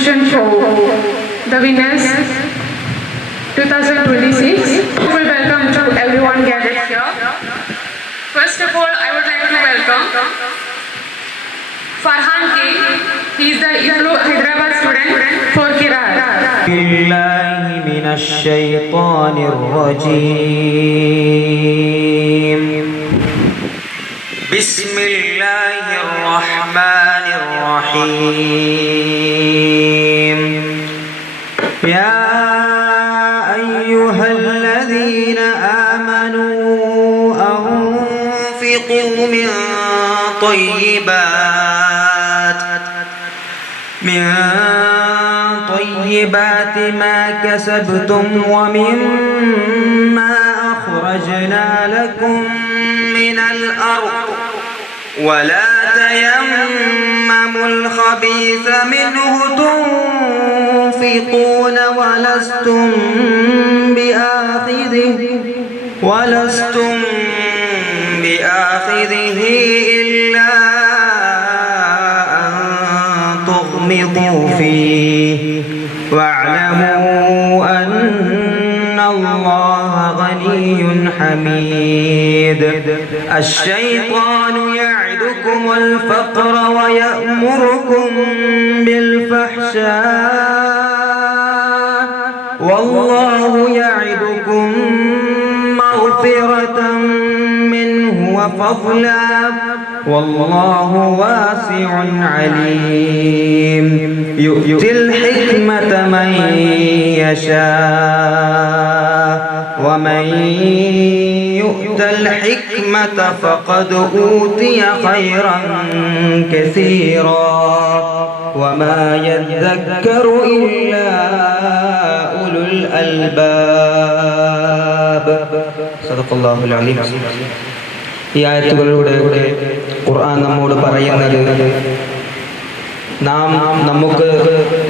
competition show. The winners 2026. We will welcome to everyone gathered here. First of all, I would like to welcome Farhan K. He is the ISRO Hyderabad student for Qiraat. Billahi minash shaitanir rajim. Bismillahir rahmanir rahim. Ya ayyuhalladhina amanu anfiqu min طيبات ما كسبتم ومما أخرجنا لكم من الأرض ولا تيمموا الخبيث منه تنفقون ولستم بآخذه إلا أن تغمضوا فيه واعلموا أن الله غني حميد الشيطان يعدكم الفقر ويأمركم بالفحشاء والله يعدكم مغفرة منه وفضلا والله واسع عليم يؤتي الحكمة من يشاء ومن يؤت الحكمة فقد أوتي خيرا كثيرا وما يذكر إلا أولو الألباب صدق الله العليم. ഈ ആയത്തുകളിലൂടെ ഖുർആൻ നമ്മോട് പറയുന്നത് നമുക്ക്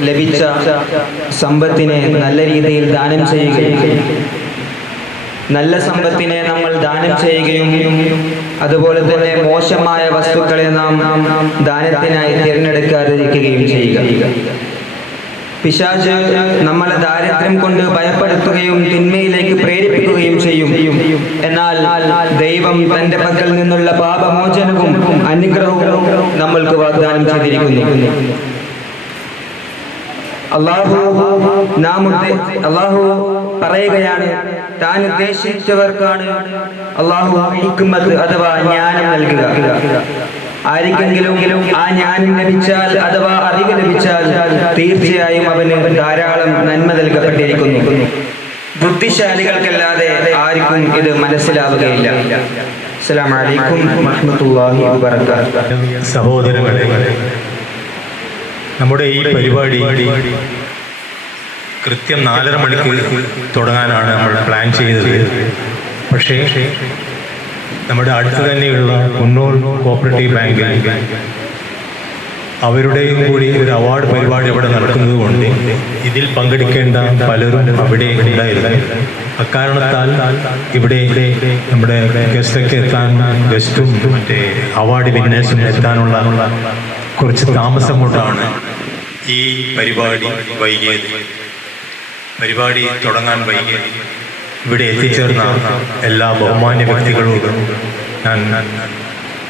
ലഭിച്ച സമ്പത്തിനെ നല്ല രീതിയിൽ ദാനം ചെയ്യുകയും നല്ല സമ്പത്തിനെ നമ്മൾ ദാനം ചെയ്യുകയും അതുപോലെ തന്നെ മോശമായ വസ്തുക്കളെ നാം ദാനത്തിനായി തിരഞ്ഞെടുക്കാതിരിക്കുകയും ചെയ്യുക. പിശാച് നമ്മളെ ദാരിദ്ര്യം കൊണ്ട് ഭയപ്പെടുത്തുകയും തിന്മയിലേക്ക് പ്രേരിപ്പിക്കുകയും ചെയ്യും. എന്നാൽ ദൈവം തന്റെ പക്കൽ നിന്നുള്ള പാപമോചനവും അനുഗ്രഹവും നമ്മൾക്ക് വാഗ്ദാനം ചെയ്തിരിക്കുന്നു. അള്ളാഹു പറയുകയാണ്, താൻ ഉദ്ദേശിച്ചവർക്കാണ് അള്ളാഹു ഹിക്മത്ത് അഥവാ ജ്ഞാനം നൽകുക. ആർക്കെങ്കിലും ആ ജ്ഞാനം ലഭിച്ചാൽ അഥവാ അറിവ് ലഭിച്ചാൽ തീർച്ചയായും അവന് ധാരാളം നന്മ നൽകപ്പെട്ടിരിക്കുന്നു. ബുദ്ധിശാലികൾക്കല്ലാതെ ആർക്കും ഇത് മനസ്സിലാവുകയില്ല. അസ്സലാമു അലൈക്കും വറഹ്മത്തുള്ളാഹി വബറകാതുഹു. സഹോദരങ്ങളെ, നമ്മുടെ ഈ പരിപാടി കൃത്യം 4:30 മണിക്ക് തുടങ്ങാനാണ് നമ്മൾ പ്ലാൻ ചെയ്തത്. പക്ഷേ നമ്മുടെ അടുത്ത് തന്നെയുള്ള കുന്നൂർ കോഓപ്പറേറ്റീവ് ബാങ്കിൽ അവരുടെയും കൂടി ഒരു അവാർഡ് പരിപാടി അവിടെ നടക്കുന്നത് കൊണ്ട് ഇതിൽ പങ്കെടുക്കേണ്ട പലരും അവിടെ ഉണ്ടായിരുന്നു. അക്കാരണത്താൽ ഇവിടെ നമ്മുടെ ഗസ്റ്റൊക്കെ എത്താൻ, ഗസ്റ്റും മറ്റേ അവാർഡ് വിന്നേഴ്സും എത്താനുള്ള കുറച്ച് താമസം കൊണ്ടാണ് ഈ പരിപാടി വൈകിയത്. പരിപാടി തുടങ്ങാൻ വൈകിയത് ഇവിടെ എത്തിച്ചേർന്ന എല്ലാ ബഹുമാന്യ വ്യക്തികളോടും ഞാൻ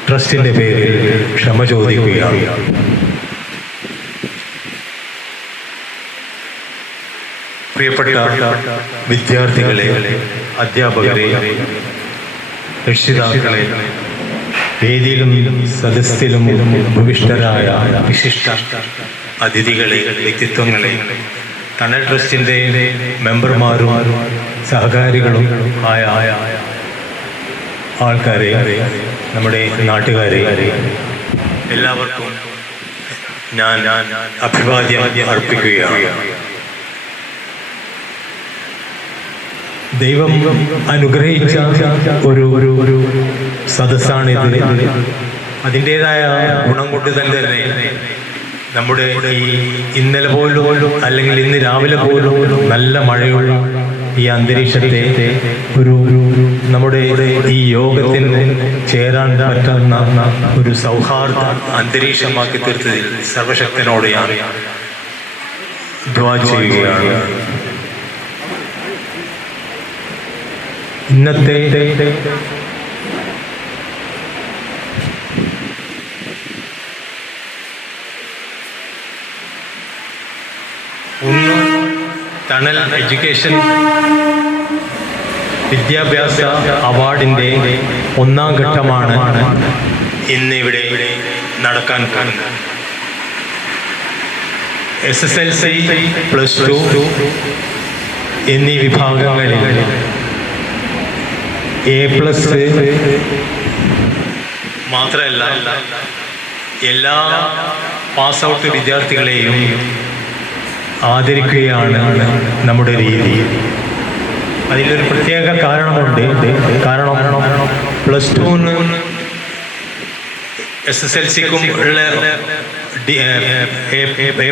ട്രസ്റ്റിൻ്റെ പേരിൽ ക്ഷമ ചോദിക്കുകയാണ്. പ്രിയപ്പെട്ട വിദ്യാർത്ഥികളെ, അധ്യാപകരെ, രക്ഷിതാക്കളെ, വേദിയിലും സദസ്സിലും ഭൂവിഷ്ഠരായ വിശിഷ്ട അതിഥികളെ, വ്യക്തിത്വങ്ങളെ, തണൽ ട്രസ്റ്റിൻ്റെ മെമ്പർമാരും സഹകാരികളും ആയ ആൾക്കാരെ, നമ്മുടെ നാട്ടുകാരെ, എല്ലാവർക്കും ഞാൻ അഭിവാദ്യം അർപ്പിക്കുകയാണ്. ദൈവം അനുഗ്രഹിച്ച ഒരു സദസ്സാണിത്. അതിൻ്റേതായ ഗുണം കൊണ്ട് തന്നെ നമ്മുടെ ഈ ഇന്നലെ പോലും അല്ലെങ്കിൽ ഇന്ന് രാവിലെ പോലും നല്ല മഴയുള്ള ഈ അന്തരീക്ഷത്തെ ഒരു നമ്മുടെ ഈ യോഗത്തിന് ചേരാൻ പറ്റുന്ന ഒരു സൗഹാർദ്ദ അന്തരീക്ഷമാക്കി തീർത്തതിൽ സർവശക്തനോടെയാണ് ദുആ ചെയ്യുകയാണ്. ഇന്നത്തെ തണൽ എഡ്യൂക്കേഷൻ വിദ്യാഭ്യാസ അവാർഡിൻ്റെ 1ാം ഘട്ടമാണ് ഇന്നിവിടെ നടക്കാൻ പോകുന്നത്. SSLC, +2 എന്നീ വിഭാഗങ്ങളിൽ A+ മാത്രമല്ല എല്ലാ പാസ് ഔട്ട് വിദ്യാർത്ഥികളെയും ആദരിക്കുകയാണ് നമ്മുടെ രീതി. അതിലൊരു പ്രത്യേക കാരണമുണ്ട്. കാരണം +2 SSLCക്കും ഉള്ള A+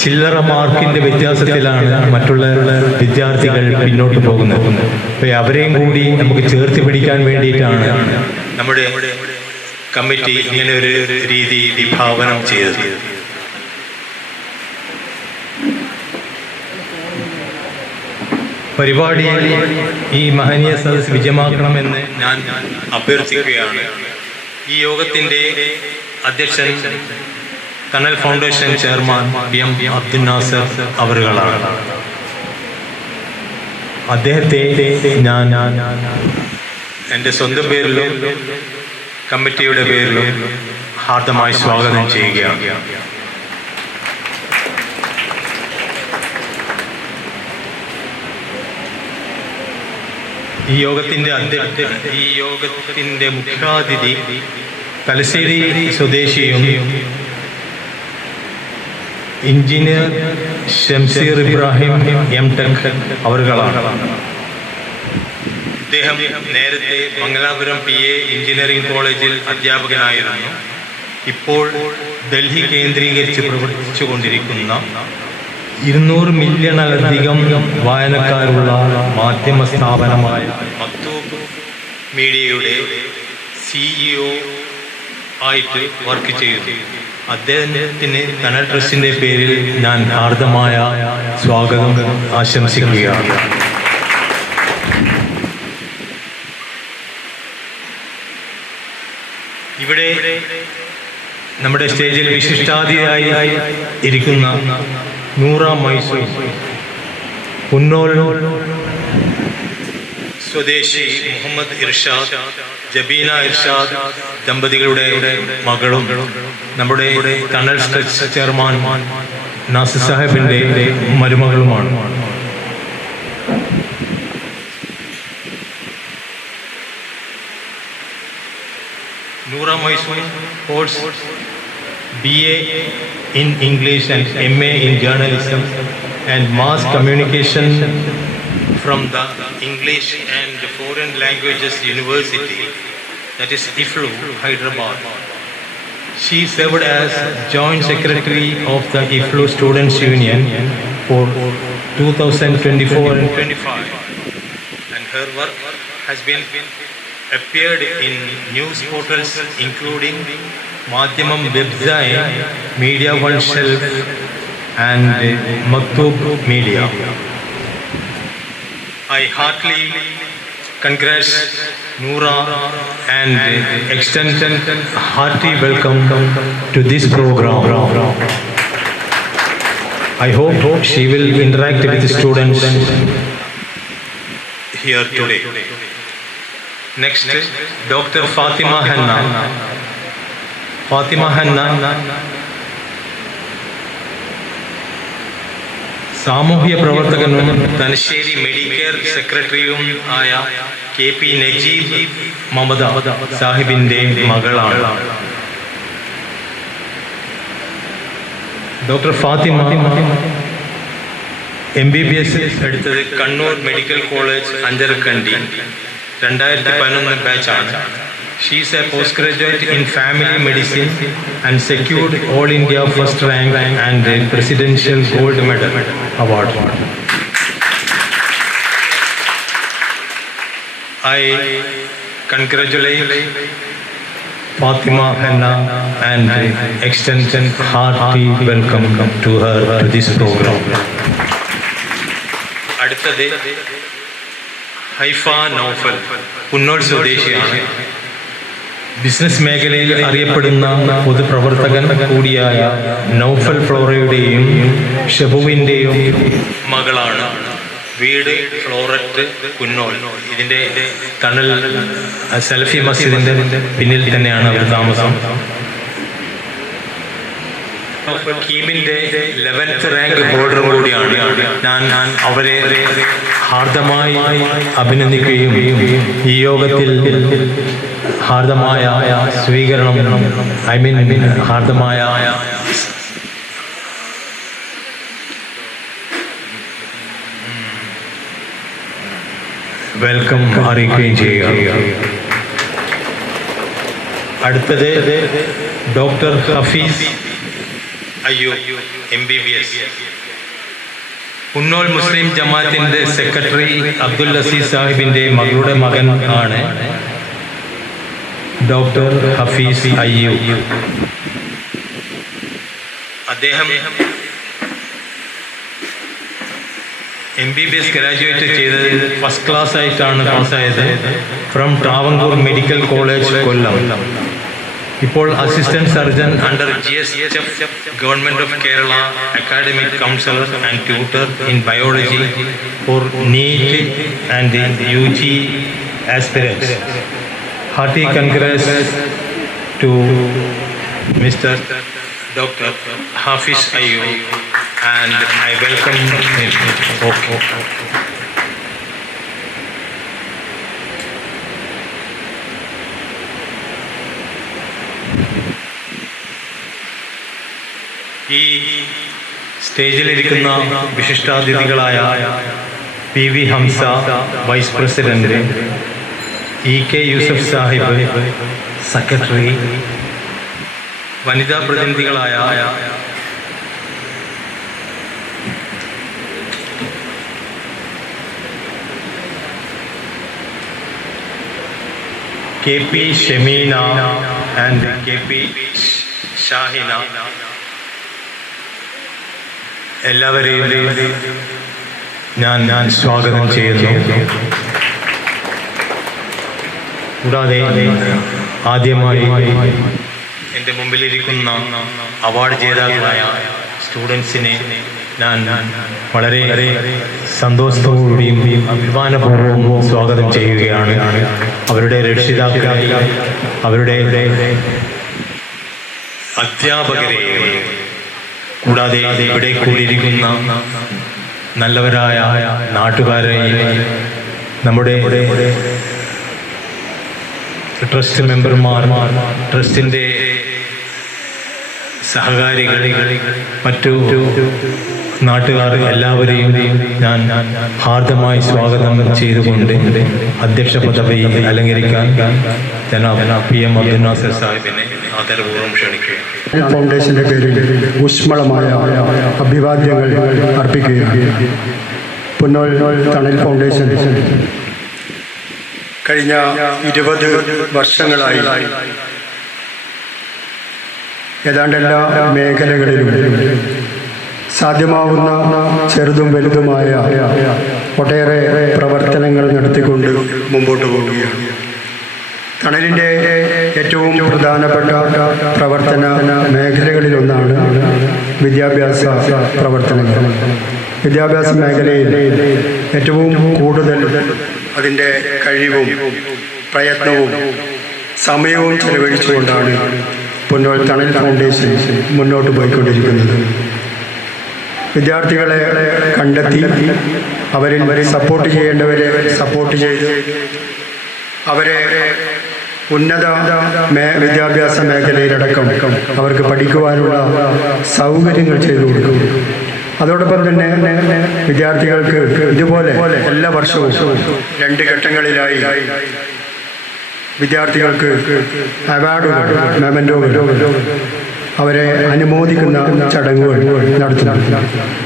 ചില്ലറ മാർക്കിന്റെ വ്യത്യാസത്തിലാണ് മറ്റുള്ള വിദ്യാർത്ഥികൾ പിന്നോട്ട് പോകുന്നത്. അപ്പോൾ അവരെയും കൂടി നമുക്ക് ചേർത്ത് പിടിക്കാൻ വേണ്ടിയിട്ടാണ് നമ്മുടെ കമ്മിറ്റി ഇങ്ങനെ ഒരു രീതി വിഭാവനം ചെയ്തത്. പരിപാടിയിൽ ഈ മഹനീയ സദസ്സ് വിജയമാക്കണമെന്ന് ഞാൻ അഭ്യർത്ഥിക്കുകയാണ്. ഈ യോഗത്തിൻ്റെ അധ്യക്ഷൻ Thanal foundation chairman PM Abdul Nasser അവറുകളാണ്. അദ്ദേഹത്തെ ഞാൻ എൻ്റെ സ്വന്തം പേരിലും കമ്മിറ്റിയുടെ പേരിലും ഹാർദമായി സ്വാഗതം ചെയ്യുകയാണ്. ഈ യോഗത്തിൻ്റെ മുഖ്യാതിഥി തലശ്ശേരി സ്വദേശിയും എഞ്ചിനീയർ ഷംസീർ ഇബ്രാഹിം M.Tech അവറുകളാണ്. അദ്ദേഹം നേരത്തെ മംഗലാപുരം PA എഞ്ചിനീയറിംഗ് കോളേജിൽ അധ്യാപകനായിരുന്നു. ഇപ്പോൾ ഡൽഹി കേന്ദ്രീകരിച്ച് പ്രവർത്തിച്ചു കൊണ്ടിരിക്കുന്ന 200 മില്യണിലധികം വായനക്കാരുള്ള മാധ്യമ സ്ഥാപനമായ മക്തൂബ് മീഡിയയുടെ CEO ആയിട്ട് വർക്ക് ചെയ്തു. അദ്ദേഹത്തിന് തണൽ ട്രസ്റ്റിൻ്റെ പേരിൽ ഞാൻ ഹാർദമായ സ്വാഗതം ആശംസിക്കുകയാണ്. ഇവിടെ നമ്മുടെ സ്റ്റേജിൽ വിശിഷ്ടാതിഥിയായി ഇരിക്കുന്ന നൂറ മൈസൂർ പുന്നോൽ സ്വദേശി മുഹമ്മദ് ഇർഷാദ്, ജബീന ഇർഷാദ് ദമ്പതികളുടെ മകളും നമ്മുടെ തണൽ ട്രസ്റ്റ് ചെയർമാൻ നാസിർ സാഹിബിൻ്റെ മരുമകളുമാണ്. Noora Mysore holds BA in English and MA in Journalism and Mass Communication from the English and Foreign Languages University, that is IFLU, Hyderabad. She served as Joint Secretary of the IFLU Students Union for 2024 and 25, and her work has been appeared in news portals including Madhyamam Website, Media One Shelf and Maktub Media. I heartily congratulate Noora and extend a hearty welcome to this program. I hope she will interact with the students here today. Next, Dr. Fatima Hanna. Fatima Hanna സാമൂഹ്യ പ്രവർത്തകനും Thalassery Medicare സെക്രട്ടറിയും ആയ KP Najeeb Mamata സാഹിബിൻ്റെ മകളാണ്. Doctor Fathima MBBS എടുത്തത് Kannur medical college Anjarakandy 2011 ബാച്ചാണ്. She is a postgraduate in family medicine and secured All India first rank and Presidential Gold Medal award. I congratulate Fatima Henna and extend hearty welcome to her to this program. അടുത്തത് Haifa Naufal, കുന്നോൾ സ്വദേശിയാണ്. Business മേഖലയിൽ അറിയപ്പെടുന്ന പൊതുപ്രവർത്തകൻ കൂടിയായ നൗഫൽ ഫ്ലോറയുടെയും ഷെബുവിൻ്റെയും മകളാണ്. വീട് floret, കുന്നോൾ. ഇതിൻ്റെ തണൽ സലഫി മസ്ജിദിൻ്റെ പിന്നിൽ തന്നെയാണ് അവർ താമസം. കീമിൻ്റെ 11th റാങ്ക് ഹോൾഡറും കൂടിയാണ്. ഞാൻ അവരെ ഹാർദമായി അഭിനന്ദിക്കുകയും ഈ യോഗത്തിൽ ഹാർദമായ സ്വീകരണം ഹാർദമായ വെൽക്കം അറിയിക്കുകയും ചെയ്യുക. അടുത്തത് ഡോക്ടർ ഹഫീസ് അയ്യൂബ് MBBS, കുന്നോൾ മുസ്ലിം ജമാഅത്തിന്റെ സെക്രട്ടറി അബ്ദുൽ അസീസ് സാഹിബിന്റെ മകളുടെ മകൻ ആണ് ഡോക്ടർ ഹഫീസ് അയ്യൂബ്. അദ്ദേഹം MBBS ഗ്രാജുവേറ്റ് ചെയ്തത് ഫസ്റ്റ് ക്ലാസ് ആയിട്ടാണ് പാസ്സായത് from Travancore medical college, Kollam. ഇപ്പോൾ assistant surgeon under GSHF, government of Kerala, academic counsellor and tutor in biology for NEET and UG aspirants. Hearty congrats to Mr. Dr. Hafiz Ayyub and I welcome him. Okay. ഈ സ്റ്റേജിലിരിക്കുന്ന വിശിഷ്ടാതിഥികളായ PV Hamsa vice president, EK Yusuf Sahib secretary, വനിതാ പ്രതിനിധികളായ KP Shameena and KP Shahina, എല്ലാവരെയും ഞാൻ സ്വാഗതം ചെയ്യുന്നു. കൂടാതെ ആദ്യമായി എൻ്റെ മുമ്പിലിരിക്കുന്ന അവാർഡ് ജേതാക്കളായ സ്റ്റുഡൻസിനെ ഞാൻ വളരെ സന്തോഷത്തോടുകൂടിയും അഭിമാനപൂർവ്വവും സ്വാഗതം ചെയ്യുകയാണ്. അവരുടെ രക്ഷിതാക്കളായി, അവരുടെ അധ്യാപകരെയും കൂടാതെ ഇവിടെ കൂടിയിരിക്കുന്ന നല്ലവരായ നാട്ടുകാരെയും നമ്മുടെ ട്രസ്റ്റ് മെമ്പർമാർ, ട്രസ്റ്റിൻ്റെ സഹകാരികൾ, മറ്റു നാട്ടുകാർ എല്ലാവരെയും ഞാൻ ഹാർദമായി സ്വാഗതം ചെയ്തുകൊണ്ട് അധ്യക്ഷ പദവി അലങ്കരിക്കാൻ ജനാബ് PM അബ്ദുൽ നാസർ സാഹിബിനെ ആദരപൂർവ്വം ക്ഷണിക്കുകയാണ്. ഫൗണ്ടേഷന്റെ പേരിൽ ഊഷ്മളമായ അഭിവാദ്യങ്ങൾ അർപ്പിക്കുകയാണ്. പുന്നോൾ തണൽ ഫൗണ്ടേഷൻ കഴിഞ്ഞ 20 വർഷങ്ങളായി ഏതാണ്ട് എല്ലാ മേഖലകളിലും സാധ്യമാവുന്ന ചെറുതും വലുതുമായ ഒട്ടേറെ പ്രവർത്തനങ്ങൾ നടത്തിക്കൊണ്ട് മുമ്പോട്ട് പോവുകയാണ്. തണലിൻ്റെ ഏറ്റവും പ്രധാനപ്പെട്ട പ്രവർത്തന മേഖലകളിലൊന്നാണ് വിദ്യാഭ്യാസ പ്രവർത്തനങ്ങൾ. വിദ്യാഭ്യാസ മേഖലയിൽ ഏറ്റവും കൂടുതൽ അതിൻ്റെ കഴിവും പ്രയത്നവും സമയവും ചെലവഴിച്ചുകൊണ്ടാണ് പുന്നോൾ തണൽ ഫൗണ്ടേഷൻ മുന്നോട്ട് പോയിക്കൊണ്ടിരിക്കുന്നത്. വിദ്യാർത്ഥികളെ കണ്ടെത്തി അവരിൽ സപ്പോർട്ട് ചെയ്യേണ്ടവരെ സപ്പോർട്ട് ചെയ്ത് അവരെ ഉന്നത വിദ്യാഭ്യാസ മേഖലയിലടക്കം അവർക്ക് പഠിക്കുവാനുള്ള സൗകര്യങ്ങൾ ചെയ്തു കൊടുക്കും. അതോടൊപ്പം തന്നെ വിദ്യാർത്ഥികൾക്ക് ഇതുപോലെ എല്ലാ വർഷവും 2 ഘട്ടങ്ങളിലായി വിദ്യാർത്ഥികൾക്ക് അവാർഡുകൾ, മെമൻറ്റോകൾ, അവരെ അനുമോദിക്കുന്ന ചടങ്ങുകൾ നടത്തുന്നു.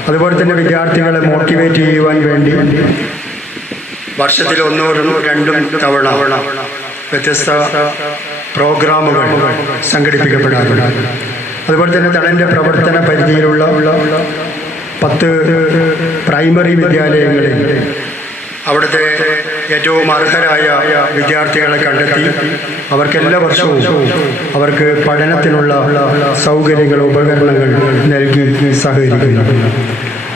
അതുപോലെ തന്നെ വിദ്യാർത്ഥികളെ മോട്ടിവേറ്റ് ചെയ്യുവാൻ വേണ്ടി വർഷത്തിൽ 1 or 2 തവണ വ്യത്യസ്ത പ്രോഗ്രാമുകൾ സംഘടിപ്പിക്കപ്പെടാറുണ്ട്. അതുപോലെ തന്നെ തണലിൻ്റെ പ്രവർത്തന പരിധിയിലുള്ള 10 പ്രൈമറി വിദ്യാലയങ്ങളിൽ അവിടുത്തെ ഏറ്റവും അർഹരായ വിദ്യാർത്ഥികളെ കണ്ടെത്തി അവർക്ക് എല്ലാ വർഷവും അവർക്ക് പഠനത്തിനുള്ള സൗകര്യങ്ങൾ, ഉപകരണങ്ങൾ നൽകി സഹകരിക്കുന്നു.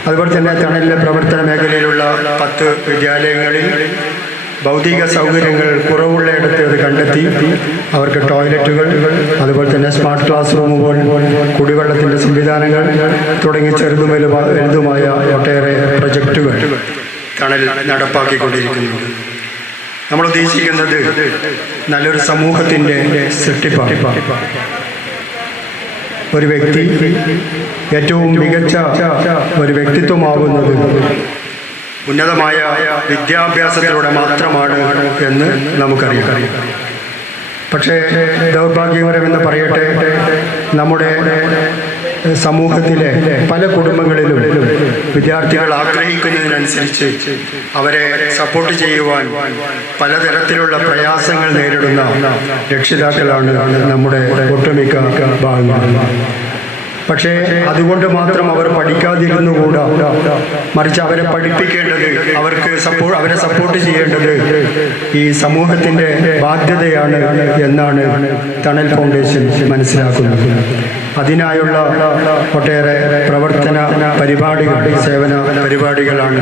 അതുപോലെ തന്നെ തണലിലെ പ്രവർത്തന മേഖലയിലുള്ള 10 വിദ്യാലയങ്ങളിൽ ഭൗതിക സൗകര്യങ്ങൾ കുറവുള്ളയിടത്ത് അത് കണ്ടെത്തി അവർക്ക് ടോയ്ലറ്റുകൾ, അതുപോലെ തന്നെ സ്മാർട്ട് ക്ലാസ് റൂമുകൾ, കുടിവെള്ളത്തിൻ്റെ സംവിധാനങ്ങൾ തുടങ്ങി ചെറുതും വലുതുമായ ഒട്ടേറെ പ്രൊജക്റ്റുകൾ തണൽ നടപ്പാക്കിക്കൊണ്ടിരിക്കുന്നു. നമ്മൾ ഉദ്ദേശിക്കുന്നത് നല്ലൊരു സമൂഹത്തിൻ്റെ സൃഷ്ടിപ്പാണ്. ഒരു വ്യക്തി ഏറ്റവും മികച്ച ഒരു വ്യക്തിത്വമാകുന്നത് ഉന്നതമായ വിദ്യാഭ്യാസത്തിലൂടെ മാത്രമാണ് എന്ന് നമുക്കറിയാം. പക്ഷേ ദൗർഭാഗ്യകരമെന്ന് പറയട്ടെ, നമ്മുടെ സമൂഹത്തിലെ പല കുടുംബങ്ങളിലും വിദ്യാർത്ഥികൾ ആഗ്രഹിക്കുന്നതിനനുസരിച്ച് അവരെ സപ്പോർട്ട് ചെയ്യുവാൻ പലതരത്തിലുള്ള പ്രയാസങ്ങൾ നേരിടുന്ന രക്ഷിതാക്കളാണ് നമ്മുടെ ഒട്ടുമിക്ക ഭാഗങ്ങളിൽ. പക്ഷേ അതുകൊണ്ട് മാത്രം അവർ പഠിക്കാതിരുന്നുകൂടാ, മറിച്ച് അവരെ പഠിപ്പിക്കേണ്ടത്, അവരെ സപ്പോർട്ട് ചെയ്യേണ്ടത് ഈ സമൂഹത്തിൻ്റെ ബാധ്യതയാണ് എന്നാണ് തണൽ ഫൗണ്ടേഷൻ മനസ്സിലാക്കുന്നത്. അതിനായുള്ള ഒട്ടേറെ പ്രവർത്തന പരിപാടികൾ, സേവന പരിപാടികളാണ്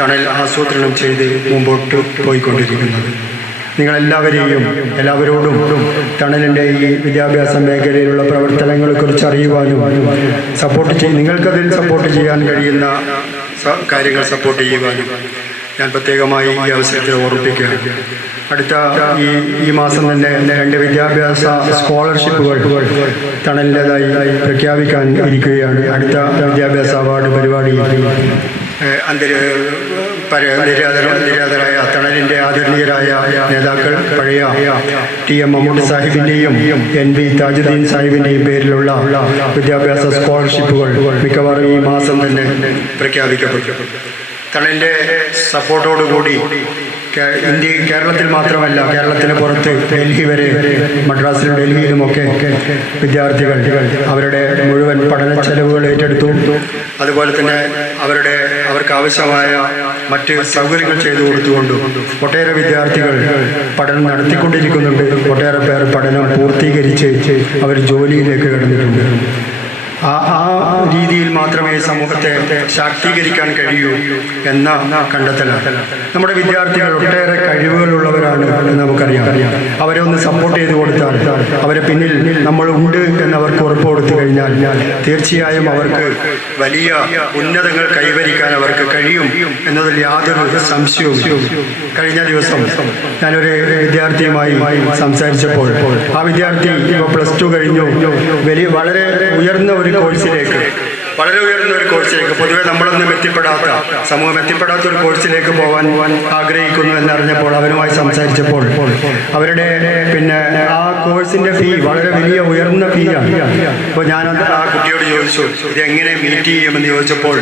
തണൽ ആസൂത്രണം ചെയ്ത് മുമ്പോട്ട് പോയിക്കൊണ്ടിരിക്കുന്നത്. എല്ലാവരോടും തണലിൻ്റെ ഈ വിദ്യാഭ്യാസ മേഖലയിലുള്ള പ്രവർത്തനങ്ങളെക്കുറിച്ച് അറിയുവാനും നിങ്ങൾക്കതിൽ സപ്പോർട്ട് ചെയ്യാൻ കഴിയുന്ന കാര്യങ്ങൾ സപ്പോർട്ട് ചെയ്യുവാനും ഞാൻ പ്രത്യേകമായി ഈ അവസരത്തിൽ ഓർമ്മിപ്പിക്കുകയാണ്. അടുത്ത ഈ മാസം തന്നെ 2 വിദ്യാഭ്യാസ സ്കോളർഷിപ്പുകൾ തണലിൻ്റെതായി പ്രഖ്യാപിക്കാൻ ഇരിക്കുകയാണ്. അടുത്ത വിദ്യാഭ്യാസ അവാർഡ് പരിപാടി നിര്യാതരായ തണലിൻ്റെ ആദരണീയരായ നേതാക്കൾ പഴയ TM മമ്മൂട്ടി സാഹിബിൻ്റെയും NV താജുദ്ദീൻ സാഹിബിൻ്റെയും പേരിലുള്ള വിദ്യാഭ്യാസ സ്കോളർഷിപ്പുകൾ മിക്കവാറും ഈ മാസം തന്നെ പ്രഖ്യാപിക്കപ്പെട്ടു. തണലിൻ്റെ സപ്പോർട്ടോടുകൂടി കേരളത്തിൽ മാത്രമല്ല, കേരളത്തിന് പുറത്ത് ഡൽഹി വരെ, മദ്രാസിലും ഡൽഹിയിലുമൊക്കെ വിദ്യാർത്ഥികൾ അവരുടെ മുഴുവൻ പഠന ചെലവുകൾ ഏറ്റെടുത്തു. അതുപോലെ തന്നെ അവർക്ക് ആവശ്യമായ മറ്റ് സൗകര്യങ്ങൾ ചെയ്തു കൊടുത്തുകൊണ്ടും ഒട്ടേറെ വിദ്യാർത്ഥികൾ പഠനം നടത്തിക്കൊണ്ടിരിക്കുന്നുണ്ട്. ഒട്ടേറെ പേർ പഠനം പൂർത്തീകരിച്ച് അവർ ജോലിയിലേക്ക് കടന്നിട്ടുണ്ട്. ആ രീതിയിൽ മാത്രമേ സമൂഹത്തെ ശാക്തീകരിക്കാൻ കഴിയൂ എന്ന കണ്ടെത്തലാണ്. നമ്മുടെ വിദ്യാർത്ഥികൾ ഒട്ടേറെ കഴിവുകളുള്ളവരാണ് എന്ന് നമുക്കറിയാം. അവരെ ഒന്ന് സപ്പോർട്ട് ചെയ്ത് കൊടുത്താൽ, അവരെ പിന്നിൽ നമ്മൾ ഉണ്ട് എന്നവർക്ക് ഉറപ്പ് കൊടുത്തു കഴിഞ്ഞാൽ തീർച്ചയായും അവർക്ക് വലിയ ഉന്നതങ്ങൾ കൈവരിക്കാൻ അവർക്ക് കഴിയും എന്നതിൽ യാതൊരു സംശയവും. കഴിഞ്ഞ ദിവസം ഞാനൊരു വിദ്യാർത്ഥിയുമായി സംസാരിച്ചപ്പോൾ ആ വിദ്യാർത്ഥി ഇപ്പോൾ +2 കഴിഞ്ഞു, വളരെ ഉയർന്ന ഒരു കോഴ്സിലേക്ക് പൊതുവെ നമ്മളൊന്നും സമൂഹം എത്തിപ്പെടാത്ത ഒരു കോഴ്സിലേക്ക് പോകാൻ ആഗ്രഹിക്കുന്നു എന്നറിഞ്ഞപ്പോൾ അവരുമായി സംസാരിച്ചപ്പോൾ അവരുടെ ആ കോഴ്സിൻ്റെ ഫീ വളരെ വലിയ ഉയർന്ന ഫീയാണ്. അപ്പോൾ ഞാൻ ആ കുട്ടിയോട് ചോദിച്ചു, ഇതെങ്ങനെ മീറ്റ് ചെയ്യുമെന്ന് ചോദിച്ചപ്പോൾ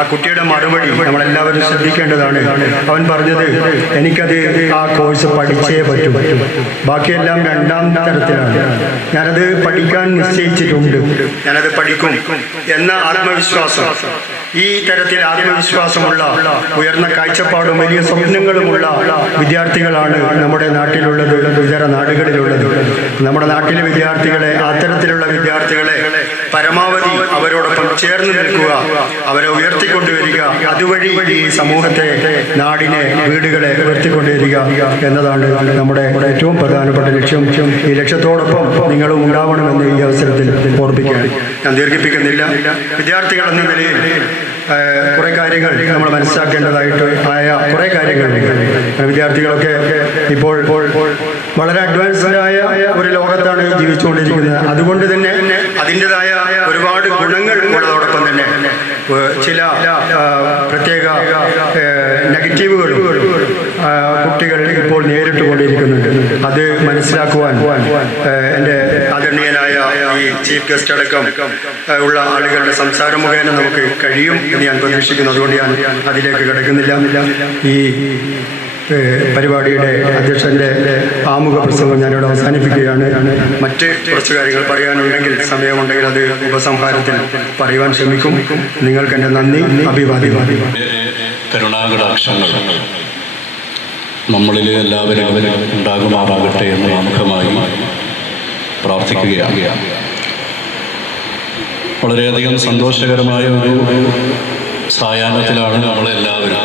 ആ കുട്ടിയുടെ മറുപടി നമ്മളെല്ലാവരും ശ്രദ്ധിക്കേണ്ടതാണ്. അവൻ പറഞ്ഞത്, എനിക്കത് ആ കോഴ്സ് പഠിച്ചേ പറ്റൂ, ബാക്കിയെല്ലാം 2ാം തരത്തിലാണ്, ഞാനത് പഠിക്കാൻ നിശ്ചയിച്ചിട്ടുണ്ട്, ഞാനത് പഠിക്കും എന്ന ആത്മവിശ്വാസം, ഈ തരത്തിൽ ആത്മവിശ്വാസമുള്ള ഉയർന്ന കാഴ്ചപ്പാടും വലിയ സ്വപ്നങ്ങളുമുള്ള വിദ്യാർത്ഥികളാണ് നമ്മുടെ നാട്ടിലുള്ളത്, ഇതര നാടുകളിലുള്ളത്. നമ്മുടെ നാട്ടിലെ വിദ്യാർത്ഥികളെ, അത്തരത്തിലുള്ള വിദ്യാർത്ഥികളെ പരമാവധി അവരോടൊപ്പം ചേർന്ന് നിൽക്കുക, അവരെ ഉയർത്തിക്കൊണ്ടുവരിക, അതുവഴി ഈ സമൂഹത്തെ, നാടിനെ, വീടുകളെ ഉയർത്തിക്കൊണ്ടുവരിക എന്നതാണ് നമ്മുടെ ഏറ്റവും പ്രധാനപ്പെട്ട ലക്ഷ്യം. ഈ ലക്ഷ്യത്തോടൊപ്പം നിങ്ങളും ഉണ്ടാവണമെന്ന് ഈ അവസരത്തിൽ ഓർമ്മിക്കുകയാണ്. ഞാൻ ദീർഘിപ്പിക്കുന്നില്ല. വിദ്യാർത്ഥികൾ എന്ന നിലയിൽ കുറേ കാര്യങ്ങൾ നമ്മൾ മനസ്സിലാക്കേണ്ടതായിട്ട് കുറേ കാര്യങ്ങളുണ്ട്. വിദ്യാർത്ഥികളൊക്കെ ഇപ്പോൾ വളരെ അഡ്വാൻസ്ഡായ ഒരു ലോകത്താണ് ജീവിച്ചുകൊണ്ടിരിക്കുന്നത്. അതുകൊണ്ട് തന്നെ അതിൻ്റെതായ ഒരുപാട് ഗുണങ്ങൾ ഉള്ളതോടൊപ്പം തന്നെ ചില പ്രത്യേക നെഗറ്റീവുകളും കുട്ടികൾ ഇപ്പോൾ നേരിട്ടുകൊണ്ടിരിക്കുന്നുണ്ട്. അത് മനസ്സിലാക്കുവാൻ എൻ്റെ ആദരണീയനായ ഈ ചീഫ് ഗസ്റ്റ് അടക്കം ഉള്ള ആളുകളുടെ സംസാരം മുഖേന നമുക്ക് കഴിയും എന്ന് ഞാൻ പ്രതീക്ഷിക്കുന്നു. അതുകൊണ്ട് ഞാൻ അതിലേക്ക് കിടക്കുന്നില്ല. പരിപാടിയുടെ അധ്യക്ഷൻ്റെ ആമുഖ പ്രസംഗം ഞാനിവിടെ അവസാനിപ്പിക്കുകയാണ്. മറ്റ് കുറച്ച് കാര്യങ്ങൾ പറയാനുണ്ടെങ്കിൽ സമയമുണ്ടെങ്കിൽ അത് ഉപസംഹാരത്തിൽ പറയുവാൻ ശ്രമിക്കും. നിങ്ങൾക്ക് എൻ്റെ നന്ദി, അഭിവാദ്യം. കരുണാകടാക്ഷങ്ങൾ നമ്മളിൽ എല്ലാവരും ഉണ്ടാകുമാറാകട്ടെ എന്ന് ആമുഖമായി പ്രാർത്ഥിക്കുകയാണ്. വളരെയധികം സന്തോഷകരമായ ഒരു സായാഹ്നത്തിലാണ് നമ്മളെല്ലാവരും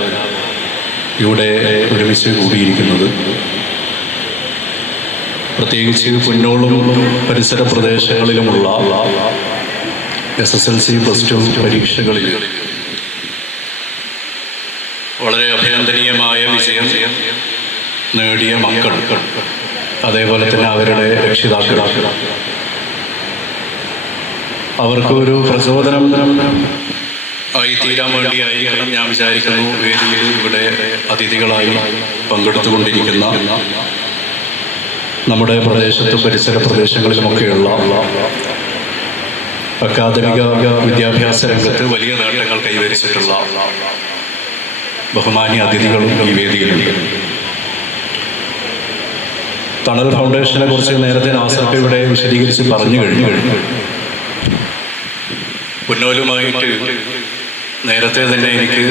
ഇവിടെ ഒരുമിച്ച് കൂടിയിരിക്കുന്നത്. പ്രത്യേകിച്ച് പുന്നോളും പരിസര പ്രദേശങ്ങളിലുമുള്ള SSLC +2 പരീക്ഷകളിൽ വളരെ അഭിനന്ദനീയമായ വിജയം നേടിയ മക്കൾ, അതേപോലെ തന്നെ അവരുടെ രക്ഷിതാക്കൾ, അവർക്ക് ഒരു പ്രചോദനം ആയി തീരാൻ വേണ്ടിയായിരിക്കണം ഞാൻ വിചാരിക്കുന്നു വേദിയിൽ ഇവിടെ അതിഥികളായി പങ്കെടുത്തുകൊണ്ടിരിക്കുന്ന നമ്മുടെ പ്രദേശത്തും പരിസര പ്രദേശങ്ങളിലുമൊക്കെയുള്ള അക്കാദമിക വിദ്യാഭ്യാസ രംഗത്ത് വലിയ നേട്ടങ്ങൾ കൈവരിച്ചിട്ടുള്ള ബഹുമാന്യ അതിഥികളും ഈ വേദിയിലുണ്ട്. തണൽ ഫൗണ്ടേഷനെ കുറിച്ച് നേരത്തെ നാസർക്ക് ഇവിടെ വിശദീകരിച്ച് പറഞ്ഞു കഴിഞ്ഞു. പുന്നോലുമായിട്ട് നേരത്തെ തന്നെ എനിക്ക്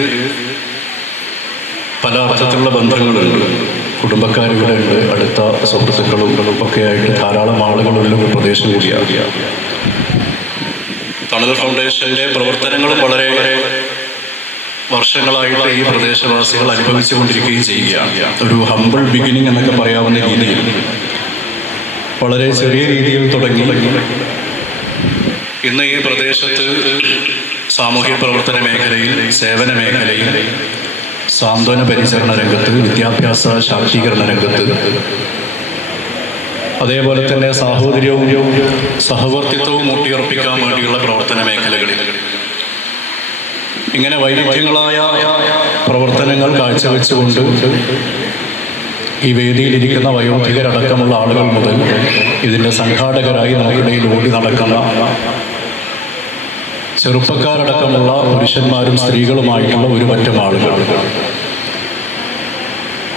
പല അർത്ഥത്തിലുള്ള ബന്ധങ്ങളുണ്ട്. കുടുംബക്കാരിവിടെ ഉണ്ട്, അടുത്ത സുഹൃത്തുക്കളും ഒക്കെ ആയിട്ട് ധാരാളം ആളുകളുള്ള ഒരു പ്രദേശം കൂടിയാണ്. തണൽ ഫൗണ്ടേഷൻ്റെ പ്രവർത്തനങ്ങളും വളരെ വർഷങ്ങളായിട്ട് ഈ പ്രദേശവാസികൾ അനുഭവിച്ചു കൊണ്ടിരിക്കുകയും ചെയ്യുകയാണ്. ഒരു ഹംബിൾ ബിഗിനിങ് എന്നൊക്കെ പറയാവുന്ന രീതിയിൽ വളരെ ചെറിയ രീതിയിൽ തുടങ്ങി ഇന്ന് ഈ പ്രദേശത്ത് സാമൂഹ്യ പ്രവർത്തന മേഖലയിൽ, സേവന മേഖലയിൽ, സാന്ത്വന പരിചരണ രംഗത്ത്, വിദ്യാഭ്യാസ ശാക്തീകരണ രംഗത്ത്, അതേപോലെ തന്നെ സാഹോദര്യവും സഹവർത്തിത്വവും ഊട്ടിയുറപ്പിക്കാൻ വേണ്ടിയുള്ള പ്രവർത്തന മേഖലകളിൽ ഇങ്ങനെ വൈവിധ്യങ്ങളായ പ്രവർത്തനങ്ങൾ കാഴ്ചവെച്ചുകൊണ്ട് ഈ വേദിയിലിരിക്കുന്ന വയോധികരടക്കമുള്ള ആളുകൾ മുതൽ ഇതിൻ്റെ സംഘാടകരായി നമുക്കിടയിൽ ഓടി നടക്കുന്ന ചെറുപ്പക്കാരടക്കമുള്ള പുരുഷന്മാരും സ്ത്രീകളുമായിട്ടുള്ള ഒരു പറ്റം ആളുകൾ,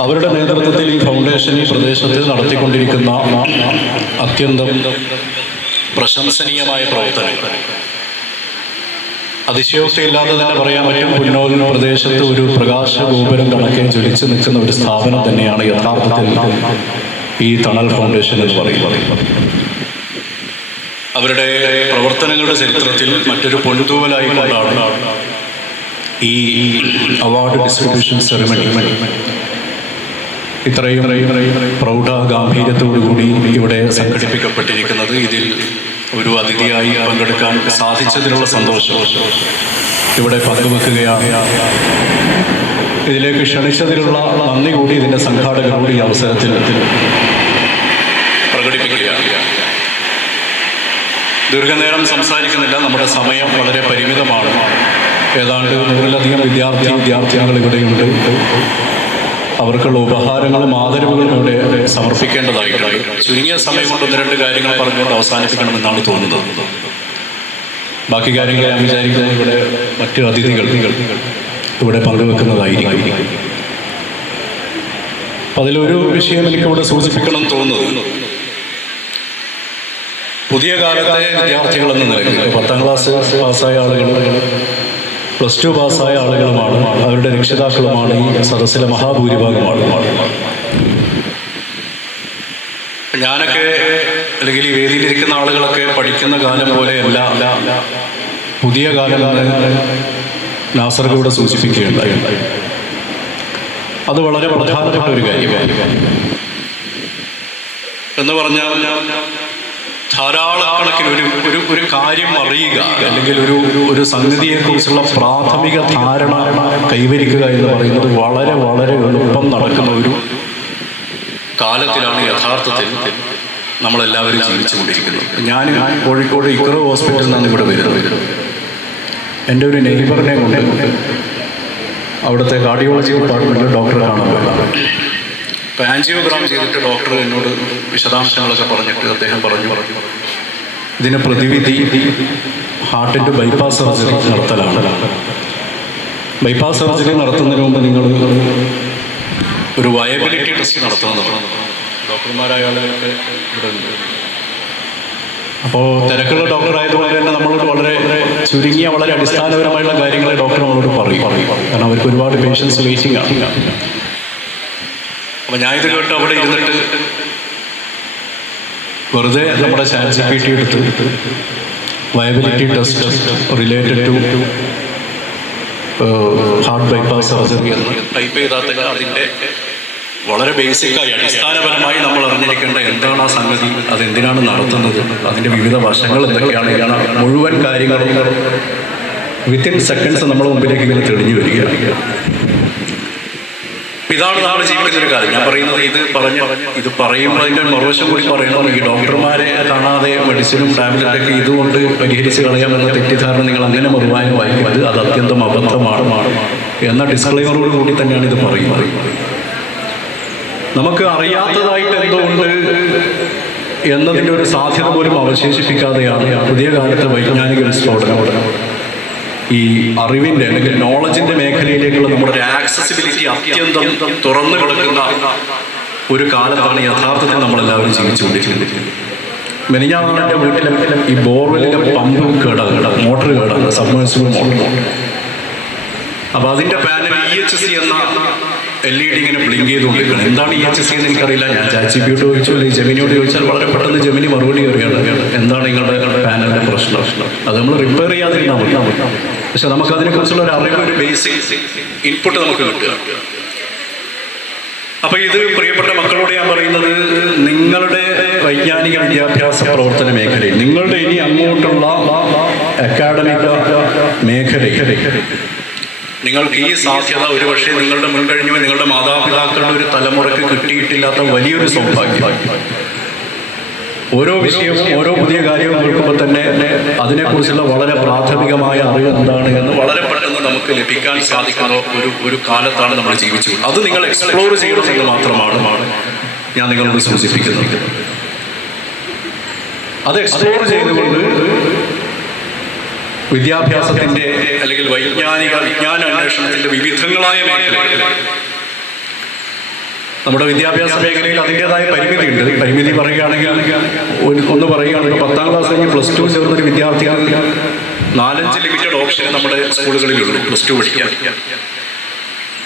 അവരുടെ നേതൃത്വത്തിൽ ഈ ഫൗണ്ടേഷൻ ഈ പ്രദേശത്ത് നടത്തിക്കൊണ്ടിരിക്കുന്ന അത്യന്തം പ്രശംസനീയമായ പ്രവർത്തനം, അതിശയോക്തിയില്ലാതെ തന്നെ പറയാൻ പറ്റും. പുന്നോൽ പ്രദേശത്ത് ഒരു പ്രകാശ ഗോപുരം കണക്കെ ജ്വലിച്ചു നിൽക്കുന്ന ഒരു സ്ഥാപനം തന്നെയാണ് യഥാർത്ഥത്തിൽ ഈ തണൽ ഫൗണ്ടേഷൻ എന്ന് പറയുന്നത്. അവരുടെ പ്രവർത്തനങ്ങളുടെ ചരിത്രത്തിൽ മറ്റൊരു പൊൻതൂവലായി കൊണ്ടാണ് ഈ അവാർഡ് ഡിസ്ട്രിബ്യൂഷൻ സെറിമണി ഇത്രയും പ്രൗഢ ഗാംഭീര്യത്തോടുകൂടി ഇവിടെ സംഘടിപ്പിക്കപ്പെട്ടിരിക്കുന്നത്. ഇതിൽ ഒരു അതിഥിയായി പങ്കെടുക്കാൻ സാധിച്ചതിനുള്ള സന്തോഷം ഇവിടെ പങ്കുവെക്കുകയാണ്. ഇതിലേക്ക് ക്ഷണിച്ചതിലുള്ള നന്ദി കൂടി ഇതിൻ്റെ സംഘാടകരോട് ഈ അവസരത്തിൽ പ്രകടിപ്പിക്കുകയാണ്. ദീർഘനേരം സംസാരിക്കുന്നില്ല, നമ്മുടെ സമയം വളരെ പരിമിതമാണ്. ഏതാണ്ട് 100-ലധികം വിദ്യാർത്ഥിനികൾ ഇവിടെയുണ്ട്. അവർക്കുള്ള ഉപഹാരങ്ങളും ആദരവുകളും ഇവിടെ സമർപ്പിക്കേണ്ടതായിട്ടുണ്ട്. ചുരുങ്ങിയ സമയം കൊണ്ട് 1-2 കാര്യങ്ങൾ പറഞ്ഞുകൊണ്ട് അവസാനിപ്പിക്കണമെന്നാണ് തോന്നുന്നത്. ബാക്കി കാര്യങ്ങൾ ഞാൻ വിചാരിക്കുന്നത് ഇവിടെ മറ്റ് അതിഥികൾ ഇവിടെ പങ്കുവെക്കുന്നതായിരിക്കും. അതിലൊരു വിഷയം എനിക്കിവിടെ സൂചിപ്പിക്കണം തോന്നുന്നു. പുതിയ കാലത്തെ വിദ്യാർത്ഥികൾ എന്ന നിലയ്ക്ക് 10ാം ക്ലാസ് പാസ്സായ ആളുകളും +2 പാസ്സായ ആളുകളുമാണ്, അവരുടെ രക്ഷിതാക്കളുമാണ് ഈ സദസ്സിലെ മഹാഭൂരിഭാഗം ആളുകളാണ്. ഞാനൊക്കെ അല്ലെങ്കിൽ ഈ വേദിയിലിരിക്കുന്ന ആളുകളൊക്കെ പഠിക്കുന്ന കാലം പോലെയല്ല പുതിയ കാലം എന്ന് നാസർ ഇവിടെ സൂചിപ്പിക്കുകയുണ്ടായി. അത് വളരെ പ്രധാനപ്പെട്ട ഒരു കാര്യമാണ്. എന്ന് പറഞ്ഞാൽ ധാരാളക്കണക്കിന് ഒരു കാര്യം അറിയുക അല്ലെങ്കിൽ ഒരു സംഗതിയെക്കുറിച്ചുള്ള പ്രാഥമിക ധാരണ കൈവരിക്കുക എന്ന് പറയുന്നത് വളരെ വളരെ എളുപ്പം നടക്കുന്ന ഒരു കാലത്തിലാണ് യഥാർത്ഥത്തിൽ നമ്മളെല്ലാവരും ജീവിച്ചുകൊണ്ടിരിക്കുന്നത്. ഞാൻ കോഴിക്കോട് ഇക്രോ ഹോസ്പിറ്റലിൽ നിന്നാണ് ഇവിടെ വരുന്നത്. എൻ്റെ ഒരു നെയ്ബറിനെ കൊണ്ട് അവിടുത്തെ കാർഡിയോളജി ഡിപ്പാർട്ട്മെൻറ്റിൽ ഡോക്ടറെ കാണാൻ പോയതാണ്. ഇപ്പോൾ ആൻജിയോഗ്രാം ചെയ്തിട്ട് ഡോക്ടർ എന്നോട് വിശദാംശങ്ങളൊക്കെ പറഞ്ഞിട്ട് അദ്ദേഹം പറഞ്ഞു, ഇതിന് പ്രതിവിധി ഹാർട്ടിൻ്റെ ബൈപ്പാസ് സർജറി നടത്തലാണ്. ബൈപ്പാസ് സർജറി നടത്തുന്നതിന് മുമ്പ് നിങ്ങൾ ഒരു വയബിലിറ്റി ടെസ്റ്റ് നടത്തണമെന്ന് ഡോക്ടർമാരായ ആളുകൾക്ക് ഇവിടെ ഉണ്ട്. അപ്പോൾ തിരക്കുള്ള ഡോക്ടറായതുകൊണ്ട് തന്നെ നമ്മളോട് വളരെ ചുരുങ്ങിയ വളരെ അടിസ്ഥാനപരമായുള്ള കാര്യങ്ങൾ ഡോക്ടർ നമ്മളോട് പറയും. കാരണം അവർക്ക് ഒരുപാട് പേഷ്യൻസ് വെയിറ്റിംഗ് ആണ്. അപ്പോൾ ഞാനിത് കേട്ട് അവിടെ ഇരുന്നിട്ട് വെറുതെ നമ്മുടെ ChatGPT എടുത്ത് viability test related to heart bypass surgery എന്ന് ടൈപ്പ് ചെയ്താൽ തന്നെ അതിൻ്റെ വളരെ ബേസിക്കായി അടിസ്ഥാനപരമായി നമ്മൾ അറിഞ്ഞിരിക്കേണ്ട എന്താണ് ആ സംഗതി, അതെന്തിനാണ് നടത്തുന്നത്, അതിൻ്റെ വിവിധ വശങ്ങൾ എന്തൊക്കെയാണ് എന്ന മുഴുവൻ കാര്യങ്ങളും വിത്തിൻ സെക്കൻഡ്സ് നമ്മുടെ മുമ്പിലേക്ക് ഇങ്ങനെ തെളിഞ്ഞു വരികയാണ്. ഇതാണ് നമ്മൾ ജീവിക്കുന്ന ഒരു കാര്യം. ഞാൻ പറയുന്നത് ഇത് പറയുമ്പോൾ അതിൻ്റെ മറുവശം കൂടി പറയണം. ഈ ഡോക്ടർമാരെ കാണാതെ മെഡിസിനും ടാബ്ലറ്റൊക്കെ ഇതുകൊണ്ട് പരിഹരിച്ച് കളയാമെന്ന തെറ്റിദ്ധാരണ നിങ്ങൾ അങ്ങനെ മറുവായി വായിക്കരുത്. അത് അത്യന്തം അബദ്ധമാണ് എന്ന ഡിസ്ക്ലെയിമറോട് കൂടി തന്നെയാണ് ഇത് പറയുന്നത്. നമുക്ക് അറിയാത്തതായിട്ട് എന്തുകൊണ്ട് എന്നതിൻ്റെ ഒരു സാധ്യത പോലും അവശേഷിപ്പിക്കാതെയാണ് പുതിയ കാലത്തെ വൈജ്ഞാനിക വിസ്ഫോടനം ഈ അറിവിൻ്റെ അല്ലെങ്കിൽ നോളജിൻ്റെ മേഖലയിലേക്കുള്ള നമ്മുടെ ഒരു ആക്സസിബിലിറ്റി അത്യന്തം തുറന്നു കിടക്കുന്ന ഒരു കാലത്താണ് യഥാർത്ഥത്തിൽ നമ്മളെല്ലാവരും ജീവിച്ചുകൊണ്ടിരിക്കുന്നത്. മെനിഞ്ഞാന്നാണ് എൻ്റെ വീട്ടിലെ ഈ ബോർവെല്ലിൻ്റെ പമ്പ് കേടാണ്, മോട്ടർ കേടാണ്, സബ്മേഴ്സിബിൾ മോട്ടർ. അപ്പോൾ അതിൻ്റെ പാനൽ EHC എന്ന LED ഇങ്ങനെ ബ്ലിങ്ക് ചെയ്തുകൊണ്ടിരിക്കണം. എന്താണ് EHC എന്ന് എനിക്കറിയില്ല. ഞാൻ ChatGPT ചോദിച്ചു, അല്ലെങ്കിൽ ജെമിനിയോട് ചോദിച്ചാൽ വളരെ പെട്ടെന്ന് ജെമിനി മറുപടി അറിയാണ് എന്താണ് നിങ്ങളുടെ പാനലിൻ്റെ പ്രശ്നം. അത് നമ്മൾ റിപ്പയർ ചെയ്യാതിരുന്നാൽ മതി. പക്ഷെ നമുക്ക് അതിനെക്കുറിച്ചുള്ള ഒരു അറിവ്, ഒരു ബേസിക് ഇൻപുട്ട് നമുക്ക് കിട്ടുക. അപ്പോൾ ഇത് പ്രിയപ്പെട്ട മക്കളോട് ഞാൻ പറയുന്നത്, നിങ്ങളുടെ വൈജ്ഞാനിക വിദ്യാഭ്യാസ പ്രവർത്തന മേഖലയിൽ, നിങ്ങളുടെ ഇനി അങ്ങോട്ടുള്ള അക്കാഡമിക മേഖലയിൽ നിങ്ങൾക്ക് ഈ സാധ്യത ഒരുപക്ഷെ നിങ്ങളുടെ മുൻകഴിഞ്ഞ നിങ്ങളുടെ മാതാപിതാക്കളുടെ ഒരു തലമുറയ്ക്ക് കിട്ടിയിട്ടില്ലാത്ത വലിയൊരു സൗഭാഗ്യം. ഓരോ വിഷയവും ഓരോ പുതിയ കാര്യവും കേൾക്കുമ്പോൾ തന്നെ അതിനെക്കുറിച്ചുള്ള വളരെ പ്രാഥമികമായ അറിവ് എന്താണ് എന്ന് വളരെ പെട്ടെന്ന് നമുക്ക് ലഭിക്കാൻ സാധിക്കുന്ന ഒരു കാലത്താണ് നമ്മൾ ജീവിച്ചത്. അത് നിങ്ങൾ എക്സ്പ്ലോർ ചെയ്യണമെന്ന് മാത്രമാണ് ഞാൻ നിങ്ങളോട് സൂചിപ്പിക്കുന്നത്. അത് എക്സ്പ്ലോർ ചെയ്തുകൊണ്ട് വിദ്യാഭ്യാസത്തിൻ്റെ അല്ലെങ്കിൽ വിജ്ഞാന അന്വേഷണത്തിൻ്റെ വിവിധങ്ങളായ മേഖലകൾ, നമ്മുടെ വിദ്യാഭ്യാസ മേഖലയിൽ അതിൻ്റെതായ പരിമിതിയുണ്ട്. പരിമിതി പറയുകയാണെങ്കിൽ ഒന്ന് പറയുകയാണെങ്കിൽ 10ാം ക്ലാസ് കഴിഞ്ഞ് +2 ചേർന്നൊരു വിദ്യാർത്ഥികൾ 4-5 ലിമിറ്റഡ് ഓപ്ഷൻ നമ്മുടെ സ്കൂളുകളിലുള്ളൂ +2 പഠിക്കാൻ.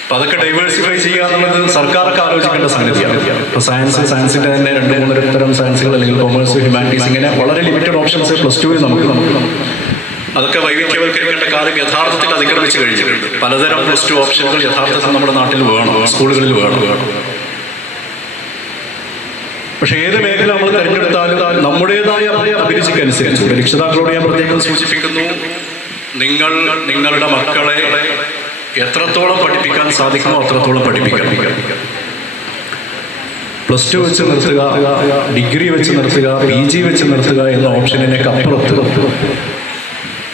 അപ്പം അതൊക്കെ ഡൈവേഴ്സിഫൈ ചെയ്യുക എന്നുള്ളത് സർക്കാർക്ക് ആലോചിക്കേണ്ട സംഗതിയാണ്. ഇപ്പോൾ സയൻസിൻ്റെ തന്നെ 2-3 തരം സയൻസുകൾ അല്ലെങ്കിൽ കൊമേഴ്സ്, ഹ്യൂമാനിറ്റീസ്, ഇങ്ങനെ വളരെ ലിമിറ്റഡ് ഓപ്ഷൻസ് +2 നമുക്ക് അതൊക്കെ വൈവിധ്യവൽക്കരിക്കേണ്ട കാലം യഥാർത്ഥത്തിൽ അതിക്രമിച്ച് കഴിഞ്ഞിട്ടുണ്ട്. പലതരം +2 ഓപ്ഷനുകൾ യഥാർത്ഥത്തിൽ നമ്മുടെ നാട്ടിൽ വേണം, സ്കൂളുകളിൽ വേണം. പക്ഷെ ഏത് മേഖല നമ്മൾ തിരഞ്ഞെടുത്താലും നമ്മുടേതായ അഭിരുചിക്കനുസരിച്ച് രക്ഷിതാക്കളോട് ഞാൻ പ്രത്യേകം സൂചിപ്പിക്കുന്നു, നിങ്ങളുടെ മക്കളെ എത്രത്തോളം പഠിപ്പിക്കാൻ സാധിക്കുമോ അത്രത്തോളം പഠിപ്പിക്കണം. +2 വെച്ച് നിർത്തുക, ഡിഗ്രി വെച്ച് നിർത്തുക, PG വെച്ച് നിർത്തുക എന്ന ഓപ്ഷനിലേക്ക് അപ്പുറത്ത്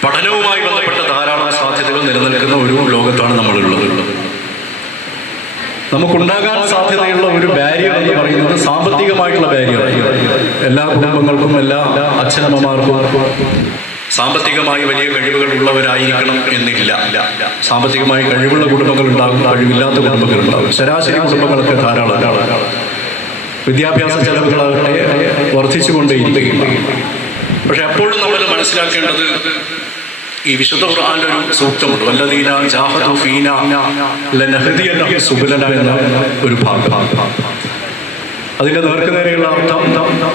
പഠനവുമായി ബന്ധപ്പെട്ട ധാരാളം സാധ്യതകൾ നിലനിൽക്കുന്ന ഒരു ലോകത്താണ് നമ്മളുള്ളത്. നമുക്കുണ്ടാകാൻ സാധ്യതയുള്ള ഒരു ബാരിയർ എന്ന് പറയുന്നത് സാമ്പത്തികമായിട്ടുള്ള ബാരിയറാണ്. എല്ലാ കുടുംബങ്ങൾക്കും എല്ലാ അച്ഛനമ്മമാർക്കും സാമ്പത്തികമായി വലിയ കഴിവുകൾ ഉള്ളവരായിരിക്കണം എന്നില്ല. സാമ്പത്തികമായി കഴിവുള്ള കുടുംബങ്ങൾ ഉണ്ടാകും, കഴിവില്ലാത്ത കുടുംബങ്ങൾ ഉണ്ടാകും. ശരാശരി കുടുംബങ്ങളൊക്കെ ധാരാളം. വിദ്യാഭ്യാസ ചെലവുകളാകട്ടെ വർദ്ധിച്ചുകൊണ്ടേയിരിക്കും. പക്ഷെ അപ്പോഴും നമ്മൾ മനസ്സിലാക്കേണ്ടത്, ഈ വിശുദ്ധ ഖുർആനിൽ ഒരു സൂക്തമുണ്ട്, വല്ലദീന ജാഹദു ഫീനാ ലനഹ്ദിയന്നഹും സുബുലന എന്ന ഒരു ഭാഗം. അതിൻ്റെ നേർക്കുനേരെയുള്ള അർത്ഥം,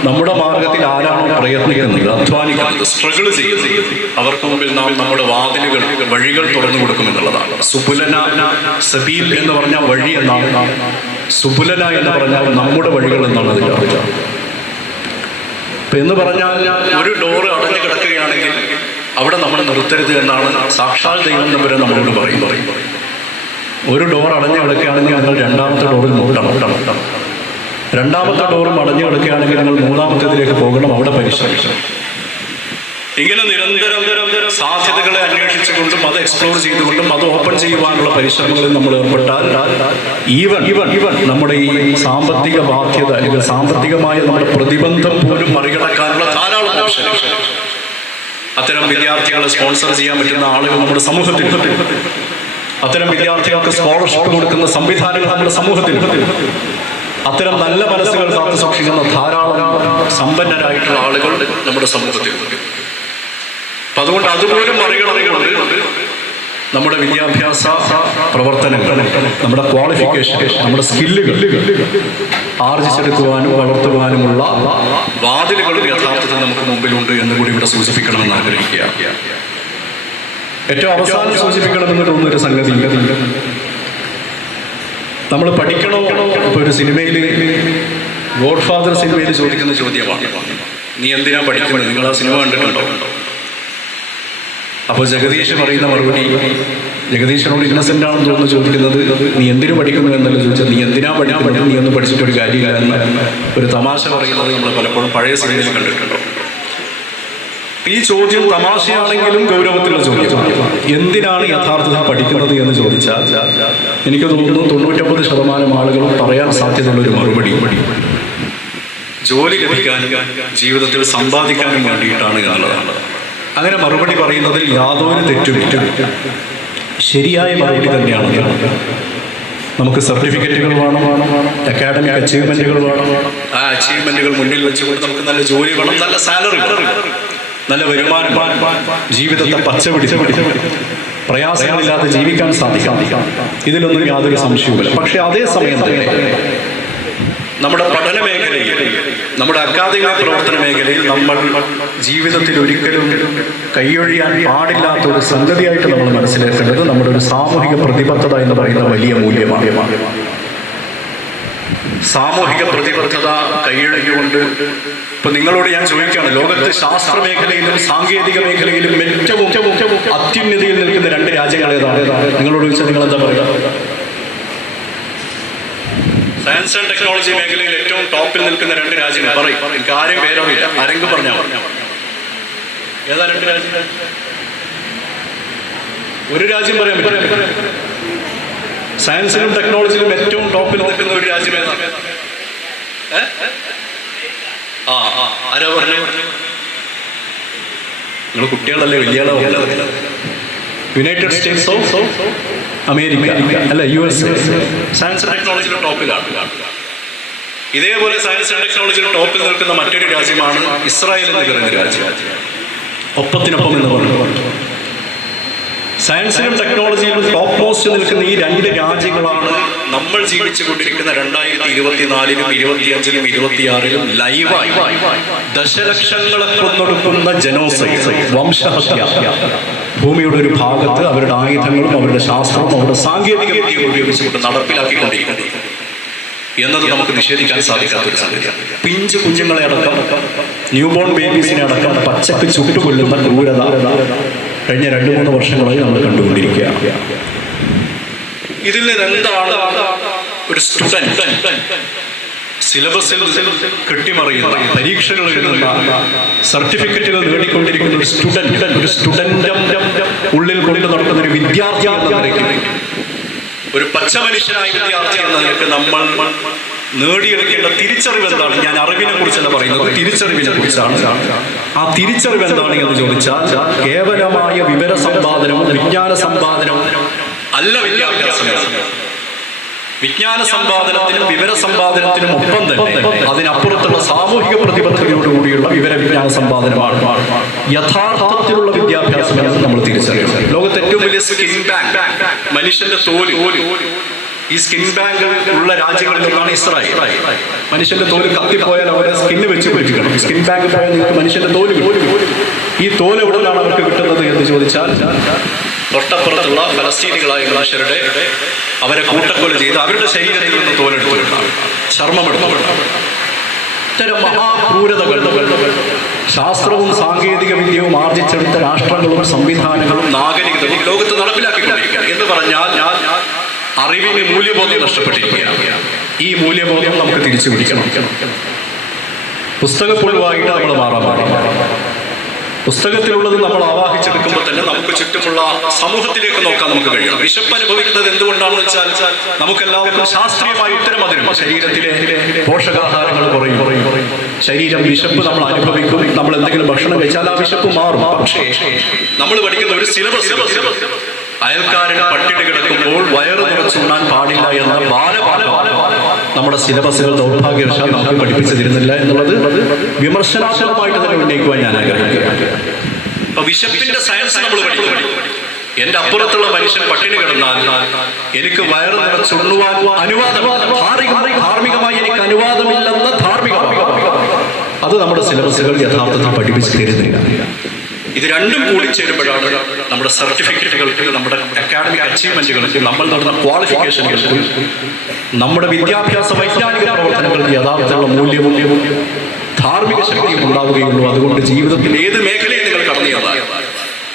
നമ്മുടെ മാർഗത്തിൽ ആരാണോ പ്രയത്നിക്കുന്നത്, അധ്വാനിക്കുന്നത്, സ്ട്രഗിൾ ചെയ്യുന്നത്, അവർക്ക് മുമ്പിൽ നാം നമ്മുടെ വഴികൾ തുറന്നു കൊടുക്കുമെന്നുള്ളതാണ്. സുബുലന, സബീൽ എന്ന് പറഞ്ഞാൽ വഴി എന്നാണ്, സുബുലന എന്ന് പറഞ്ഞാൽ നമ്മുടെ വഴികൾ എന്നാണ് അതിൻ്റെ അർത്ഥം. എന്ന് പറഞ്ഞാൽ ഒരു ഡോറ് അടഞ്ഞു കിടക്കുകയാണെങ്കിൽ അവിടെ നമ്മൾ നിർത്തരുത് എന്നാണ് സാക്ഷാൽ ദൈവം നമ്പരെ നമ്മളോട് പറയും. ഒരു ഡോർ അടഞ്ഞു കിടക്കുകയാണെങ്കിൽ നിങ്ങൾ 2ാമത്തെ ഡോറിൽ മുട്ടണം. 2ാമത്തെ ഡോറും അടഞ്ഞു കിടക്കുകയാണെങ്കിൽ നിങ്ങൾ 3ാമത്തേതിലേക്ക് പോകണം, അവിടെ പരിശ്രമിക്കണം. ഇങ്ങനെ നിരന്തരം സാധ്യതകളെ അന്വേഷിച്ചുകൊണ്ടും അത് എക്സ്പ്ലോർ ചെയ്തുകൊണ്ടും അത് ഓപ്പൺ ചെയ്യുവാനുള്ള പരിശ്രമങ്ങളിൽ നമ്മൾ ഏർപ്പെട്ടാൽ ഈവൻ നമ്മുടെ ഈ സാമ്പത്തിക ബാധ്യത അല്ലെങ്കിൽ സാമ്പത്തികമായ നമ്മുടെ പ്രതിബന്ധം പോലും മറികടക്കാനുള്ള ധാരാളം ഓപ്ഷനുകൾ അത്തരം വിദ്യാർത്ഥികളെ സ്പോൺസർ ചെയ്യാൻ പറ്റുന്ന ആളുകൾ നമ്മുടെ സമൂഹത്തിൽ അത്തരം വിദ്യാർത്ഥികൾക്ക് സ്കോളർഷിപ്പ് കൊടുക്കുന്ന സംവിധാനങ്ങൾ നമ്മുടെ സമൂഹത്തിൽ, അത്തരം നല്ല മനസ്സുകൾ കാത്തു സൂക്ഷിക്കുന്ന ധാരാളം സമ്പന്നരായിട്ടുള്ള ആളുകൾ നമ്മുടെ സമൂഹത്തിലുണ്ട്. അപ്പൊ അതുകൊണ്ട് അതുപോലും മറികടന്നുകൊണ്ട് നമ്മുടെ വിദ്യാഭ്യാസ പ്രവർത്തനങ്ങൾ, നമ്മുടെ ക്വാളിഫിക്കേഷൻ, നമ്മുടെ സ്കില്ലുകൾ ആർജിച്ചെടുക്കുവാനും വളർത്തുവാനുമുള്ള വാതിലുകളും യഥാർത്ഥത്തിൽ നമുക്ക് മുമ്പിലുണ്ട് എന്ന് കൂടി ഇവിടെ സൂചിപ്പിക്കണമെന്ന് ആഗ്രഹിക്കുക. ഏറ്റവും അവസാനം സൂചിപ്പിക്കണമെന്ന് തോന്നുന്നൊരു സംഗതി, നമ്മൾ പഠിക്കണോ? ഇപ്പൊ ഒരു സിനിമയിൽ, ഗോഡ് ഫാദർ സിനിമയിൽ ചോദിക്കുന്ന ചോദ്യമാണ്, നീ എന്തിനാ പഠിക്കുന്നത്? നിങ്ങൾ ആ സിനിമ കണ്ടിട്ടുണ്ടോ? അപ്പോൾ ജഗദീഷ് പറയുന്ന മറുപടി, ജഗദീഷിനോട് ഇന്നസെന്റ് ആണെന്ന് തോന്നുന്നു ചോദിക്കുന്നത്, നീ എന്തിനു പഠിക്കുന്നു എന്നല്ല ചോദിച്ചത്, നീ എന്തിനാ പഠിക്കുന്നത്? നീ ഒന്നും പഠിച്ചിട്ടൊരു കാര്യമില്ല എന്ന് ഒരു തമാശ പറയുന്നത് നമ്മൾ പലപ്പോഴും പഴയ സിനിമയിൽ കണ്ടിട്ടുണ്ടോ? ഈ ചോദ്യം തമാശയാണെങ്കിലും ഗൗരവത്തിലുള്ള ചോദ്യം. എന്തിനാണ് യഥാർത്ഥത്തിൽ പഠിക്കുന്നത് എന്ന് ചോദിച്ചാൽ എനിക്ക് തോന്നുന്നു 99% ആളുകളും പറയാൻ സാധ്യതയുള്ള ഒരു മറുപടി, ജോലി ലഭിക്കാനും ജീവിതത്തിൽ സമ്പാദിക്കാനും വേണ്ടിയിട്ടാണ് എന്നുള്ളതാണ്. അങ്ങനെ മറുപടി പറയുന്നതിൽ യാതൊരു തെറ്റുമില്ല, ശരിയായ മറുപടി തന്നെയാണ്. നമുക്ക് സർട്ടിഫിക്കറ്റുകൾ വേണം, അക്കാഡമിക് അച്ചീവ്മെന്റുകൾ വേണം. ആ അച്ചീവ്മെന്റുകൾ മുന്നിൽ വെച്ചുകൊണ്ട് നമുക്ക് നല്ല ജോലി വേണം, നല്ല സാലറി, നല്ല വരുമാനം, ജീവിതത്തെ പച്ചപിടിച്ച് പ്രയാസങ്ങളില്ലാതെ ജീവിക്കാൻ സാധിക്കാം. ഇതിലൊന്നും യാതൊരു സംശയവുമില്ല. പക്ഷെ അതേസമയം തന്നെ നമ്മുടെ പഠന മേഖലയിൽ, നമ്മുടെ അക്കാദമിക പ്രവർത്തന മേഖലയിൽ നമ്മൾ ജീവിതത്തിൽ ഒരിക്കലും കൈയൊഴിയാൻ പാടില്ലാത്ത ഒരു സംഗതിയായിട്ട് നമ്മൾ മനസ്സിലാക്കേണ്ടത് നമ്മുടെ ഒരു സാമൂഹിക പ്രതിബദ്ധത എന്ന് പറയുന്ന വലിയ മൂല്യമാണ്. സാമൂഹിക പ്രതിബദ്ധത കൈയടക്കിക്കൊണ്ട് ഇപ്പൊ നിങ്ങളോട് ഞാൻ ചോദിക്കുകയാണ്, ലോകത്ത് ശാസ്ത്ര മേഖലയിലും സാങ്കേതിക മേഖലയിലും ഏറ്റവും അത്യുന്നതിയിൽ നിൽക്കുന്ന 2 രാജ്യങ്ങൾ ഏതാണ്? നിങ്ങളോട് ചോദിച്ചാൽ നിങ്ങൾ എന്താ പറയുക? സയൻസ് ആൻഡ് ടെക്നോളജി മേഖലയിൽ ഏറ്റവും ടോപ്പിൽ നിൽക്കുന്ന 2 രാജ്യങ്ങൾ പറയും. എനിക്ക് ആരും പേരറിയില്ല, ആരെങ്കിലും പറഞ്ഞാൽ ഏതാ 2 രാജ്യം? ഒരു രാജ്യം പറയാൻ പറ്റില്ല. സയൻസിലും ടെക്നോളജിയിലും ഏറ്റവും ടോപ്പിൽ നിൽക്കുന്ന ഒരു രാജ്യം ഏതാണ്? ആരാ പറഞ്ഞു? നിങ്ങൾ കുട്ടികളല്ലേ, വലിയ യുണൈറ്റഡ് സ്റ്റേറ്റ്സ് ഓഫ് അമേരിക്ക അല്ല, US. സയൻസ് ആൻഡ് ടെക്നോളജിയുടെ ടോപ്പിലാണ്. ഇതേപോലെ സയൻസ് ആൻഡ് ടെക്നോളജിയുടെ ടോപ്പിൽ നിൽക്കുന്ന മറ്റൊരു രാജ്യമാണ് ഇസ്രായേൽ എന്ന് പറയുന്ന രാജ്യം. ഒപ്പത്തിനൊപ്പം എന്ന് പറഞ്ഞു. സയൻസിലും ടെക്നോളജിയിലും ടോപ്പ് മോസ്റ്റ് നിൽക്കുന്ന ഈ 2 രാജ്യങ്ങളാണ് നമ്മൾ ജീവിച്ചു കൊണ്ടിരിക്കുന്ന 2024-ലും 25-ലും 26-ലും ലൈവായി ദശലക്ഷങ്ങളെ കൊന്നൊടുക്കുന്ന ജനോസൈഡ്, വംശഹത്യ ഭൂമിയുടെ ഒരു ഭാഗത്ത് അവരുടെ ആയുധങ്ങളും അവരുടെ ശാസ്ത്രവും അവരുടെ സാങ്കേതിക വിദ്യയും ഉപയോഗിച്ചുകൊണ്ട് നടപ്പിലാക്കിക്കൊണ്ടിരിക്കുന്നത് എന്നത് നമുക്ക് നിഷേധിക്കാൻ സാധിക്കാത്തൊരു സംഗതിയാണ്. പിഞ്ചു കുഞ്ഞുങ്ങളെ അടക്കം, ന്യൂബോൺ ബേബീസിനെ അടക്കം പച്ചക്ക് ചുട്ടുകൊല്ലുന്ന ക്രൂരത കഴിഞ്ഞ 2-3 വർഷങ്ങളായി നമ്മൾ കണ്ടുകൊണ്ടിരിക്കുകയാണ്. ഇതിൽ നിന്ന് എന്താണ് ഒരു സ്റ്റുഡന്റ് സിലബസിൽ കെട്ടിമറിയുന്ന, പരീക്ഷകൾ എഴുതുന്ന, സർട്ടിഫിക്കറ്റുകൾ നേടിക്കൊണ്ടിരിക്കുന്ന ഒരു സ്റ്റുഡന്റ് ഉള്ളിൽ കൊണ്ട് നടക്കുന്ന ഒരു വിദ്യാർത്ഥി എന്ന നിലയ്ക്ക്, ഒരു പച്ച മനുഷ്യനായ വിദ്യാർത്ഥി എന്ന നിലയ്ക്ക് നമ്മൾ നേടിയെടുക്കേണ്ട തിരിച്ചറിവ് എന്താണ്? ഞാൻ അറിവിനെ കുറിച്ചല്ല പറയുന്നത്, തിരിച്ചറിവിനെ കുറിച്ചാണ്. ആ തിരിച്ചറിവ് എന്താണ് എന്ന് ചോദിച്ചാൽ കേവലമായ വിവര സമ്പാദനവും വിജ്ഞാന സമ്പാദനവും അല്ല വിദ്യാഭ്യാസം. വിജ്ഞാന സമ്പാദനത്തിനും വിവര സമ്പാദനത്തിനും ഒപ്പം തന്നെ അതിനപ്പുറത്തുള്ള സാമൂഹിക പ്രതിബദ്ധതയോടുകൂടിയുള്ള വിവര വിജ്ഞാന സമ്പാദനമാണ് യഥാർത്ഥത്തിലുള്ള വിദ്യാഭ്യാസം എന്ന് നമ്മൾ തിരിച്ചറിയണം. ലോകത്തെ ഏറ്റവും വലിയ സ്കിൻ ബാങ്ക്, മനുഷ്യന്റെ തോല്, ഈ സ്കിൻ ബാങ്ക് ഉള്ള രാജ്യങ്ങളിൽ ഒന്നാണ് ഇസ്രായേൽ. മനുഷ്യന്റെ തോല് കത്തിപ്പോയാൽ അവരെ സ്കിന്ന് വെച്ച് പിടിപ്പിക്കണം. സ്കിൻ ബാങ്ക് പോയാൽ നിങ്ങൾക്ക് മനുഷ്യന്റെ തോല് കിട്ടും. ഈ തോല് എവിടെ നിന്നാണ് അവർക്ക് കിട്ടുന്നത് എന്ന് ചോദിച്ചാൽ തൊട്ടപ്പുറത്തുള്ള ഫലസ്തീനികളായ മനുഷ്യരുടെ അവരെ കൂട്ടക്കൊല ചെയ്ത് അവരുടെ ശരീരത്തിൽ നിന്ന് തോലെടുത്തു, ചർമ്മമെടുത്തു. ഇത്തരം മഹാക്രൂരതകൾ ശാസ്ത്രവും സാങ്കേതിക വിദ്യയും ആർജിച്ചെടുത്ത രാഷ്ട്രങ്ങളും സംവിധാനങ്ങളും നാഗരികതയും ലോകത്ത് നടപ്പിലാക്കിക്കൊണ്ടിരിക്കുക എന്ന് പറഞ്ഞാൽ അറിവിന് മൂല്യബോധം നഷ്ടപ്പെട്ടിരിക്കുകയാണ്. ഈ മൂല്യബോധം നമുക്ക് തിരിച്ചു പിടിക്കണം. പുസ്തകപ്പുഴുവായിട്ട് നമ്മൾ മാറാൻ പാടില്ല. പുസ്തകത്തിലുള്ളത് നമ്മൾ ആവാഹിച്ചെടുക്കുമ്പോൾ തന്നെ നമുക്ക് ചുറ്റുമുള്ള സമൂഹത്തിലേക്ക് നോക്കാൻ നമുക്ക് കഴിയണം. വിശപ്പ് അനുഭവിക്കുന്നത് എന്തുകൊണ്ടാണെന്ന് വെച്ചാൽ നമുക്കെല്ലാവർക്കും ശാസ്ത്രീയമായ ഉത്തരം അതിനും ശരീരത്തിലെ പോഷകാഹാരങ്ങൾ കുറയും, ശരീരം വിശപ്പ് നമ്മൾ അനുഭവിക്കും. നമ്മൾ എന്തെങ്കിലും ഭക്ഷണം കഴിച്ചാൽ ആ വിശപ്പ് മാറും. പക്ഷേ നമ്മൾ പഠിക്കുന്ന ഒരു സിലബസ്, അയൽക്കാരൻ പട്ടിണി കിടക്കുമ്പോൾ വയറ് നിറച്ചുണ്ണാൻ പാടില്ല എന്ന ബാലപാഠം നമ്മുടെ സിലബസുകൾ ദൗർഭാഗ്യവശാൽ നമുക്ക് പഠിപ്പിച്ചു തരുന്നില്ല എന്നുള്ളത് വിമർശനാത്മകമായിട്ട് തന്നെ ഉന്നയിക്കുവാൻ ഞാൻ ആഗ്രഹിക്കുകയാണ്. അപ്പൊ വിശപ്പിന്റെ സയൻസ് നമ്മൾ പഠിക്കും. എന്റെ അപ്പുറത്തുള്ള മനുഷ്യൻ പട്ടിണി കിടന്നാൽ എനിക്ക് വയറ് നിറച്ചുണ്ണുവാൻ അനുവാദമില്ല, ധാർമ്മികമായി എനിക്ക് അനുവാദമില്ലെന്ന ധാർമ്മികമായി അത് നമ്മുടെ സിലബസുകൾ യഥാർത്ഥത്തിൽ പഠിപ്പിച്ചു തരുന്നില്ല. ഇത് രണ്ടും കൂടി ചേരുമ്പോഴാണ് നമ്മുടെ സർട്ടിഫിക്കറ്റുകൾക്ക്, നമ്മുടെ അക്കാഡമിക് അച്ചീവ്മെന്റുകൾക്ക്, നമ്മൾ നടന്ന ക്വാളിഫിക്കേഷനുകൾക്ക്, നമ്മുടെ വിദ്യാഭ്യാസ വൈജ്ഞാനിക പ്രവർത്തനങ്ങൾക്ക് യഥാർത്ഥത്തിലുള്ള മൂല്യവും ധാർമ്മിക ശക്തിയും ഉണ്ടാവുകയുള്ളൂ. അതുകൊണ്ട് ജീവിതത്തിൽ ഏത് മേഖലയിൽ നിങ്ങൾ കടന്നു ചെന്നാൽ,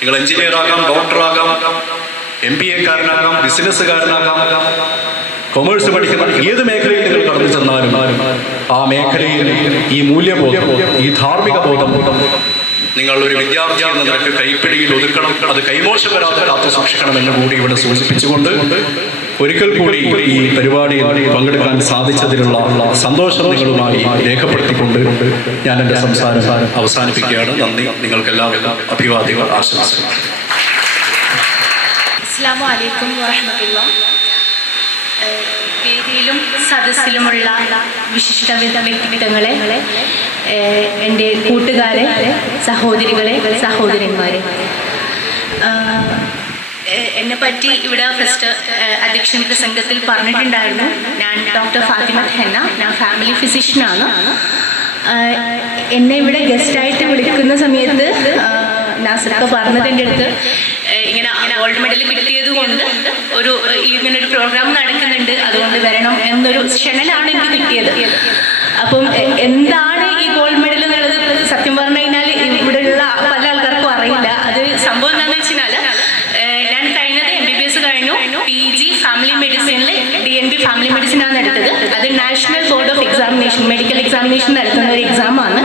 നിങ്ങൾ എഞ്ചിനീയർ ആകാം, ഡോക്ടറാകാം, MBA-കാരനാകാം, ബിസിനസ്സുകാരനാകാം, കൊമേഴ്സ് പഠിക്കുന്ന ഏത് മേഖലയിൽ നിങ്ങൾ കടന്നു ചെന്നാലും ആ മേഖലയിൽ ഈ മൂല്യബോധം, ഈ ധാർമ്മിക ബോധം നിങ്ങൾ ഒരു വിദ്യാർത്ഥി എന്ന നിലയ്ക്ക് കൈപ്പിടിയിൽ ഒതുക്കണം. അത് കൈമോശം വരാതെ കാത്തു സൂക്ഷിക്കണമെന്ന് കൂടി ഇവിടെ സൂചിപ്പിച്ചുകൊണ്ട് ഒരിക്കൽ കൂടി ഈ പരിപാടിയിൽ പങ്കെടുക്കാൻ സാധിച്ചതിലുള്ള സന്തോഷം നിങ്ങളുമായി രേഖപ്പെടുത്തിക്കൊണ്ട് ഞാൻ എൻ്റെ സംസാരം അവസാനിപ്പിക്കുകയാണ്. നന്ദി. നിങ്ങൾക്കെല്ലാവർക്കും അഭിവാദ്യങ്ങൾ ആശംസിക്കുന്നു. അസ്സലാമു അലൈക്കും വറഹ്മത്തുള്ളാഹി. വേദിയിലും സദസ്സിലുമുള്ള വിശിഷ്ട വ്യക്തിത്വങ്ങളെ, എൻ്റെ കൂട്ടുകാരെ, സഹോദരികളെ, സഹോദരന്മാരെ, എന്നെ പറ്റി ഇവിടെ ഫസ്റ്റ് അധ്യക്ഷൻ പ്രസംഗത്തിൽ പറഞ്ഞിട്ടുണ്ടായിരുന്നു. ഞാൻ ഡോക്ടർ ഫാത്തിമത്ത് ഹെന്ന, ഞാൻ ഫാമിലി ഫിസിഷ്യനാണ്. എന്നെ ഇവിടെ ഗസ്റ്റായിട്ട് വിളിക്കുന്ന സമയത്ത് നാസർക്ക പറഞ്ഞത് എൻ്റെ അടുത്ത് ഇങ്ങനെ ഗോൾഡ് മെഡൽ കിട്ടിയത് കൊണ്ട് ഇങ്ങനൊരു പ്രോഗ്രാം നടക്കുന്നുണ്ട്, അതുകൊണ്ട് വരണം എന്നൊരു ക്ഷണലാണ് എനിക്ക് കിട്ടിയത്. അപ്പം എന്താണ് ഈ ഗോൾഡ് മെഡൽ എന്നുള്ളത് സത്യം പറഞ്ഞു കഴിഞ്ഞാൽ ഇവിടെയുള്ള പല ആൾക്കാർക്കും അറിയില്ല. അത് സംഭവം എന്താണെന്ന് വെച്ചാൽ, ഞാൻ കഴിഞ്ഞത് MBBS കഴിഞ്ഞു. PG ഫാമിലി മെഡിസിനിൽ DNB ഫാമിലി മെഡിസിൻ ആണ് എടുത്തത്. അത് national board of examination, medical examination നടത്തുന്ന ഒരു എക്സാമാണ്.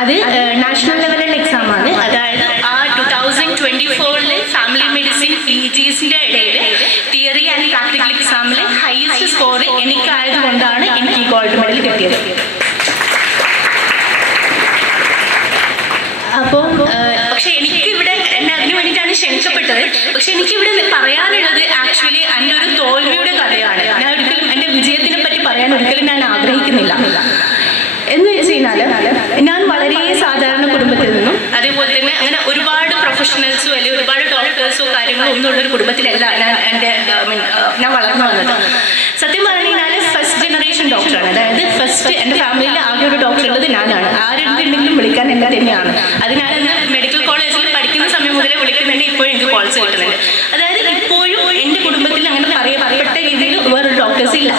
അത് നാഷണൽ ലെവലുള്ള എക്സാമാണ്. അതായത് ആ 2024 ഫാമിലി മെഡിസിൻ PGസിന്റെ ഇടയിൽ തിയറി ആൻഡ് പ്രാക്ടിക്കൽ എക്സാമിൽ ഹൈയസ്റ്റ് സ്കോർ എനിക്കായതുകൊണ്ടാണ് എനിക്ക് ഈ ഗോൾഡ് മെഡൽ കിട്ടിയത്. അപ്പോൾ പക്ഷെ എനിക്ക് ഇവിടെ എന്നെ അതിനു വേണ്ടിയിട്ടാണ് ക്ഷണിക്കപ്പെട്ടത്. പക്ഷെ എനിക്കിവിടെ പറയാനുള്ളത് ആക്ച്വലി എൻ്റെ ഒരു തോൽവിയുടെ കഥയാണ്. ഞാൻ ഒരിക്കലും എൻ്റെ വിജയത്തിനെ പറ്റി പറയാൻ ഒരിക്കലും ഞാൻ ആഗ്രഹിക്കുന്നില്ല. എന്ന് വെച്ച് കഴിഞ്ഞാൽ, ഞാൻ വളരെ സാധാരണ കുടുംബത്തിൽ നിന്നും, അതേപോലെ തന്നെ അങ്ങനെ ഒരുപാട് പ്രൊഫഷണൽസോ അല്ലെങ്കിൽ ഒരുപാട് ഡോക്ടേഴ്സോ കാര്യങ്ങളോ ഒന്നും ഉള്ളൊരു കുടുംബത്തിലല്ല ഞാൻ വളർന്നു വന്നത്. സത്യം പറഞ്ഞു കഴിഞ്ഞാൽ ഫസ്റ്റ് ജനറേഷൻ ഡോക്ടറാണ്. അതായത് ഫസ്റ്റ് എൻ്റെ ഫാമിലിയിൽ ആകെ ഒരു ഡോക്ടർ ഉള്ളത് ഞാനാണ്. ആരെന്തുണ്ടെങ്കിലും വിളിക്കാൻ എന്നെ തന്നെയാണ്. അത് ഞാനിന്ന് മെഡിക്കൽ കോളേജിൽ പഠിക്കുന്ന സമയം മുതലേ വിളിക്കുന്നുണ്ട്. ഇപ്പോഴും എനിക്ക് കോൾസ് കിട്ടുന്നുണ്ട്. അതായത് ഇപ്പോഴും എൻ്റെ കുടുംബത്തിൽ അങ്ങനെ പറയപ്പെട്ട രീതിയിൽ വേറൊരു ഡോക്ടേഴ്സ് ഇല്ല.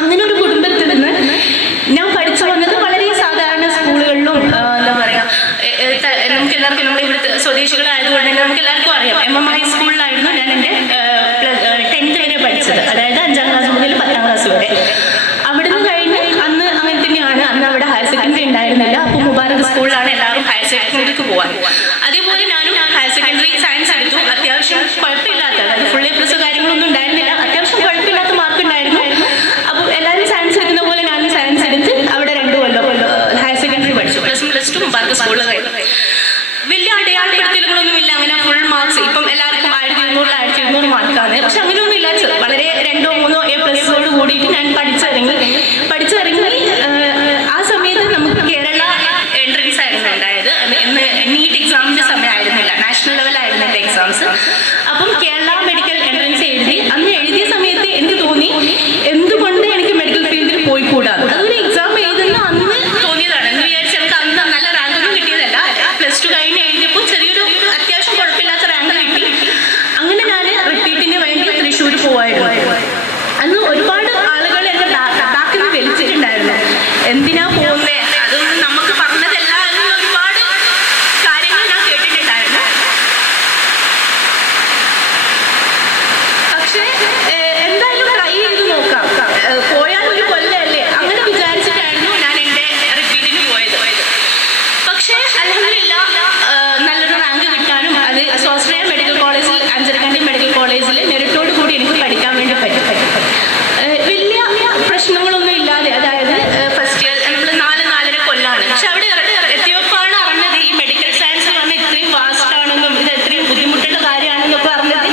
അങ്ങനെ ഒരു കുടുംബത്തിൽ നിന്ന് ഞാൻ പഠിച്ചു വന്നത് വളരെ സാധാരണ സ്കൂളുകളിലും, എന്താ പറയുക, നമുക്ക് എല്ലാവർക്കും നമ്മൾ ഇവിടുത്തെ സ്വദേശികളായതുകൊണ്ട് തന്നെ നമുക്ക് എല്ലാവർക്കും അറിയാം, MMI സ്കൂളിലായിരുന്നു ഞാൻ എൻ്റെ 10th വരെ പഠിച്ചത്. അതായത് 5ാം ക്ലാസ് മുതൽ 10ാം ക്ലാസ് വരെ. അവിടുന്ന് കഴിഞ്ഞ് അന്ന് അങ്ങനെ തന്നെയാണ്. അന്ന് അവിടെ ഹയർ സെക്കൻഡറി ഉണ്ടായിരുന്നില്ല. അപ്പോൾ മുബാറക് സ്കൂളിലാണ് എല്ലാവരും ഹയർ സെക്കൻഡറിക്ക് പോകാൻ. അതേപോലെ ഞാനും ഹയർ സെക്കൻഡറി സയൻസ് എടുത്തു. അത്യാവശ്യം കുഴപ്പമില്ലാത്ത, അതായത് ഫുൾ A+ കാര്യങ്ങളൊന്നും ഉണ്ടായിരുന്നില്ല. അത്യാവശ്യം കുഴപ്പമില്ലാത്ത മാർക്ക് ഉണ്ടായിരുന്നു. അപ്പോൾ എല്ലാവരും സയൻസ് എടുക്കുന്ന പോലെ ഞാനും സയൻസ് എടുത്ത് അവിടെ 2 കൊല്ലം ഹയർ സെക്കൻഡറി പഠിച്ചു. +1 +2 മുബാറക് സ്കൂളിൽ കഴിഞ്ഞു. വലിയ അടയാളപ്പെടുത്തലുകളൊന്നുമില്ല. അങ്ങനെ ഫുൾ മാർക്സ് ഇപ്പം എല്ലാവർക്കും 1200 1200 മാർക്കാണ്. പക്ഷെ അങ്ങനെയൊന്നും ഇല്ല. വളരെ 2 3 A+ഓട് കൂടിയിട്ട് ഞാൻ പഠിച്ചിറങ്ങി. ആ സമയത്ത് നമുക്ക് കേരള എൻട്രൻസ് ആയിരുന്നു ഉണ്ടായത്. നീറ്റ് എക്സാമിൻ്റെ സമയമായിരുന്നില്ല, നാഷണൽ ലെവലായിരുന്നു എൻ്റെ എക്സാംസ്. അപ്പം കേരള മെഡിക്കൽ എൻട്രൻസ് എഴുതി. അന്ന് എഴുതിയ സമയത്ത് എനിക്ക് തോന്നി എന്തുകൊണ്ട് എനിക്ക് മെഡിക്കൽ ഫീൽഡിൽ പോയിക്കൂടാണ്. അതൊരു എക്സാം എഴുതുന്ന അന്ന് തോന്നിയതാണ്. എന്ന് വിചാരിച്ച് എനിക്ക് അന്ന് നല്ല റാങ്കൊന്നും കിട്ടിയതല്ല. +2 കഴിഞ്ഞ് എഴുതിയപ്പോൾ ചെറിയൊരു അത്യാവശ്യം കുഴപ്പമില്ലാത്ത റാങ്ക് കിട്ടി. അങ്ങനെ ഞാൻ റിപ്പീറ്റിന് വേണ്ടി തൃശ്ശൂർ പോവായിരുന്നു. അന്ന് ഒരുപാട് ആളുകൾ എന്നെ ബാക്കിൽ നിന്ന് വലിച്ചിട്ടുണ്ടായിരുന്നു. എന്തിനാ പോകുന്നേ, അതൊന്നും നമുക്ക് പറഞ്ഞതല്ല എന്ന് ഒരുപാട് കാര്യങ്ങൾ ഞാൻ കേട്ടിട്ടുണ്ടായിരുന്നു. പക്ഷേ എന്തായാലും ട്രൈ ചെയ്ത് നോക്കാം, പോയാൽ ഒരു കൊല്ലമല്ലേ, അങ്ങനെ വിചാരിച്ചിട്ടായിരുന്നു ഞാൻ എൻ്റെ റിപ്പീറ്റിന് പോയത്. പക്ഷേ അൽഹംദുലില്ലാഹ് നല്ലൊരു റാങ്ക് കിട്ടാനും അത് സ്വാശ്രയ മെഡിക്കൽ കോളേജിൽ, അഞ്ചരക്കണ്ടി മെഡിക്കൽ കോളേജിൽ മെറിറ്റോട് കൂടി എനിക്ക് പഠിക്കാൻ വേണ്ടി പറ്റും. വലിയ പ്രശ്നങ്ങളൊന്നും ഇല്ലാതെ, അതായത് ഫസ്റ്റ് ഇയർ നമ്മൾ 4-4.5 കൊല്ലാണ്. പക്ഷെ അവിടെ എത്തിയപ്പോഴാണ് അറിഞ്ഞത് ഈ മെഡിക്കൽ സയൻസ് പറഞ്ഞാൽ ഇത്രയും വാസ്റ്റ് ആണെന്നും ഇത് എത്രയും ബുദ്ധിമുട്ടുള്ള കാര്യമാണെന്നൊക്കെ അറിഞ്ഞത്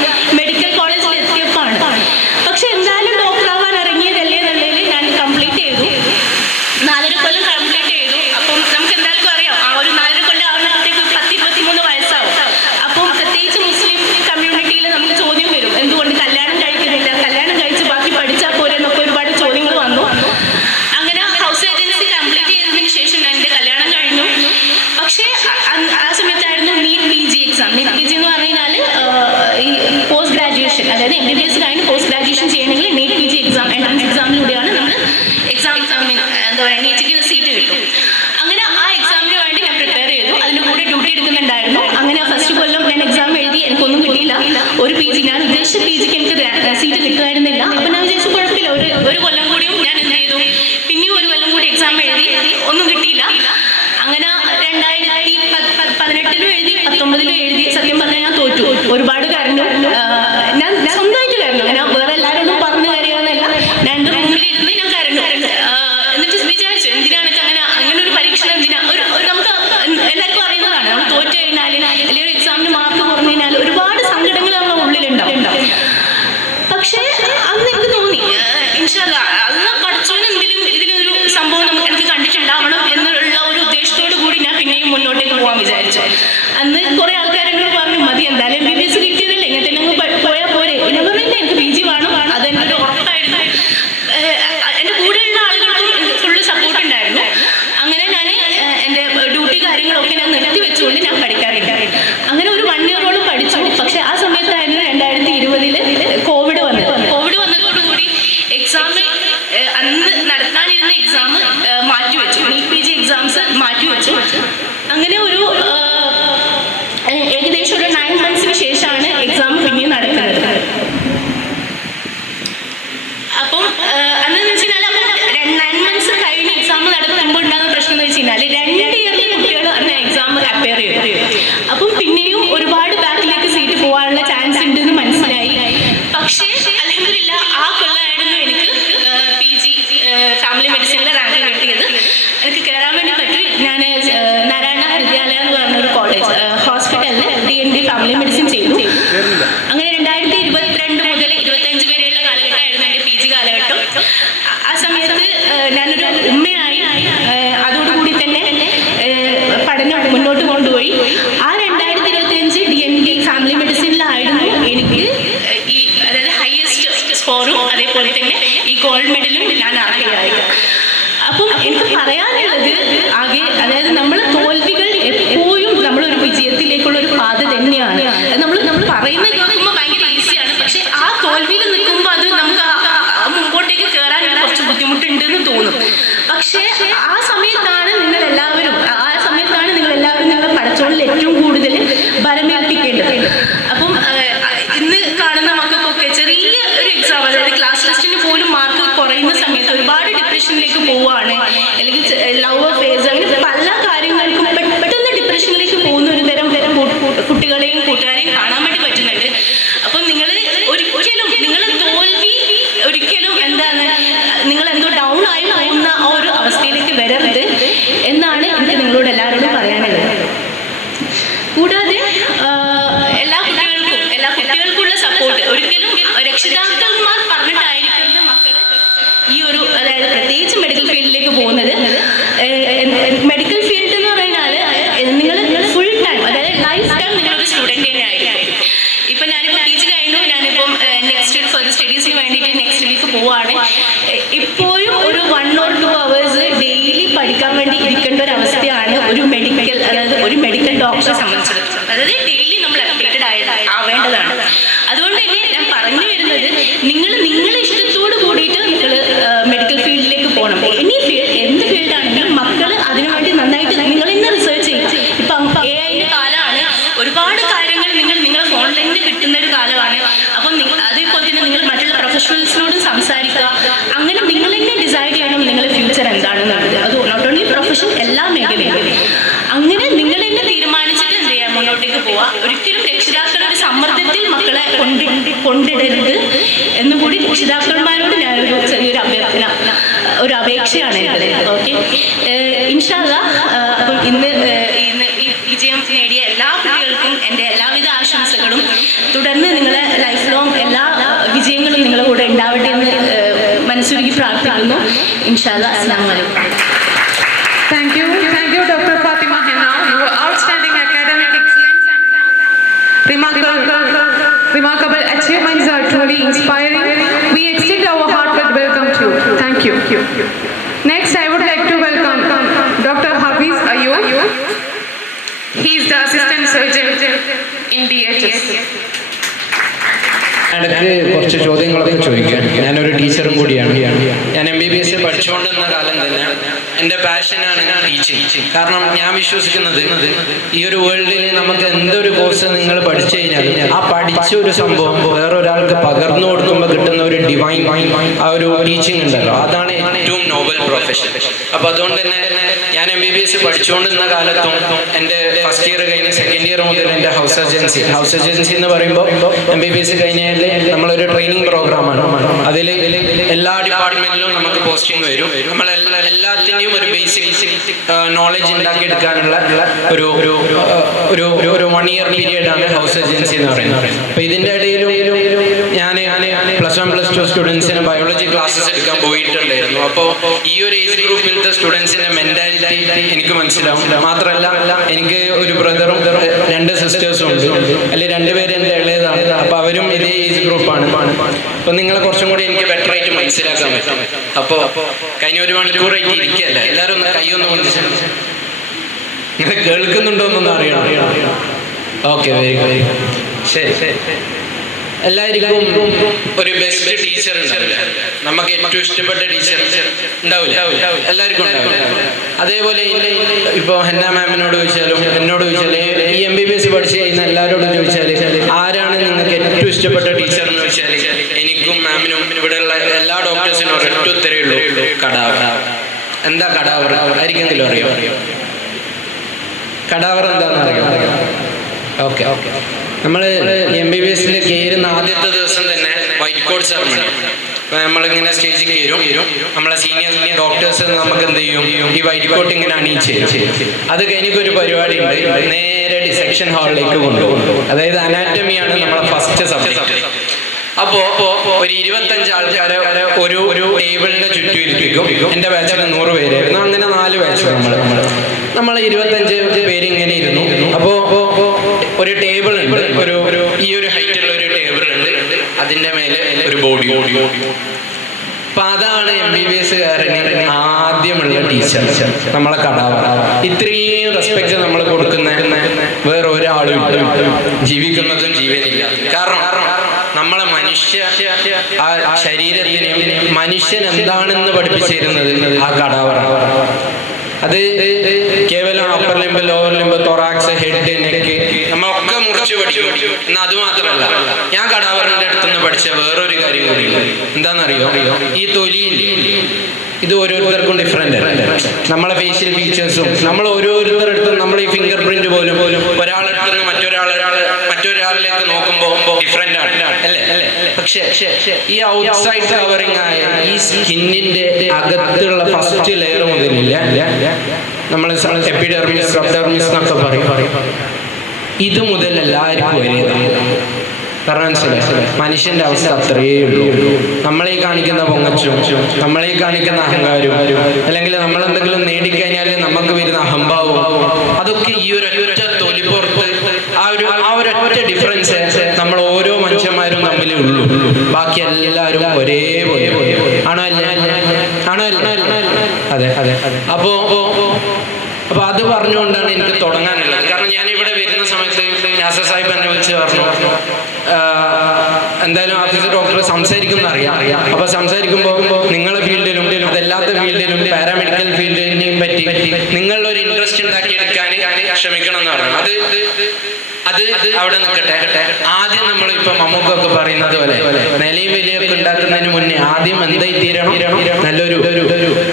പഠനം മുന്നോട്ട് കൊണ്ടുപോയി. ആ 2025 DND ഫാമിലി മെഡിസിനിലായിരുന്നു എനിക്ക് ഈ അതായത് ഹയസ്റ്റ് സ്കോറും അതേപോലെ തന്നെ ഈ ഗോൾഡ് മെഡലും ഞാൻ അർഹയായത്. അപ്പം എനിക്ക് പറയാനുള്ളത് ആകെ അതായത് നമ്മൾ തോൽവികൾ എപ്പോഴും നമ്മളൊരു വിജയത്തിലേക്കുള്ള ഒരു പാത തന്നെയാണ്. നമ്മൾ പറയുന്നത് കേൾക്കുമ്പോൾ ഭയങ്കര ഈസിയാണ്, പക്ഷെ ആ തോൽവിയിൽ നിൽക്കുമ്പോൾ അത് നമുക്ക് മുമ്പോട്ടേക്ക് കയറാൻ കുറച്ച് ബുദ്ധിമുട്ടുണ്ടെന്ന് തോന്നും. പക്ഷേ ആ സമയത്താണ് നിങ്ങൾ എല്ലാവരും നിങ്ങളെ പഠിച്ചോളിൽ ഏറ്റവും കൂടുതൽ ബലമേൽപ്പിക്കേണ്ടത്. അപ്പം ഇന്ന് കാണുന്ന മക്കൾക്കൊക്കെ ചെറിയ ഒരു എക്സാം അതായത് ക്ലാസ് ടെസ്റ്റിന് പോലും മാർക്ക് കുറയുന്ന സമയത്ത് ഒരുപാട് ഡിപ്രഷനിലേക്ക് പോവുകയാണ്, അല്ലെങ്കിൽ ലവ് ഫേസ് അങ്ങനെ പല കാര്യങ്ങൾക്കും പെട്ടെന്ന് ഡിപ്രഷനിലേക്ക് പോകുന്ന ഒരു തരം കുട്ടികളെയും കൂട്ടുകാരെയും കാണാൻ വേണ്ടി പറ്റുന്നുണ്ട്. അപ്പം നിങ്ങൾ ഒരിക്കലും നിങ്ങളെ തോൽവി ഒരിക്കലും എന്താണ് നിങ്ങൾ എന്തോ ഡൗൺ ആയി പോകുന്ന ആ ഒരു അവസ്ഥയിലേക്ക് വരരുത് എന്നാണ് എനിക്ക് നിങ്ങളോട് എല്ലാവരോടും പറയാനുള്ളത്. കൂടാതെ എല്ലാ കുട്ടികൾക്കുള്ള സപ്പോർട്ട് ഒരിക്കലും രക്ഷിതാക്കന്മാർ പറഞ്ഞിട്ടായിരിക്കരുത് മക്കൾ ഈ ഒരു അതായത് പ്രത്യേകിച്ച് മെഡിക്കൽ ഫീൽഡിലേക്ക് പോകുന്നത്. മെഡിക്കൽ ഫീൽഡ് എന്ന് പറഞ്ഞാൽ നിങ്ങൾ ഫുൾ ടൈം അതായത് ലൈഫ് ടൈം നിങ്ങളൊരു സ്റ്റുഡൻറ്റ് തന്നെ ആയിരിക്കും. ഇപ്പം ഞാനിപ്പോൾ PG കഴിഞ്ഞു, ഞാനിപ്പം നെക്സ്റ്റ് ഫർദർ സ്റ്റഡീസിന് വേണ്ടിയിട്ട് നെക്സ്റ്റ് വീക്ക് പോവുകയാണ്. ഇപ്പോഴും ഒരു 1 or 2 hours ഡെയിലി പഠിക്കാൻ വേണ്ടി ഇരിക്കേണ്ട ഒരു അവസ്ഥയാണ് ഒരു മെഡിക്കൽ ഡോക്ടറെ സംബന്ധിച്ചിടത്തോളം. അതായത് ഡെയിലി നമ്മൾ അപ്ഡേറ്റഡ് ആവേണ്ടതാണ്. അതുകൊണ്ട് തന്നെ ഞാൻ പറഞ്ഞു വരുന്നത് നിങ്ങളെ ഇഷ്ടത്തോട് കൂടിയിട്ട് നിങ്ങൾ മെഡിക്കൽ ഫീൽഡിലേക്ക് പോകണം. എന്ത് ഫീൽഡാണെങ്കിലും മക്കൾ അതിനുവേണ്ടി നന്നായിട്ട് നിങ്ങൾ തന്നെ റിസർച്ച് ചെയ്യും. ഇപ്പം AI-ന്റെ കാലമാണ്, ഒരുപാട് കാര്യങ്ങൾ നിങ്ങളെ ഫോണിൽ കിട്ടുന്ന ഒരു കാലമാണ്. അപ്പം അതേപോലെ തന്നെ നിങ്ങൾ മറ്റുള്ള പ്രൊഫഷണൽസിനോടും സംസാരിക്കുക. അങ്ങനെ നിങ്ങൾ തന്നെ ഡിസൈഡ് ചെയ്യണം നിങ്ങളുടെ ഫ്യൂച്ചർ എന്താണെന്നുള്ളത്. അത് നോട്ട് ഓൺലി പ്രൊഫഷൻ, എല്ലാ മേഖലയിലും അങ്ങനെ നിങ്ങൾ തന്നെ തീരുമാനിച്ചിട്ട് എന്ത് ചെയ്യാം മുന്നോട്ടേക്ക് പോവാം. ഒരിക്കലും രക്ഷിതാക്കളുടെ ഒരു സമ്മർദ്ദത്തിൽ മക്കളെ കൊണ്ടിടരുത് എന്നും കൂടി രക്ഷിതാക്കന്മാരോട് ഞാനൊരു ചെറിയൊരു ഒരു അപേക്ഷയാണ് എൻ്റെ. ഓക്കെ, ഇൻഷാ അല്ലാഹ്. അപ്പം ഇന്ന് ഈ വിജയം നേടിയ എല്ലാ കുട്ടികൾക്കും എൻ്റെ എല്ലാവിധ ആശംസകളും. തുടർന്ന് നിങ്ങളെ ലൈഫ് ലോങ് എല്ലാ വിജയങ്ങളും നിങ്ങളുടെ കൂടെ ഉണ്ടാവട്ടെ എന്ന് മനസ്സുരുകി പ്രാർത്ഥിക്കുന്നു. ഇൻഷാ അല്ലാഹ്. അസ്സലാമു അലൈക്കും. Thank you, Dr. Fatima Henna. Your outstanding academic excellence and remarkable achievements are truly inspiring. We extend our heartfelt welcome to you. Thank you. Next, I would like to welcome Dr. Hafiz Ayub. He is the assistant surgeon in DHS. ഇടയ്ക്ക് കുറച്ച് ചോദ്യങ്ങളൊക്കെ ചോദിക്കാം. ഞാനൊരു ടീച്ചറും കൂടിയാണ്. ഞാൻ MBBS പഠിച്ചുകൊണ്ടിരുന്ന കാലം തന്നെ എൻ്റെ പാഷനാണ് ടീച്ചിങ്. കാരണം ഞാൻ വിശ്വസിക്കുന്നത് ഈ ഒരു വേൾഡിൽ നമുക്ക് എന്തൊരു കോഴ്സ് നിങ്ങൾ പഠിച്ചു കഴിഞ്ഞാൽ ആ പഠിച്ച ഒരു സംഭവം വേറൊരാൾക്ക് പകർന്നു കൊടുക്കുമ്പോൾ കിട്ടുന്ന ഒരു ഡിവൈൻ ആ ഒരു ടീച്ചിങ് ഉണ്ടല്ലോ, അതാണ് ഏറ്റവും നോബൽ പ്രൊഫഷൻ. അപ്പോൾ അതുകൊണ്ട് തന്നെ ഞാൻ MBBS പഠിച്ചുകൊണ്ടിരുന്ന കാലത്തും എൻ്റെ ഫസ്റ്റ് ഇയർ കഴിഞ്ഞ് സെക്കൻഡ് ഇയർ മുതൽ എൻ്റെ ഹൗസ് ഏജൻസി എന്ന് പറയുമ്പോൾ MBBS കഴിഞ്ഞാൽ നമ്മളൊരു ട്രെയിനിങ് പ്രോഗ്രാമാണ്. അതിൽ എല്ലാ ഡിപ്പാർട്ട്മെന്റിലും നമുക്ക് പോസ്റ്റിംഗ് വരും. നമ്മളെല്ലാത്തിൻ്റെയും ഒരു ബേസിക് നോളജ് ഉണ്ടാക്കിയെടുക്കാനുള്ള ഒരു 1 year പീരിയഡാണ് ഹൗസ് ഏജൻസി എന്ന് പറയുന്നത്. അപ്പോൾ ഇതിൻ്റെ ഇടയിലും ഞാൻ +1 +2 സ്റ്റുഡൻസിന് ബയോളജി ക്ലാസ്സസ് എടുക്കാൻ പോയിട്ടുണ്ടായിരുന്നു. അപ്പോൾ ഈ ഒരു ഏജ് ഗ്രൂപ്പിലത്തെ സ്റ്റുഡൻസിൻ്റെ മെൻറ്റാലിറ്റി എനിക്ക് മനസ്സിലാവും. മാത്രമല്ല എനിക്ക് ഒരു ബ്രദറും 2 സിസ്റ്റേഴ്സും ഉണ്ട്. അല്ലെങ്കിൽ 2 പേര് എൻ്റെ ഇളയതാണ്. അപ്പോൾ അവരും ഇതേ ഏജ് ഗ്രൂപ്പാണ്. അപ്പോൾ നിങ്ങളെ കുറച്ചും കൂടി എനിക്ക് ബെറ്റർ ആയിട്ട് മനസ്സിലാക്കാൻ പറ്റും. അപ്പോൾ കഴിഞ്ഞ 1 മണിക്കൂറായിട്ട് ഇരിക്കുകയല്ല, എല്ലാവരും ഒന്ന് കൈയൊന്ന് പൊന്തിച്ച് നിങ്ങൾ കേൾക്കുന്നുണ്ടോ എന്നൊന്നും അറിയണം. Okay, very good. ശരി, എല്ലാവർക്കും ഒരു ബെസ്റ്റ് ടീച്ചർ ഉണ്ടാവില്ല, നമുക്ക് ഏറ്റവും ഇഷ്ടപ്പെട്ട ടീച്ചർ ഉണ്ടാവില്ല, എല്ലാവർക്കും ഉണ്ടാവില്ല. അതേപോലെ ഇപ്പോൾ ഹെന്ന മാമിനോട് ചോദിച്ചാലും എന്നോട് ചോദിച്ചാലും ഈ MBBS പഠിച്ച് കഴിയുന്ന എല്ലാവരോടും ചോദിച്ചാൽ ആരാണ് നിങ്ങൾക്ക് ഏറ്റവും ഇഷ്ടപ്പെട്ട ടീച്ചർ എന്ന് ചോദിച്ചാൽ എനിക്കും മാമിനും ഇവിടെയുള്ള എല്ലാ ഡോക്ടേഴ്സിനും ഒരൊറ്റ ഉത്തരവേ ഉള്ളൂ, കടാവർ. എന്താ കടാവർ ആയിരിക്കെങ്കിലും അറിയോ? കടാവർ എന്താണെന്ന് അറിയാം? ഓക്കെ, നമ്മൾ MBBS-ൽ കയറുന്ന ആദ്യത്തെ ദിവസം തന്നെ വൈറ്റ് കോട്ട് സെറമണി. അപ്പോൾ നമ്മളിങ്ങനെ സ്റ്റേജിൽ കയറും, നമ്മളെ സീനിയർ ഡോക്ടേഴ്സ് നമുക്ക് എന്ത് ചെയ്യും, ഈ വൈറ്റ് കോട്ട് ഇങ്ങനെ അണിയിച്ച് തരും. അത് കഴിഞ്ഞൊരു പരിപാടി ഉണ്ട്, നേരെ ഡിസെക്ഷൻ ഹാളിലേക്ക് കൊണ്ടുപോകും. അതായത് അനാറ്റമിയാണ് നമ്മളെ ഫസ്റ്റ് സബ്ജക്റ്റ്. അപ്പോ ഒരു 25 ആൾക്കാരെ ഒരു ടേബിളിന്റെ ചുറ്റും ഇരുത്തിക്കും. എന്റെ ബാച്ചിൽ 100 പേരായിരുന്നു. അങ്ങനെ 4 ബാച്ച് നമ്മൾ 25 പേര് ഇങ്ങനെ ഇരുന്നു. അപ്പോ ഒരു ടേബിൾ ഉണ്ട്, ഒരു ഈ ഒരു ഹൈറ്റുള്ള ഒരു ടേബിൾ ഉണ്ട്, അതിന്റെ മേലെ ഒരു ബോഡി. അപ്പൊ അതാണ് MBBS കാരന് ആദ്യമുള്ള ടീച്ചർ, നമ്മളെ കടാവറ. ഇത്രയും റെസ്പെക്ട് നമ്മൾ കൊടുക്കുന്ന വേറെ ഒരാളും ജീവിക്കുന്നതും ജീവനില്ല. കാരണം നമ്മളെ ആ ശരീരത്തിനെയും മനുഷ്യൻ എന്താണെന്ന് പഠിപ്പിച്ചിരുന്നത് ആ കടാവറ. അത് കേവലം upper limb, lower limb, thorax, head, neck നമ്മളൊക്കെ മുറിച്ച് പഠിക്കും. എന്നാൽ അത് മാത്രമല്ല, ഞാൻ കടാവറിന്റെ അടുത്തുനിന്ന് പഠിച്ച വേറൊരു കാര്യം കൂടി എന്താണെന്നറിയോ? ഈ തൊലിയിൽ ഇത് ഓരോരുത്തർക്കും ഡിഫറെന്റ്. നമ്മളെ ഫേഷ്യൽ ഫീച്ചേഴ്സും നമ്മൾ ഓരോരുത്തരടുത്തും നമ്മൾ ഈ ഫിംഗർ പ്രിന്റ് പോലും ഒരാളടുത്ത് നിന്ന് മറ്റൊരാളിലേക്ക് നോക്കുമ്പോൾ ഡിഫറെന്റ് ആണ്, അല്ലേ? പക്ഷേ ഈ ഔട്ട്സൈഡ് കവറിംഗ് ആയ ഈ സ്കിന്നിന്റെ അകത്തുള്ള ഫസ്റ്റ് ലെയർ മുതലില്ല, നമ്മൾ എപ്പിഡെർമിസ്, സബ്ഡെർമിസ് എന്നൊക്കെ പറയും, ഇത് മുതൽ എല്ലാവർക്കും ഒരേതാണ്. കാരണം മനസ്സിലായി, മനുഷ്യന്റെ അവസ്ഥ അത്രയേ ഉള്ളൂ. നമ്മളീ കാണിക്കുന്ന പൊങ്ങച്ചും നമ്മളീ കാണിക്കുന്ന അഹങ്കാരവും, അല്ലെങ്കിൽ നമ്മൾ എന്തെങ്കിലും നേടിക്കഴിഞ്ഞാൽ നമുക്ക് വരുന്ന അഹംഭാവവും, അതൊക്കെ ഈ ഒരൊറ്റ തൊലിപ്പുറത്ത് ആ ഒരൊറ്റ ഡിഫറൻസ് നമ്മൾ ഓരോ മനുഷ്യന്മാരും തമ്മിലേ ഉള്ളൂ. ബാക്കി എല്ലാവരും ഒരേപോലെ ആണോ അല്ലേ? അതെ. അപ്പോ അത് പറഞ്ഞുകൊണ്ടാണ് എനിക്ക് തുടങ്ങാനുള്ളത്. കാരണം ഞാൻ ഇവിടെ വരുന്ന സമയത്ത് നാസർ സാഹിബ് എന്നെ വിളിച്ച് പറഞ്ഞു, എന്തായാലും ഓഫീസർ ഡോക്ടർ സംസാരിക്കുന്ന അറിയാം. അപ്പൊ സംസാരിക്കുമ്പോൾ നിങ്ങളുടെ ഫീൽഡിലും അതല്ലാത്ത ഫീൽഡിലും പാരാമെഡിക്കൽ ഫീൽഡിനെയും പറ്റി നിങ്ങളൊരു ഇൻട്രസ്റ്റ് ഉണ്ടാക്കിയെടുക്കാൻ ശ്രമിക്കണം എന്ന് പറഞ്ഞു. അത് അവിടെ നിൽക്കട്ടെ. ആദ്യം നമ്മൾ ഇപ്പൊ മമ്മൂക്കൊക്കെ പറയുന്നത് പോലെ നിലയും വിലയൊക്കെ ഉണ്ടാക്കുന്നതിന് മുന്നേ ആദ്യം എന്തായി തീരണം? നല്ലൊരു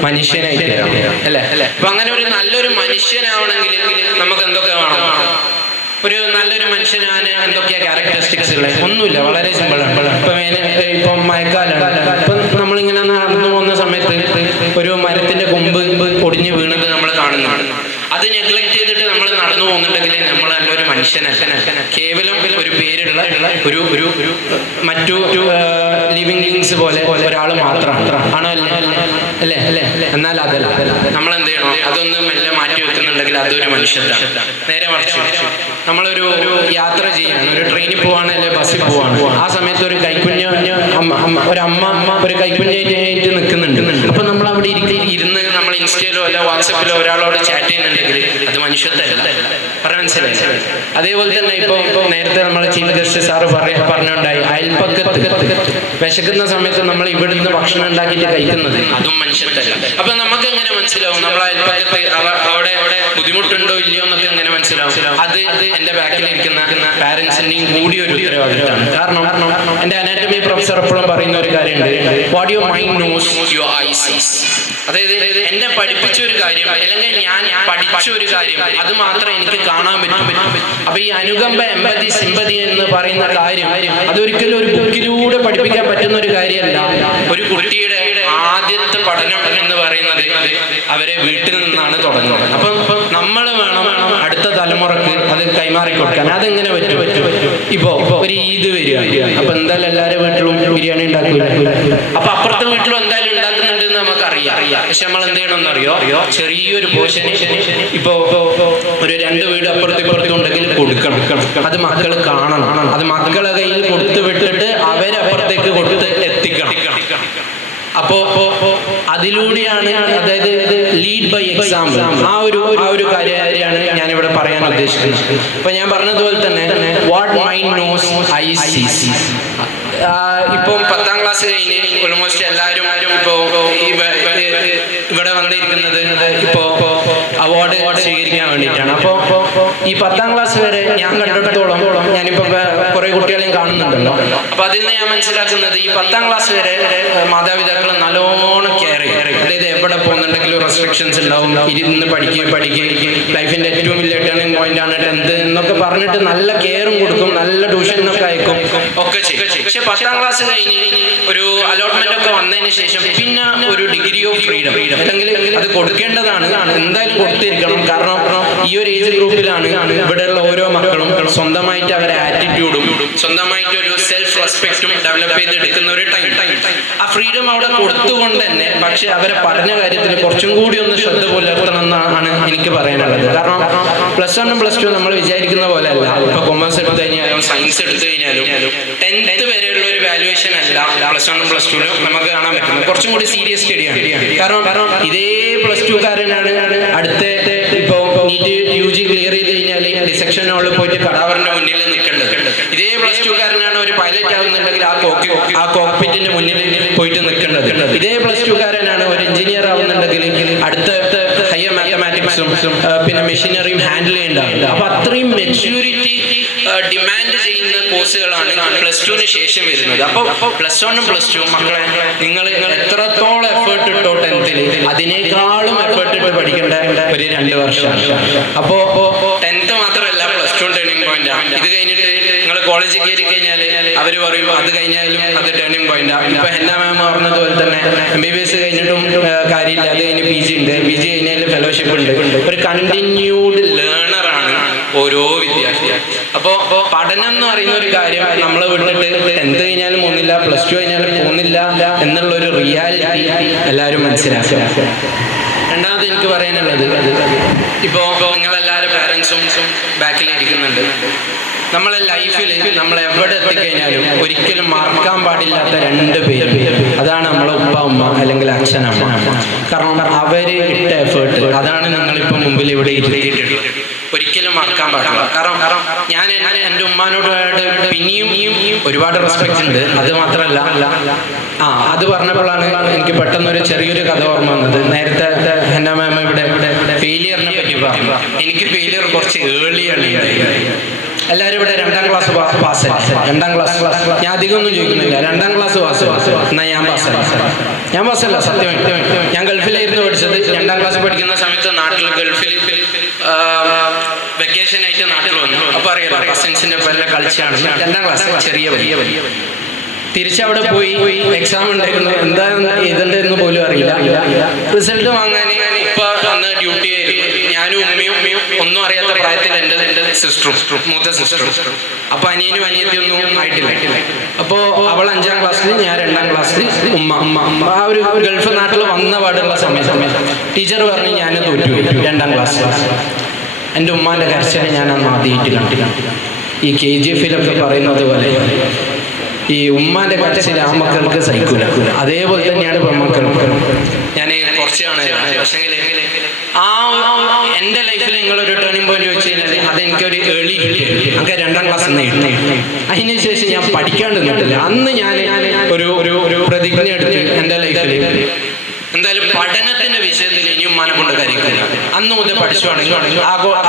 മനുഷ്യനായി തീരണം, അല്ലേ? അപ്പൊ അങ്ങനെ ഒരു നല്ലൊരു മനുഷ്യനാവണമെങ്കിൽ നമുക്ക് എന്തൊക്കെ വേണം? ഒരു നല്ലൊരു മനുഷ്യനാണ് എന്തൊക്കെയാ ക്യാരക്ടറിസ്റ്റിക്സ് ഉള്ളത്? ഒന്നുമില്ല, വളരെ സിമ്പിളാണ്. ഇപ്പം മഴക്കാലാണ്. ഇപ്പം നമ്മളിങ്ങനെ നടന്നു പോകുന്ന സമയത്ത് ഒരു മരത്തിന്റെ കൊമ്പ് ഒടിഞ്ഞു വീണത് നമ്മൾ കാണുന്നുണ്ട്. അത് നെഗ്ലക്ട് ചെയ്തിട്ട് നമ്മൾ നടന്നു പോകുന്നുണ്ടെങ്കിൽ നമ്മൾ നല്ലൊരു മനുഷ്യനല്ല, കേവലം ഒരു പേരുള്ള ഒരു മറ്റു ലിവിങ് ലിങ്സ് പോലെ ഒരാൾ മാത്രമാണ്. ആണോ അല്ലേ? എന്നാൽ അതല്ല, നമ്മൾ എന്ത് ചെയ്യണം? അതൊന്ന് മെല്ലെ മാറ്റി വെക്കുന്നുണ്ടെങ്കിൽ അതൊരു മനുഷ്യനാണ്. നേരെ മറിച്ച് നമ്മളൊരു യാത്ര ചെയ്യാണ്, ഒരു ട്രെയിനിൽ പോവാണ്, അല്ലെ ബസ്സിൽ പോവാണ്. ആ സമയത്ത് ഒരു കൈക്കുഞ്ഞ് ഒരമ്മ ഒരു കൈക്കുഞ്ഞായിട്ട് നിൽക്കുന്നുണ്ട്. അപ്പൊ നമ്മൾ അവിടെ ഇരുന്ന് നമ്മൾ ഇൻസ്റ്റയിലോ അല്ല വാട്സപ്പിലോ ഒരാളോട് ചാറ്റ് ചെയ്യുന്നുണ്ടെങ്കിൽ അത് മനുഷ്യത്വമല്ല. മനസ്സിലായി? അതേപോലെ തന്നെ ഇപ്പൊ നേരത്തെ നമ്മളെ ചീഫ് ഗസ്റ്റ് സാറ് പറഞ്ഞുണ്ടായി, അയൽപ്പക്കത്ത് വിശക്കുന്ന സമയത്ത് നമ്മൾ ഇവിടുന്ന് ഭക്ഷണം ഉണ്ടാക്കിയിട്ട് കഴിക്കുന്നത് അതും മനുഷ്യത്വമല്ല. അപ്പൊ നമുക്ക് എങ്ങനെ മനസ്സിലാവും നമ്മളെ അയൽപ്പക്കത്ത് അവിടെ ബുദ്ധിമുട്ടുണ്ടോ ഇല്ലയോ എന്നൊക്കെ എങ്ങനെ മനസ്സിലാവും? അത് എന്റെ ബാക്കിലിരിക്കുന്ന പാരന്റ്സിന്റെയും കൂടി ഒരു ഉത്തരവാദിത്തമാണ്. കാരണം എന്റെ അനാറ്റമി പ്രൊഫസർ എപ്പോഴും പറയുന്ന ഒരു കാര്യമുണ്ട്, what your mind nose your I സീസ്. അതായത് എന്നെ പഠിപ്പിച്ച ഒരു കാര്യം അല്ലെങ്കിൽ ഞാൻ പഠിച്ച ഒരു കാര്യം അത് മാത്രമേ എനിക്ക് കാണാൻ പറ്റും. അപ്പൊ ഈ അനുകമ്പ, എമ്പതി, സിമ്പതി എന്ന് പറയുന്ന കാര്യം അതൊരിക്കലും ഒരു ബുക്കിലൂടെ പഠിപ്പിക്കാൻ പറ്റുന്ന ഒരു കാര്യമല്ല. ഒരു കുട്ടിയുടെ ആദ്യത്തെ പഠനം എന്ന് പറയുന്നത് അവരെ വീട്ടിൽ നിന്നാണ് തുടങ്ങുന്നത്. അപ്പൊ നമ്മൾ വേണം അടുത്ത തലമുറക്ക് അത് കൈമാറി കൊടുക്കാൻ. അതെങ്ങനെ പറ്റും? ഇപ്പോ ഒരു ഈദ് വരികയാണ്, അപ്പൊ എന്തായാലും എല്ലാവരും വീട്ടിലും ബിരിയാണി ഉണ്ടാക്കില്ല. അപ്പൊ അപ്പുറത്തെ വീട്ടിലും എന്തായാലും ഉണ്ടാക്കുന്നുണ്ട് എന്ന് നമുക്കറിയാം. പക്ഷെ നമ്മൾ എന്ത് ചെയ്യണം എന്നറിയോ? ചെറിയൊരു പോർഷൻ ഇപ്പോ ഒരു 2 വീട് അപ്പുറത്തും ഉണ്ടെങ്കിൽ കൊടുക്കണം. അത് മക്കൾ കാണണം. അത് മക്കളെ കയ്യിൽ കൊടുത്തു വിട്ടിട്ട് അവരപ്പുറത്തേക്ക് കൊടുത്ത് എത്തിക്കണം. അപ്പോ അതിലൂടെയാണ്, അതായത് ലീഡ് ബൈ എക്സാമ്പിൾ, ആ ഒരു കാര്യമാണ് ഞാനിവിടെ പറയാൻ ഉദ്ദേശിക്കുന്നത്. അപ്പൊ ഞാൻ പറഞ്ഞതുപോലെ തന്നെ വാട്ട് മൈൻഡ് നോസ് ഐ സീസ്. ഇപ്പം 10ാം ക്ലാസ് കഴിഞ്ഞ് ഓൾമോസ്റ്റ് എല്ലാവരും ഇപ്പോ ഇവിടെ വന്നിരിക്കുന്നത് ഇപ്പോ അവാർഡ് സ്വീകരിക്കാൻ വേണ്ടിയിട്ടാണ്. അപ്പോ ഈ 10ാം ക്ലാസ് വരെ ഞാൻ കണ്ടിടത്തോളം, ഞാനിപ്പോ കുറെ കുട്ടികളെയും കാണുന്നുണ്ടല്ലോ, അപ്പൊ അതിൽ നിന്ന് ഞാൻ മനസ്സിലാക്കുന്നത് ഈ 10ാം ക്ലാസ് വരെ മാതാപിതാക്കൾ നല്ലോണം കെയർ ചെയ്യും. അതായത് എവിടെ പോകുന്നുണ്ടെങ്കിലും റെസ്ട്രിക്ഷൻസ് ഉണ്ടാവും, ഇരുന്ന് പഠിക്കുക, ലൈഫിന്റെ ഏറ്റവും വലിയ ടേണിംഗ് പോയിന്റ് ആണ് 10th എന്നൊക്കെ പറഞ്ഞിട്ട് നല്ല കെയറും കൊടുക്കും, നല്ല ട്യൂഷനൊക്കെ അയക്കും, ഒക്കെ ചെയ്യും. പക്ഷെ 10ാം ക്ലാസ് കഴിഞ്ഞ് ഒരു അലോട്ട്മെന്റ് ഒക്കെ വന്നതിന് ശേഷം പിന്നെ ഒരു ഡിഗ്രി ഓഫ് ഫ്രീഡം അല്ലെങ്കിൽ അത് കൊടുക്കേണ്ടതാണ്, എന്തായാലും കൊടുത്തിരിക്കണം. കാരണം ഈ ഒരു ഏജ് ഗ്രൂപ്പിലാണ് ഇവിടെയുള്ള ഓരോ മക്കളും സ്വന്തമായിട്ട് അവരുടെ ആറ്റിറ്റ്യൂഡും സ്വന്തമായിട്ട് ഒരു സെൽഫ് റെസ്പെക്റ്റും ഡെവലപ്പ് ചെയ്തെടുക്കുന്ന ഒരു ടൈം. ആ ഫ്രീഡം അവിടെ കൊടുത്തുകൊണ്ട് തന്നെ പക്ഷെ അവരെ പഠന കാര്യത്തിൽ കുറച്ചും കൂടി ഒന്ന് ശ്രദ്ധ പുലർത്തണം എന്നാണ് എനിക്ക് പറയാനുള്ളത്. കാരണം +1 +2 നമ്മൾ വിചാരിക്കുന്ന പോലെ അല്ല. ഇപ്പൊ കൊമേഴ്സ് എടുത്തു കഴിഞ്ഞാലും സയൻസ് എടുത്തു കഴിഞ്ഞാലും 10th വരെയുള്ള ഒരു വാല്യുവേഷൻ അല്ല +1 +2 നമുക്ക് കാണാൻ പറ്റുന്നത്. കുറച്ചും കൂടി സീരിയസ് സ്റ്റഡിയാണ്. കാരണം ഇതേ +2 കാരനാണ് അടുത്ത ഇപ്പൊ നീറ്റ് UG ക്ലിയർ ചെയ്ത് കഴിഞ്ഞാൽ ഡിസെക്ഷൻ ഹാളിൽ പോയിട്ട് കടാവറിന്റെ മുന്നിൽ നിൽക്കേണ്ടത്. ഇതേ +2 കാരനാണ് ഒരു പൈലറ്റ് ആവുന്നുണ്ടെങ്കിൽ ആ കോക്പിറ്റിന്റെ മുന്നിൽ പോയിട്ട് നിൽക്കേണ്ടത്. ഇതേ +2 കാരനാണ് ഒരു എഞ്ചിനീയർ ആവുന്നുണ്ടെങ്കിൽ അടുത്ത ഹയർ മാത്തമാറ്റിക്സും പിന്നെ മെഷീനറിയും ഹാൻഡിൽ ചെയ്യേണ്ടതാണ്. അപ്പൊ അത്രയും മെച്യൂരിറ്റി ഡിമാൻഡ് ചെയ്യുന്ന കോഴ്സുകളാണ് +2 ശേഷം വരുന്നത്. അപ്പോൾ +1 +2 മക്കളെ നിങ്ങൾ എത്രത്തോളം എഫേർട്ട് ഇട്ടോ 10th അതിനേക്കാളും എഫേർട്ട് ഇട്ട് പഠിക്കേണ്ട ഒരു 2 വർഷമാണ്. അപ്പോ 10th മാത്രമല്ല +2 ടേണിംഗ് പോയിന്റ് ആണ്. ഇത് കഴിഞ്ഞിട്ട് നിങ്ങൾ കോളേജിൽ കയറി കഴിഞ്ഞാൽ അവർ പറയും അത് കഴിഞ്ഞാലും അത് ടേണിംഗ് പോയിന്റ് ആണ്. ഇപ്പൊ ഹെന്ന മാം പറഞ്ഞതുപോലെ തന്നെ MBBS കഴിഞ്ഞിട്ടും കാര്യമില്ല, അത് കഴിഞ്ഞ് PG ഉണ്ട്, PG കഴിഞ്ഞാൽ ഫെലോഷിപ്പ് ഉണ്ട്. ഒരു കണ്ടിന്യൂഡ് ലേണറാണ് ഓരോ വിദ്യാർത്ഥി. അപ്പോൾ പഠനം എന്ന് പറയുന്ന ഒരു കാര്യം നമ്മൾ വിട്ടിട്ട് 10th കഴിഞ്ഞാലും പോകുന്നില്ല, +2 കഴിഞ്ഞാലും പോകുന്നില്ല എന്നുള്ള ഒരു റിയാലിറ്റി എല്ലാവരും മനസ്സിലാക്കുക. രണ്ടാമത് എനിക്ക് പറയാനുള്ളത്, ഇപ്പോൾ നിങ്ങളെല്ലാവരും പാരൻസും ബാക്കിലിരിക്കുന്നുണ്ട്. നമ്മളെ ലൈഫിൽ നമ്മൾ എവിടെ എത്തിക്കഴിഞ്ഞാലും ഒരിക്കലും മറക്കാൻ പാടില്ലാത്ത 2 പേര്, അതാണ് നമ്മളെ ഉപ്പ ഉമ്മ അല്ലെങ്കിൽ അച്ഛനമ്മ. കാരണം അവര് ഇട്ട എഫേർട്ട് അതാണ് നിങ്ങളിപ്പോൾ മുമ്പിൽ ഇവിടെ ഇരുത്തിയിട്ടുള്ളത്. ഒരിക്കലും മറക്കാൻ പാടില്ല. കാരണം ഞാൻ എൻ്റെ ഉമ്മാനോട് പിന്നെയും ഒരുപാട് റെസ്പെക്റ്റ് ഉണ്ട്. അത് മാത്രമല്ല അത് പറഞ്ഞപ്പോഴാണ് എനിക്ക് പെട്ടെന്നൊരു ചെറിയൊരു കഥ ഓർമ്മ വന്നത്. നേരത്തെ ഹെന്ന മാം ഇവിടെ ഫെയിലിയറിനെ പറ്റി പറഞ്ഞു. എനിക്ക് ഫെയിലിയർ കുറച്ച് ഏർലിയാണ്. എല്ലാവരും ഇവിടെ 2ാം ക്ലാസ് പാസ്. 2ാം ക്ലാസ് ഞാൻ അധികം ഒന്നും ചോദിക്കുന്നില്ല. 2ാം ക്ലാസ് പാസ് എന്നാൽ ഞാൻ പാസ്സല്ല സത്യമായിട്ട്. ഞാൻ ഗൾഫിലായിരുന്നു പഠിച്ചത്. 2ാം ക്ലാസ് പഠിക്കുന്ന സമയത്ത് നാട്ടിൽ ഗൾഫിൽ വെക്കേഷൻ ആയിട്ട് നാട്ടിൽ വന്നു. അപ്പൊ അറിയാലോ കസിൻസിന്റെ ഒപ്പം എല്ലാം കളിച്ചാണ്. 2ാം ക്ലാസ് ചെറിയ വലിയ തിരിച്ചവിടെ പോയി എക്സാം ഉണ്ടായിരുന്നു. എന്താ എഴുതണ്ടെന്ന് പോലും അറിയില്ല. റിസൾട്ട് വാങ്ങാൻ ഇപ്പൊ അന്ന് ഡ്യൂട്ടി ആയിരുന്നു. ഞാനും ഉമ്മയും ഒന്നും അറിയാത്ത പ്രായത്തിൽ എൻ്റെ സിസ്റ്ററും മൂത്ത സിസ്റ്ററും. അപ്പൊ അനിയനും അനിയത്തിയൊന്നും ആയിട്ടില്ല. അപ്പോ അവൾ 5ാം ക്ലാസ്സിൽ, ഞാൻ 2ാം ക്ലാസ്സിൽ. ഉമ്മ ആ ഒരു ഗൾഫ് നാട്ടിൽ വന്ന പാടുള്ള സമയത്ത് ടീച്ചർ പറഞ്ഞ് ഞാൻ തോറ്റുപോയി 2ാം ക്ലാസ്. എൻ്റെ ഉമ്മാന്റെ കരച്ചിൽ ഞാൻ അന്ന് ആദ്യമായിട്ട് കണ്ടില്ല. ഈ KGF-ലൊക്കെ പറയുന്നത് പോലെ ഈ ഉമ്മാന്റെ കരച്ചിൽ ആ മക്കൾക്ക് സഹിക്കൂല. അതേപോലെ തന്നെയാണ് പെൺമക്കൾക്ക്. ഞാൻ കുറച്ചാണ് പക്ഷേ എൻ്റെ ലൈഫിൽ നിങ്ങളൊരു ടേണിംഗ് പോയിന്റ് വെച്ച് കഴിഞ്ഞാൽ അതെനിക്കൊരു ഏർലി അങ്ങനെ 2ാം ക്ലാസ് അതിനുശേഷം ഞാൻ പഠിക്കാണ്ട് നിന്നിട്ടില്ല. അന്ന് ഞാൻ ഒരു പ്രതിജ്ഞ എടുത്ത് എൻ്റെ ലൈഫിൽ എന്തായാലും പഠനത്തിന്റെ വിഷയത്തിൽ ഇനിയും ഉമ്മാനെ കൊണ്ട് കാര്യമില്ല. അന്ന് മുതൽ പഠിച്ചുവാണെങ്കിൽ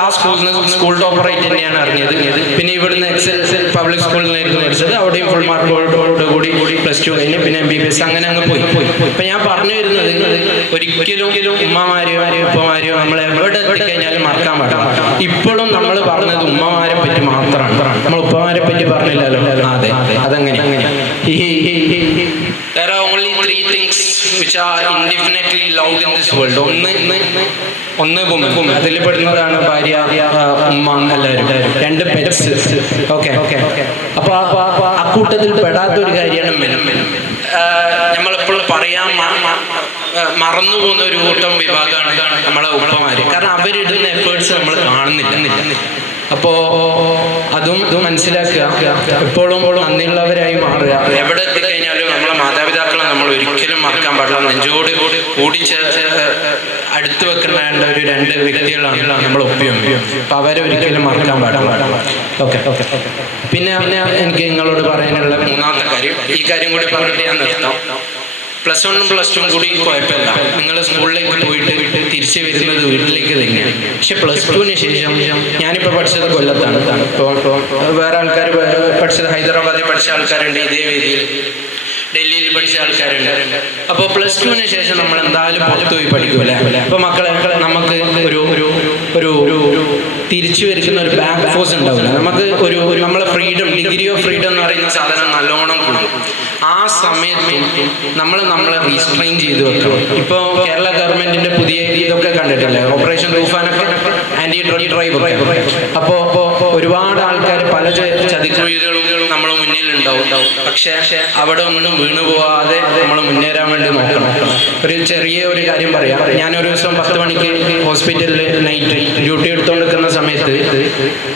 ആ സ്കൂളിൽ നിന്ന് സ്കൂൾ ടോപ്പറായിട്ട് തന്നെയാണ് അറിഞ്ഞത്. പിന്നെ ഇവിടുന്ന് എക്സൽ പബ്ലിക് സ്കൂളിലായിരുന്നു പഠിച്ചത്. അവിടെയും ഫുൾ മാർക്കോടുകൂടി +2 കഴിഞ്ഞ് പിന്നെ MBBS അങ്ങനെ അങ്ങ് പോയി. ഇപ്പൊ ഞാൻ പറഞ്ഞു വരുന്നത് ഒരിക്കലും ഉമ്മമാരെയോ ഉപ്പമാരെയോ നമ്മൾ എവിടെ എത്തിക്കഴിഞ്ഞാലും മറക്കാൻ പാടില്ല. ഇപ്പോഴും നമ്മൾ പറഞ്ഞത് ഉമ്മമാരെ പറ്റി മാത്രമാണ്, നമ്മൾ ഉപ്പമാരെ പറ്റി പറഞ്ഞില്ലല്ലോ. അതെ, അതങ്ങനെ. There are only 3 things which are indefinitely loved in this world. ഒന്ന് വുമൻ, അതിൽ പെടുന്നതാണ് ഭാര്യ, ഉമ്മ, എല്ലാവരും. 2 പെറ്റ്സ്. ഓക്കെ. അപ്പൊ അക്കൂട്ടത്തിൽ പെടാത്തൊരു കാര്യമാണ് മെൻ. നമ്മളെപ്പോഴും പറയാൻ മറന്നു പോകുന്ന ഒരു കൂട്ടം വിഭാഗമാണ് നമ്മളെ ഉപ്പമാര്. കാരണം അവരിടുന്ന എഫേർട്സ് നമ്മൾ കാണുന്നില്ല. അപ്പോ അതും മനസ്സിലാക്കുക. എപ്പോഴും നന്ദിയുള്ളവരായി മാറുക. എവിടെ എത്തിക്കഴിഞ്ഞാലും നമ്മളെ മാതാപിതാക്കളെ നമ്മൾ ഒരിക്കലും മറക്കാൻ പാടില്ല. നെഞ്ചോട് കൂടി അടുത്ത് വെക്കേണ്ട ഒരു 2 വ്യക്തികളാണ് നമ്മൾ ഒപ്പിയും. അപ്പൊ അവരെ ഒരിക്കലും മറക്കാൻ പാടില്ല. ഓക്കെ. പിന്നെ എനിക്ക് നിങ്ങളോട് പറയാനുള്ള 3ാമത്തെ കാര്യം, ഈ കാര്യം കൂടി പറഞ്ഞിട്ട് ഞാൻ നിർത്താം. +1 +2 കൂടി കുഴപ്പമില്ല. നിങ്ങൾ സ്കൂളിലേക്ക് പോയിട്ട് തിരിച്ചു വരുന്നത് വീട്ടിലേക്ക് തന്നെയാണ്. പക്ഷെ +2 ശേഷം ഞാനിപ്പോൾ പഠിച്ചത് കൊല്ലത്താണ്. ഇപ്പോൾ വേറെ ആൾക്കാർ പഠിച്ചത് ഹൈദരാബാദിൽ പഠിച്ച ആൾക്കാരുണ്ട്, ഇതേ വേദിയിൽ ഡൽഹിയിൽ പഠിച്ച ആൾക്കാരുണ്ട്. അപ്പോൾ +2 ശേഷം നമ്മൾ എന്തായാലും പുറത്തുപോയി പഠിക്കൂല. അപ്പോൾ മക്കളെ നമുക്ക് ഒരു തിരിച്ചു വരുന്ന ഒരു ബാക്ക് ഫോഴ്സ് ഉണ്ടാവില്ല. നമുക്ക് നമ്മളെ ഫ്രീഡം, ഡിഗ്രി ഓഫ് ഫ്രീഡം എന്ന് പറയുന്ന സാധനം നല്ലോണം കൂടും. ആ സമയത്ത് നമ്മളെ റീസ്ട്രെയിൻ ചെയ്ത് വെക്കണം. ഇപ്പോൾ കേരള ഗവൺമെന്റിന്റെ പുതിയ ഇതൊക്കെ കണ്ടിട്ടില്ലേ, ഓപ്പറേഷൻ തൂഫാനൊക്കെ, ആന്റി ഡ്രൈവ് ഒക്കെ. അപ്പോൾ ഒരുപാട് ആൾക്കാർ പല ചതിക്കുഴികളും നമ്മളെ മുന്നിൽ ഉണ്ടാവും. പക്ഷേ അവിടെ ഒന്നും വീണു പോവാതെ നമ്മൾ മുന്നേറാൻ വേണ്ടി നോക്കണം. ചെറിയ ഒരു കാര്യം പറയാം. ഞാനൊരു ദിവസം 10 മണിക്ക് ഹോസ്പിറ്റലിൽ നൈറ്റ് ഡ്യൂട്ടി എടുത്തുകൊണ്ടിരിക്കുന്ന സമയത്ത്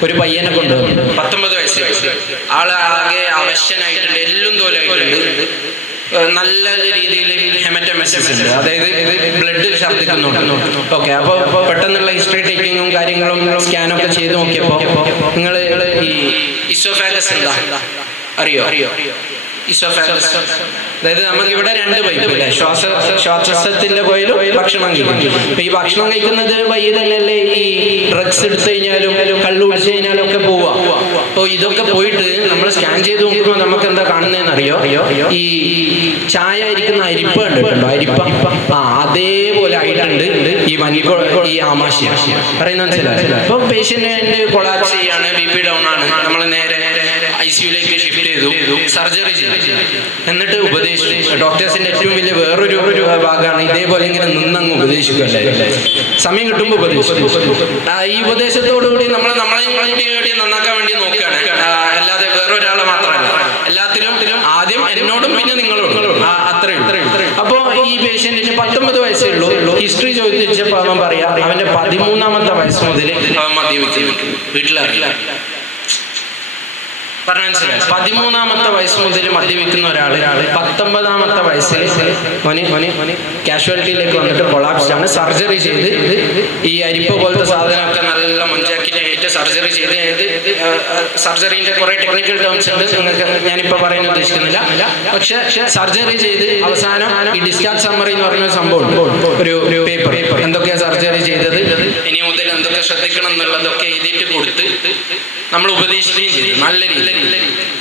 ഒരു പയ്യനെ കൊണ്ടുവന്നു. 19 വയസ്സ്. ആളാകെ അവശനായിട്ടുണ്ട്, എല്ലും തോലായിട്ടുണ്ട്, നല്ല രീതിയിൽ ഹെമറ്റോമെസിസ് ഉണ്ട്, അതായത് ബ്ലഡ് ഛർദ്ദിക്കുന്നുണ്ട്. ഓക്കെ, അപ്പോൾ പെട്ടെന്നുള്ള ഹിസ്റ്ററി ടേക്കിങ്ങും കാര്യങ്ങളും സ്കാനൊക്കെ ചെയ്ത് നോക്കിയപ്പോൾ നിങ്ങൾ ഈ ഇസോഫാഗസ് എന്താ അറിയോ? ഇസോഫാഗസ് അതായത് നമുക്കിവിടെ 2 പൈപ്പ് അല്ലേ, ശ്വാസത്തിന്റെ കോയിലും ഭക്ഷണം കഴിക്കും. അപ്പൊ ഈ ഭക്ഷണം കഴിക്കുന്നത് വഴി തന്നെയല്ലേ ഈ ഡ്രഗ്സ് എടുത്തു കഴിഞ്ഞാലും കള്ളു കുടിച്ചു കഴിഞ്ഞാലും ഒക്കെ പോവാ. അപ്പോൾ ഇതൊക്കെ പോയിട്ട് നമ്മൾ സ്കാൻ ചെയ്ത് നോക്കുമ്പോൾ നമുക്ക് എന്താ കാണുന്നതെന്ന് അറിയോ? ഈ ചായ ഇരിക്കുന്ന അരിപ്പ കണ്ടിട്ടുണ്ടോ? അരിപ്പ അതേപോലെ ആയിട്ടുണ്ട് ഈ ആമാശയം. പറയുന്ന മനസ്സിലായി? അപ്പൊ പേഷ്യന്റ് കൊളാപ്സ് ചെയ്യാണ്, BP ഡൗൺ ആണ്, നമ്മൾ നേരെ ICUലേക്ക് ഷിഫ്റ്റ് ചെയ്തു, സർജറി ചെയ്തു. എന്നിട്ട് ഉപദേശിച്ചു. ഡോക്ടേഴ്സിന്റെ ഏറ്റവും വലിയ വേറൊരു ഭാഗമാണ് ഇതേപോലെ ഇങ്ങനെ നിന്നങ്ങ് ഉപദേശിക്കുകയല്ലേ, സമയം കിട്ടുമ്പോൾ ഉപദേശിക്കും. ഈ ഉപദേശത്തോടുകൂടി നമ്മളെ നന്നാക്കാൻ വേണ്ടി നോക്കുകയാണ്, അല്ലാതെ വേറൊരാളെ മാത്രമല്ല. എല്ലാത്തിലും ആദ്യം എന്നോടും പിന്നെ നിങ്ങളോടും, അത്രയും. അപ്പോ ഈ പേഷ്യന്റിന് 19 വയസ്സേ ഉള്ളൂ. ഹിസ്റ്ററി ചോദിച്ചപ്പോൾ അവൻ പറയാം അവന്റെ 13ാമത്തെ വയസ്സ് മുതൽ അവൻ മദ്യപിക്കുന്നു. വീട്ടിലറിയില്ല. മനസ്സിലായി? 13ാമത്തെ വയസ്സ് മുതൽ മദ്യപിക്കുന്ന ഒരാള് 19ാമത്തെ വയസ്സിൽ കാഷ്വാലിറ്റിയിലേക്ക് വന്നിട്ട് കൊളാപ്സ് ആണ്. സർജറി ചെയ്ത് ഈ അരിപ്പ പോലത്തെ സാധനമൊക്കെ നല്ല മുൻചാക്കിനായിട്ട് സർജറി ചെയ്ത്, സർജറിന്റെ കുറെ ടെക്നിക്കൽ ടേംസ് ഉണ്ട്, നിങ്ങൾക്ക് ഞാനിപ്പോ പറയാൻ ഉദ്ദേശിക്കുന്നില്ല. പക്ഷെ സർജറി ചെയ്ത് അവസാനം ഈ ഡിസ്ചാർജ് സമ്മറി എന്ന് പറയുന്ന സംഭവം, ഒരു പേപ്പർ, എന്തൊക്കെയാ സർജറി ചെയ്തത്, ഇനി മുതൽ എന്തൊക്കെ ശ്രദ്ധിക്കണം എന്നുള്ളതൊക്കെ എഴുതിയിട്ട് കൊടുത്ത് നമ്മൾ ഉപദേശിക്കുകയും ചെയ്തു നല്ല രീതിയിൽ.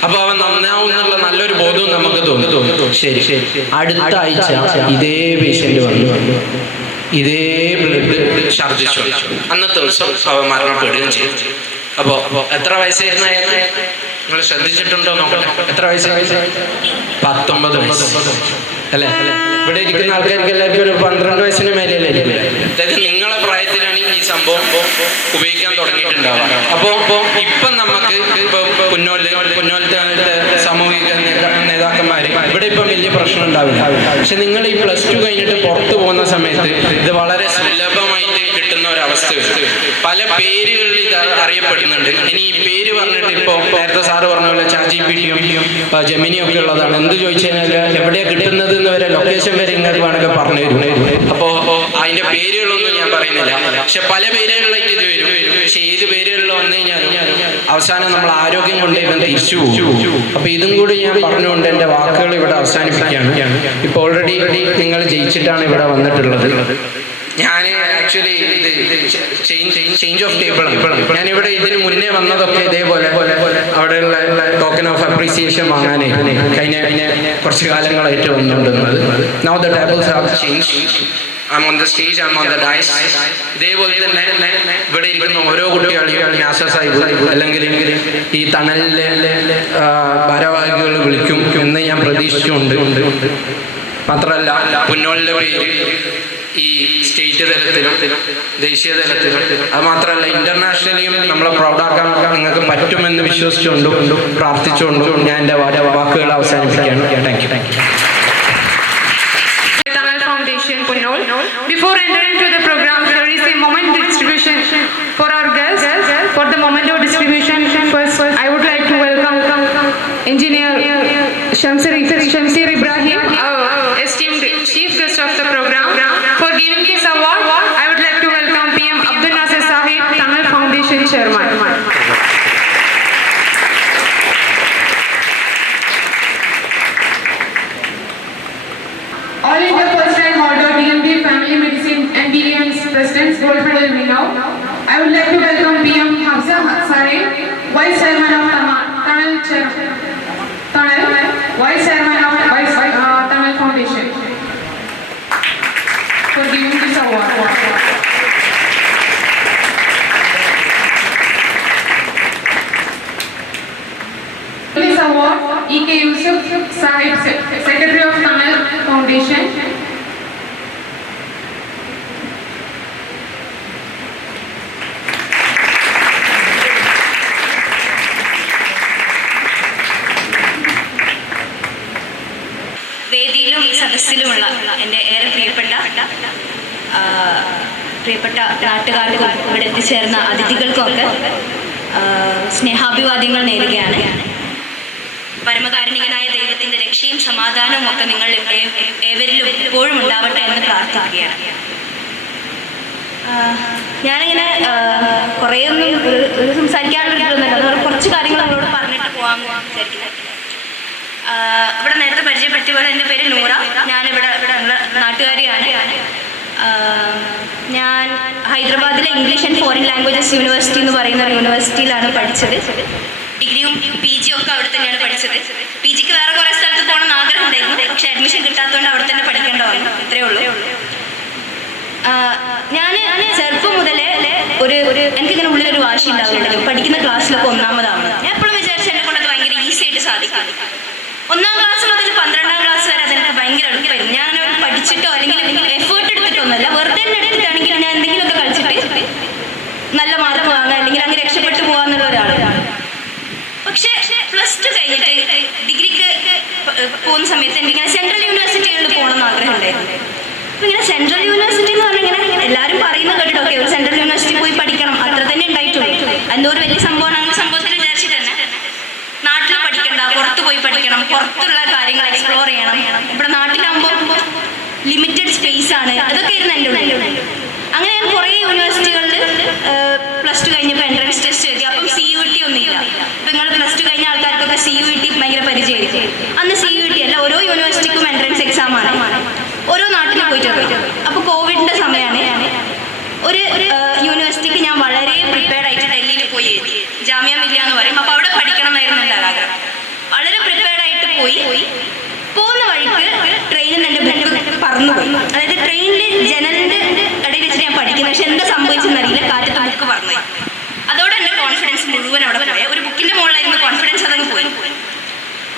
അപ്പൊ അവൻ നന്നാവും എന്നുള്ള നല്ലൊരു ബോധവും നമുക്ക് തോന്നും. ശരി, അടുത്ത ആഴ്ച ഇതേ പേഷ്യന്റ് വന്നു, ഇതേ ബ്ലഡ് ഛർദ്ദിച്ചു. അന്നത്തെ ദിവസം അവൻ മരണപ്പെടുകയും ചെയ്തു. അപ്പോ എത്ര വയസ്സായിരുന്നു അയാൾക്ക്? നിങ്ങൾ ശ്രദ്ധിച്ചിട്ടുണ്ടോ നോക്കട്ടെ, എത്ര വയസ്സായി? 19 വയസ്സ് അല്ലേ? ഇവിടെ ഇരിക്കുന്ന ആൾക്കാർക്ക് എല്ലാവർക്കും ഒരു 12 വയസ്സിന് മേലെയല്ലേ ഇരിക്കില്ല? അതായത് നിങ്ങളെ പ്രായത്തിലാണ് ഈ സംഭവം ഉപയോഗിക്കാൻ തുടങ്ങിയിട്ടുണ്ടാവുക. അപ്പോൾ ഇപ്പം നമുക്ക് പുന്നോലത്തെ സാമൂഹിക നേതാക്കന്മാര് ഇവിടെ ഇപ്പം വലിയ പ്രശ്നം ഉണ്ടാവില്ല. പക്ഷെ നിങ്ങൾ ഈ +2 കഴിഞ്ഞിട്ട് പുറത്തു പോകുന്ന സമയത്ത് ഇത് വളരെ സുലഭമായിട്ട് കിട്ടുന്ന ഒരവസ്ഥ വരും. പല പേരുകളിൽ ഇത് അറിയപ്പെടുന്നുണ്ട്. ഇനി ഈ പേര് പറഞ്ഞിട്ട് ഇപ്പോൾ നേരത്തെ സാറ് പറഞ്ഞ പോലെ ChatGPTയും ജെമിനിയും ഒക്കെ ഉള്ളതാണ്. എന്ത് ചോദിച്ചു കഴിഞ്ഞാൽ എവിടെയാ കിട്ടുന്നത് എന്ന് വരെ ലൊക്കേഷൻ വരെ നിങ്ങൾക്ക് വേണമെങ്കിൽ പറഞ്ഞു തരും. അപ്പോൾ അതിന്റെ പേരുകളൊന്നും ഞാൻ പറയുന്നില്ല. പക്ഷെ പല പേരുകളിലായിട്ട് ഇത് വരും. പക്ഷെ ഏത് പേരുകളിൽ വന്നു കഴിഞ്ഞാലും അവസാനം നമ്മൾ ആരോഗ്യം കൊണ്ട് ഇവൻ തിരിച്ചു പോകും. അപ്പൊ ഇതും കൂടി ഞാൻ പറഞ്ഞുകൊണ്ട് എൻ്റെ വാക്കുകൾ ഇവിടെ അവസാനിപ്പിക്കുകയാണ്. ഇപ്പൊ ഓൾറെഡി നിങ്ങൾ ജയിച്ചിട്ടാണ് ഇവിടെ വന്നിട്ടുള്ളത്. ഞാൻ ആക്ച്വലി ഇത് ചേഞ്ച് ഓഫ് ടേബിൾ ആണ്. ഞാനിവിടെ ഇതിന് മുന്നേ വന്നതൊക്കെ ഇതേപോലെ അവിടെയുള്ള ടോക്കൺ ഓഫ് അപ്രീസിയേഷൻ വാങ്ങാനേ കഴിഞ്ഞ കുറച്ച് കാലങ്ങളായിട്ട് വന്നുകൊണ്ടിരുന്നത്. Now the tables have changed. I'm on the stage, I'm on the dais. ഇതേപോലെ തന്നെ ഇവിടെ ഇരിക്കുന്ന ഓരോ കുട്ടികളെയും നാസ സാഹിബ് അല്ലെങ്കിൽ ഈ തണലിലെ ഭാരവാഹികൾ വിളിക്കും എന്ന് ഞാൻ പ്രതീക്ഷിച്ചുകൊണ്ട്, മാത്രമല്ല പുന്നോലിന്റെ പേര് ഈ സ്റ്റേറ്റ് തലത്തിലും ദേശീയ തലത്തിലും അത് മാത്രമല്ല ഇന്റർനാഷണലിയും നമ്മളെ പ്രൗഡാക്കാൻ നിങ്ങൾക്ക് പറ്റുമെന്ന് വിശ്വസിച്ചുകൊണ്ടും പ്രാർത്ഥിച്ചുകൊണ്ടും ഞാൻ എൻ്റെ വാക്കുകൾ അവസാനിപ്പിക്കുകയാണ്. Thank you. Punnol. Before entering to the program, there is a moment distribution for our guests. For the moment of distribution, first I would like to welcome Engineer Shamsir Ibrahim, esteemed chief guest of the program. For giving this award, I would like to welcome PM Abdul Nasir Sahib, Tamil Foundation Chairman. All India first time holder, DMD Family Medicine and DM's President's Gold Medal winner. I would like to welcome PM Hafsa Sare, Vice Chairman of Tamil Vice Chairman of Tamil Foundation, for giving this award. Service Award, E.K. Yusuf Sahib, Secretary of Tamil Foundation. വേദിയിലും സദസ്സിലുമുള്ള എൻ്റെ ഏറെ പ്രിയപ്പെട്ട നാട്ടുകാർക്കും ഇവിടെ എത്തിച്ചേർന്ന അതിഥികൾക്കുമൊക്കെ സ്നേഹാഭിവാദ്യങ്ങൾ നേരുകയാണ്. പരമകാരുണികനായ ദൈവത്തിൻ്റെ രക്ഷയും സമാധാനവും ഒക്കെ നിങ്ങൾ ഏവരിലും എപ്പോഴും ഉണ്ടാവട്ടെ എന്ന് പ്രാർത്ഥിക്കുകയാണ്. ഞാനിങ്ങനെ കുറേയൊന്നും സംസാരിക്കാനുള്ളതൊന്നുമല്ല, അതുകൊണ്ട് കുറച്ച് കാര്യങ്ങൾ നമ്മളോട് പറഞ്ഞിട്ട് പോകാമെന്ന് വിചാരിക്കുന്നത്. ഇവിടെ നേരത്തെ പരിചയപ്പെടുത്തിയ പോലെ എൻ്റെ പേര് നൂറ. ഞാനിവിടെ നാട്ടുകാരിയാണ്. ഞാൻ ഹൈദരാബാദിലെ English and foreign languages university എന്ന് പറയുന്ന ഒരു യൂണിവേഴ്സിറ്റിയിലാണ് പഠിച്ചത്. ഡിഗ്രിയും PG ഒക്കെ അവിടെ തന്നെയാണ് പഠിച്ചത്. PG ക്ക് വേറെ കുറേ സ്ഥലത്ത് പോകണമെന്ന് ആഗ്രഹം ഉണ്ടായിരുന്നു, പക്ഷെ അഡ്മിഷൻ കിട്ടാത്തതുകൊണ്ട് അവിടെ തന്നെ പഠിക്കേണ്ട വന്നു. ഇത്രയേ ഉള്ളൂ. ഞാൻ ചെറുപ്പം മുതലേ എനിക്കിങ്ങനെ ഉള്ളിലൊരു വാശി ഉണ്ടാവുന്നുണ്ടല്ലോ, പഠിക്കുന്ന ക്ലാസ്സിലൊക്കെ ഒന്നാമതാവണം. ഞാൻ എപ്പോഴും വിചാരിച്ചു എന്നെ കൊണ്ട് അത് ഭയങ്കര ഈസി ആയിട്ട് സാധിക്കും. 1ാം ക്ലാസ് മുതൽ 12ാം ക്ലാസ് വരെ അതെനിക്ക് ഭയങ്കര എളുപ്പമായിരുന്നു. ഞാൻ പഠിച്ചിട്ടോ അല്ലെങ്കിൽ എഫേർട്ട് എടുത്തിട്ടൊന്നുമല്ല, വെറുതെ എടുത്തിട്ടാണെങ്കിൽ ഞാൻ എന്തെങ്കിലുമൊക്കെ കളിച്ചിട്ട് നല്ല മാർക്ക് വാങ്ങുക അല്ലെങ്കിൽ അങ്ങ് രക്ഷപ്പെട്ടു പോകാന്നുള്ള ഒരാളാണ്. പക്ഷേ +2 കഴിഞ്ഞിട്ട് ഡിഗ്രിക്ക് പോകുന്ന സമയത്ത് എനിക്കിങ്ങനെ സെൻട്രൽ യൂണിവേഴ്സിറ്റികളിൽ പോകണമെന്ന് ആഗ്രഹം ഉണ്ടായിരുന്നു. അപ്പം ഇങ്ങനെ സെൻട്രൽ യൂണിവേഴ്സിറ്റി എന്ന് പറഞ്ഞാൽ ഇങ്ങനെ എല്ലാവരും പറയുന്ന കേട്ടിട്ടൊക്കെ ഒരു സെൻട്രൽ യൂണിവേഴ്സിറ്റി പോയി പഠിക്കണം, അത്ര തന്നെ ഉണ്ടായിട്ടുള്ളൂ. എന്തോ ഒരു വലിയ സംഭവമാണ്. അങ്ങനെ സംഭവത്തിൽ വിചാരിച്ചിട്ട് തന്നെ നാട്ടിൽ പഠിക്കണ്ട, പുറത്ത് പോയി പഠിക്കണം, പുറത്തുള്ള കാര്യങ്ങൾ എക്സ്പ്ലോർ ചെയ്യണം. ഇവിടെ നാട്ടിലാകുമ്പോൾ ലിമിറ്റഡ് സ്പേസ് ആണ്. അതൊക്കെ ആയിരുന്നു എൻ്റെ ഉള്ളിൽ. അങ്ങനെ ഞാൻ കുറേ യൂണിവേഴ്സിറ്റികളിൽ +2 കഴിഞ്ഞപ്പോൾ എൻട്രൻസ് ടെസ്റ്റ് എഴുതി. അപ്പം CUET ഒന്നുമില്ല. ഇപ്പം നിങ്ങൾ +2 കഴിഞ്ഞ ആൾക്കാർക്കൊക്കെ CUET ഭയങ്കര പരിചയമായിരിക്കും. അന്ന് CUET അല്ല, ഓരോ യൂണിവേഴ്സിറ്റിക്കും എൻട്രൻസ് എക്സാമാണ്. ഓരോ നാട്ടിൽ പോയിട്ട്. അപ്പോൾ കോവിഡിൻ്റെ സമയമാണ്. ഒരു യൂണിവേഴ്സിറ്റിക്ക് ഞാൻ വളരെ പ്രിപ്പയർഡ് ആയിട്ട് ഡൽഹിയിൽ പോയി എഴുതി. ജാമിയ മില്ലിയ എന്ന് പറയും. അപ്പോൾ അവിടെ പഠിക്കണം എന്നായിരുന്നു എൻ്റെ ആഗ്രഹം. വളരെ പ്രിപ്പയർഡ് ആയിട്ട് പോയി. പോകുന്ന വഴിക്ക് ട്രെയിനിൽ എൻ്റെ ബുക്ക് പറന്നുപോയി. അതായത് ട്രെയിനിൽ ജനലിൻ്റെ ഇടയിൽ വെച്ചിട്ട് ഞാൻ പഠിക്കുന്നത്, പക്ഷെ എന്താ സംഭവിച്ചെന്നറിയില്ല, കാറ്റത്ത് ബുക്ക് പറന്നുപോയി. അതോടെ എൻ്റെ കോൺഫിഡൻസ് മുഴുവൻ അവിടെ പോയി. ഒരു ബുക്കിൻ്റെ മുകളിലായിരുന്നു കോൺഫിഡൻസ്, അതങ്ങ് പോയി.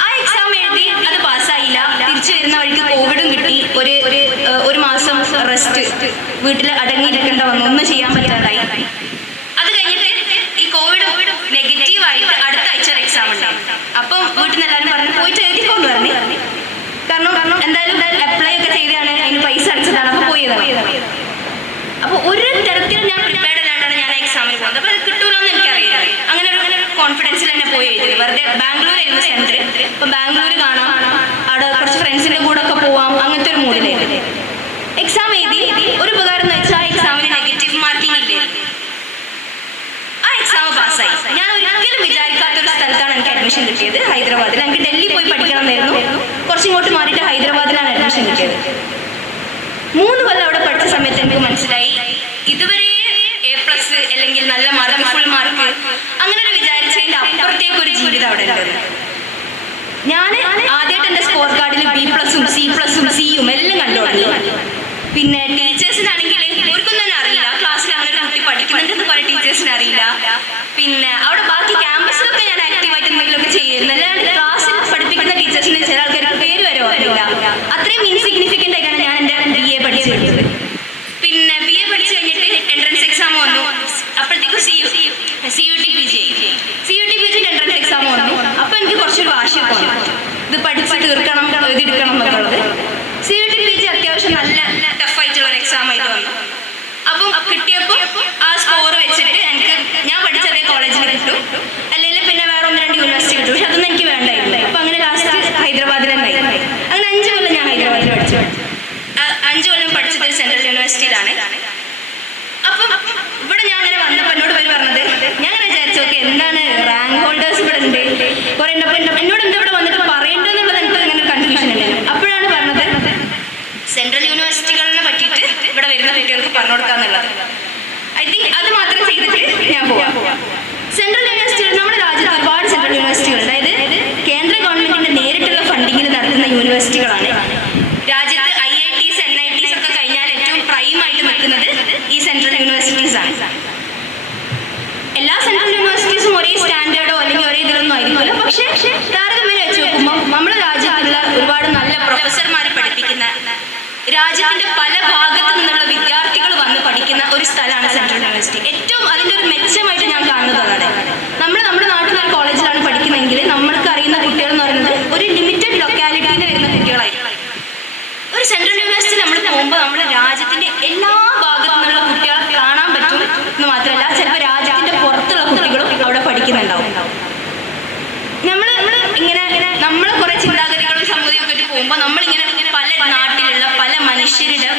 ആ എക്സാം എഴുതി, അത് പാസ്സായില്ല. തിരിച്ചു വരുന്ന വഴിക്ക് കോവിഡും കിട്ടി. ഒരു മാസം റെസ്റ്റ്, വീട്ടിൽ അടങ്ങിയിരിക്കേണ്ട വന്നു, ഒന്നും ചെയ്യാൻ പറ്റാതായി. അത് കഴിഞ്ഞിട്ട് ഈ കോവിഡ് നെഗറ്റീവായിട്ട് അടുത്ത ആഴ്ച ഒരു എക്സാം ഉണ്ടാവും. അപ്പം വീട്ടിൽ നിന്ന് എല്ലാവരും പറഞ്ഞു പോയിട്ട് എഴുതിക്കോന്ന് പറഞ്ഞു. കാരണം എന്തായാലും അപ്ലൈ ഒക്കെ ചെയ്താണ്, അതിന് പൈസ അടിച്ചതാണ്. അപ്പോൾ പോയതാണ്. അപ്പോൾ ഒരു തരത്തിലും ഞാൻ പ്രിപ്പയർഡ് അല്ലാണ്ടാണ് ഞാൻ എക്സാമിന് പോകുന്നത്. അപ്പോൾ അത് കിട്ടൂലെന്ന് എനിക്കറിയില്ല. അങ്ങനെ ഒരു കോൺഫിഡൻസിൽ തന്നെ പോയി എഴുതി. വെറുതെ ബാംഗ്ലൂരായിരുന്നു സെൻറ്റർ. അപ്പം ബാംഗ്ലൂർ കാണാം, അവിടെ കുറച്ച് ഫ്രണ്ട്സിൻ്റെ കൂടെ ഒക്കെ പോവാം, അങ്ങനത്തെ ഒരു മൂഡിലായിരുന്നു. എക്സാം എഴുതി. ഒരു ഉപകാരം എന്ന് വെച്ചാൽ ആ എക്സാമിന് നെഗറ്റീവ് മാർക്കിംഗ് ഇല്ലേ. ആ എക്സാം പാസ്സായി. ഞാൻ ഒരിക്കലും വിചാരിക്കാത്തൊരു സ്ഥലത്താണ് എനിക്ക് അഡ്മിഷൻ കിട്ടിയത്, ഹൈദരാബാദിൽ. എനിക്ക് ഡൽഹി പോയി പഠിക്കണം എന്നായിരുന്നു. കുറച്ചിങ്ങോട്ട് മാറിയിട്ട് ഹൈദരാബാദിലാണ് അഡ്മിഷൻ കിട്ടിയത്. 3 കൊല്ലം അവിടെ പഠിച്ച സമയത്ത് എനിക്ക് മനസ്സിലായി, ഇതുവരെ A+ അല്ലെങ്കിൽ നല്ല മാർക്ക്, ഫുൾ മാർക്ക്, അങ്ങനെ ഒരു വിചാരിച്ചതിൻ്റെ അപ്പുറത്തേക്ക് ഒരു ജീവിതം അവിടെ ഉണ്ട്. ഞാൻ ആദ്യമായിട്ട് എൻ്റെ സ്കോർ കാർഡിൽ B+ഉം C+ഉം Cയും എല്ലാം കണ്ടു തുടങ്ങി. പിന്നെ ടീച്ചേഴ്സിനാണെങ്കിൽ അവർക്കൊന്നും തന്നെ അറിയില്ല, ക്ലാസ്സിൽ അങ്ങനെ ഒരു കുട്ടി പഠിക്കുന്നുണ്ടെന്ന് കുറേ ടീച്ചേഴ്സിന് അറിയില്ല. പിന്നെ അവിടെ ബാക്കി ക്യാമ്പസിലൊക്കെ ഞാൻ ആക്റ്റീവായിട്ട് എന്തെങ്കിലുമൊക്കെ ചെയ്യുന്നു. അല്ലാണ്ട് ക്ലാസ്സിൽ പഠിപ്പിക്കുന്ന ടീച്ചേഴ്സിന് ചില ആൾക്കാർക്ക് പേര് വരെ അറിയില്ല. അത്രയും ഇൻസിഗ്നിഫിക്കൻ്റ് ആയിട്ടാണ് ഞാൻ എൻ്റെ BA പഠിച്ചെടുത്തത്. പിന്നെ BA പഠിച്ചു കഴിഞ്ഞിട്ട് എൻട്രൻസ് എക്സാം വന്നു. അപ്പോഴത്തേക്കും CUET PG എൻട്രൻസ് എക്സാം വന്നു. അപ്പോൾ എനിക്ക് കുറച്ചൊരു വാശിയൊക്കെ വന്നു, ഇത് പഠിച്ച് തീർക്കണം, എഴുതിയെടുക്കണം എന്നുള്ളത്. CUET PG അത്യാവശ്യം നല്ല ടഫായിട്ടുള്ള ഒരു എക്സാം ആയിട്ട് വന്നു. അപ്പം കിട്ടിയപ്പോൾ ആ സ്കോർ വെച്ചിട്ട് ഞാൻ പഠിച്ച അതേ കോളേജിൽ കിട്ടും, അല്ലെങ്കിൽ പിന്നെ വേറെ 1-2 യൂണിവേഴ്സിറ്റി കിട്ടും. പക്ഷെ അതൊന്നും എനിക്ക് വേണ്ടായിരുന്നു. അപ്പം അങ്ങനെ ലാസ്റ്റ് ഹൈദരാബാദിൽ തന്നെ. അങ്ങനെ 5 കൊല്ലം ഞാൻ ഹൈദരാബാദിൽ പഠിച്ചു. 5 കൊല്ലം പഠിച്ചത് സെൻട്രൽ യൂണിവേഴ്സിറ്റിയിലാണ്. അപ്പം ഇവിടെ ഞാൻ അങ്ങനെ വന്നപ്പോൾ എന്നോട് പറഞ്ഞത്, ഞാൻ അങ്ങനെ വിചാരിച്ചു ഓക്കെ എന്താണ് റാങ്ക് ഹോൾഡേഴ്സ് ഇവിടെ ഉണ്ട് കുറേ ഉണ്ട്. അപ്പം എന്നോട് എന്താ ഇവിടെ വന്നിട്ട് പറയേണ്ടതെന്നുള്ളത് എനിക്ക് അങ്ങനെ കൺഫ്യൂഷൻ ഉണ്ടായിരുന്നു. അപ്പോഴാണ് പറഞ്ഞത് സെൻട്രൽ യൂണിവേഴ്സിറ്റികളെ പറ്റിയിട്ട് ഇവിടെ വരുന്ന കുട്ടികൾക്ക് പറഞ്ഞു കൊടുക്കാന്നുള്ളത്. ഐ തിങ്ക് അത് മാത്രം ചെയ്തിട്ട് ഞാൻ പോവാം. സെൻട്രൽ യൂണിവേഴ്സിറ്റികൾ നമ്മുടെ രാജ്യത്ത് ഒരുപാട് സെൻട്രൽ യൂണിവേഴ്സിറ്റികൾ, അതായത് കേന്ദ്ര ഗവൺമെന്റിന്റെ നേരിട്ടുള്ള ഫണ്ടിങ്ങിൽ നടത്തുന്ന യൂണിവേഴ്സിറ്റികളാണ്. രാജ്യത്ത് IITs NITs ഒക്കെ കഴിഞ്ഞാൽ ഏറ്റവും പ്രൈമായിട്ട് നിൽക്കുന്നത് ഈ സെൻട്രൽ യൂണിവേഴ്സിറ്റീസ് ആണ്. എല്ലാ സെൻട്രൽ യൂണിവേഴ്സിറ്റീസും ഒരേ സ്റ്റാൻഡേർഡോ അല്ലെങ്കിൽ ഒരേ ഇതിലൊന്നും ഒന്നും ആയിരിക്കില്ല. പക്ഷേ താരതമ്യേന വെച്ച് നോക്കുമ്പോൾ നമ്മുടെ രാജ്യത്തുള്ള ഒരുപാട് നല്ല പ്രൊഫസർമാർ പഠിപ്പിക്കുന്ന, രാജ്യത്തിന്റെ പല ഭാഗത്തു നിന്നുള്ള വിദ്യാർത്ഥികൾ വന്ന് പഠിക്കുന്ന ഒരു സ്ഥലമാണ് സെൻട്രൽ യൂണിവേഴ്സിറ്റി. ഏറ്റവും അതിൻ്റെ ഒരു മെച്ചമായിട്ട് ഞാൻ കാണുന്നത് അതാണ്. നമ്മുടെ നാട്ടിൽ ഒരു കോളേജിലാണ് പഠിക്കുന്നതെങ്കിൽ നമ്മൾക്ക് അറിയുന്ന കുട്ടികൾ എന്ന് പറയുന്നത് ഒരു ലിമിറ്റഡ് ലൊക്കാലിറ്റിയിൽ വരുന്ന കുട്ടികളായിരിക്കും. ഒരു സെൻട്രൽ യൂണിവേഴ്സിറ്റി നമ്മൾ പോകുമ്പോൾ നമ്മുടെ രാജ്യത്തിന്റെ എല്ലാ ഭാഗത്തു നിന്നുള്ള കുട്ടികളെ കാണാൻ പറ്റും എന്ന് മാത്രമല്ല, ചിലപ്പോൾ രാജ്യത്തിന്റെ പുറത്തുള്ള കുട്ടികളും അവിടെ പഠിക്കുന്നുണ്ടാവും. നമ്മളെ കുറെ ചിന്താഗതികളും സമൂഹവും ഒക്കെ പോകുമ്പോൾ നമ്മളിങ്ങനെ പല നാട്ടിലുള്ള പല മനുഷ്യരുടെ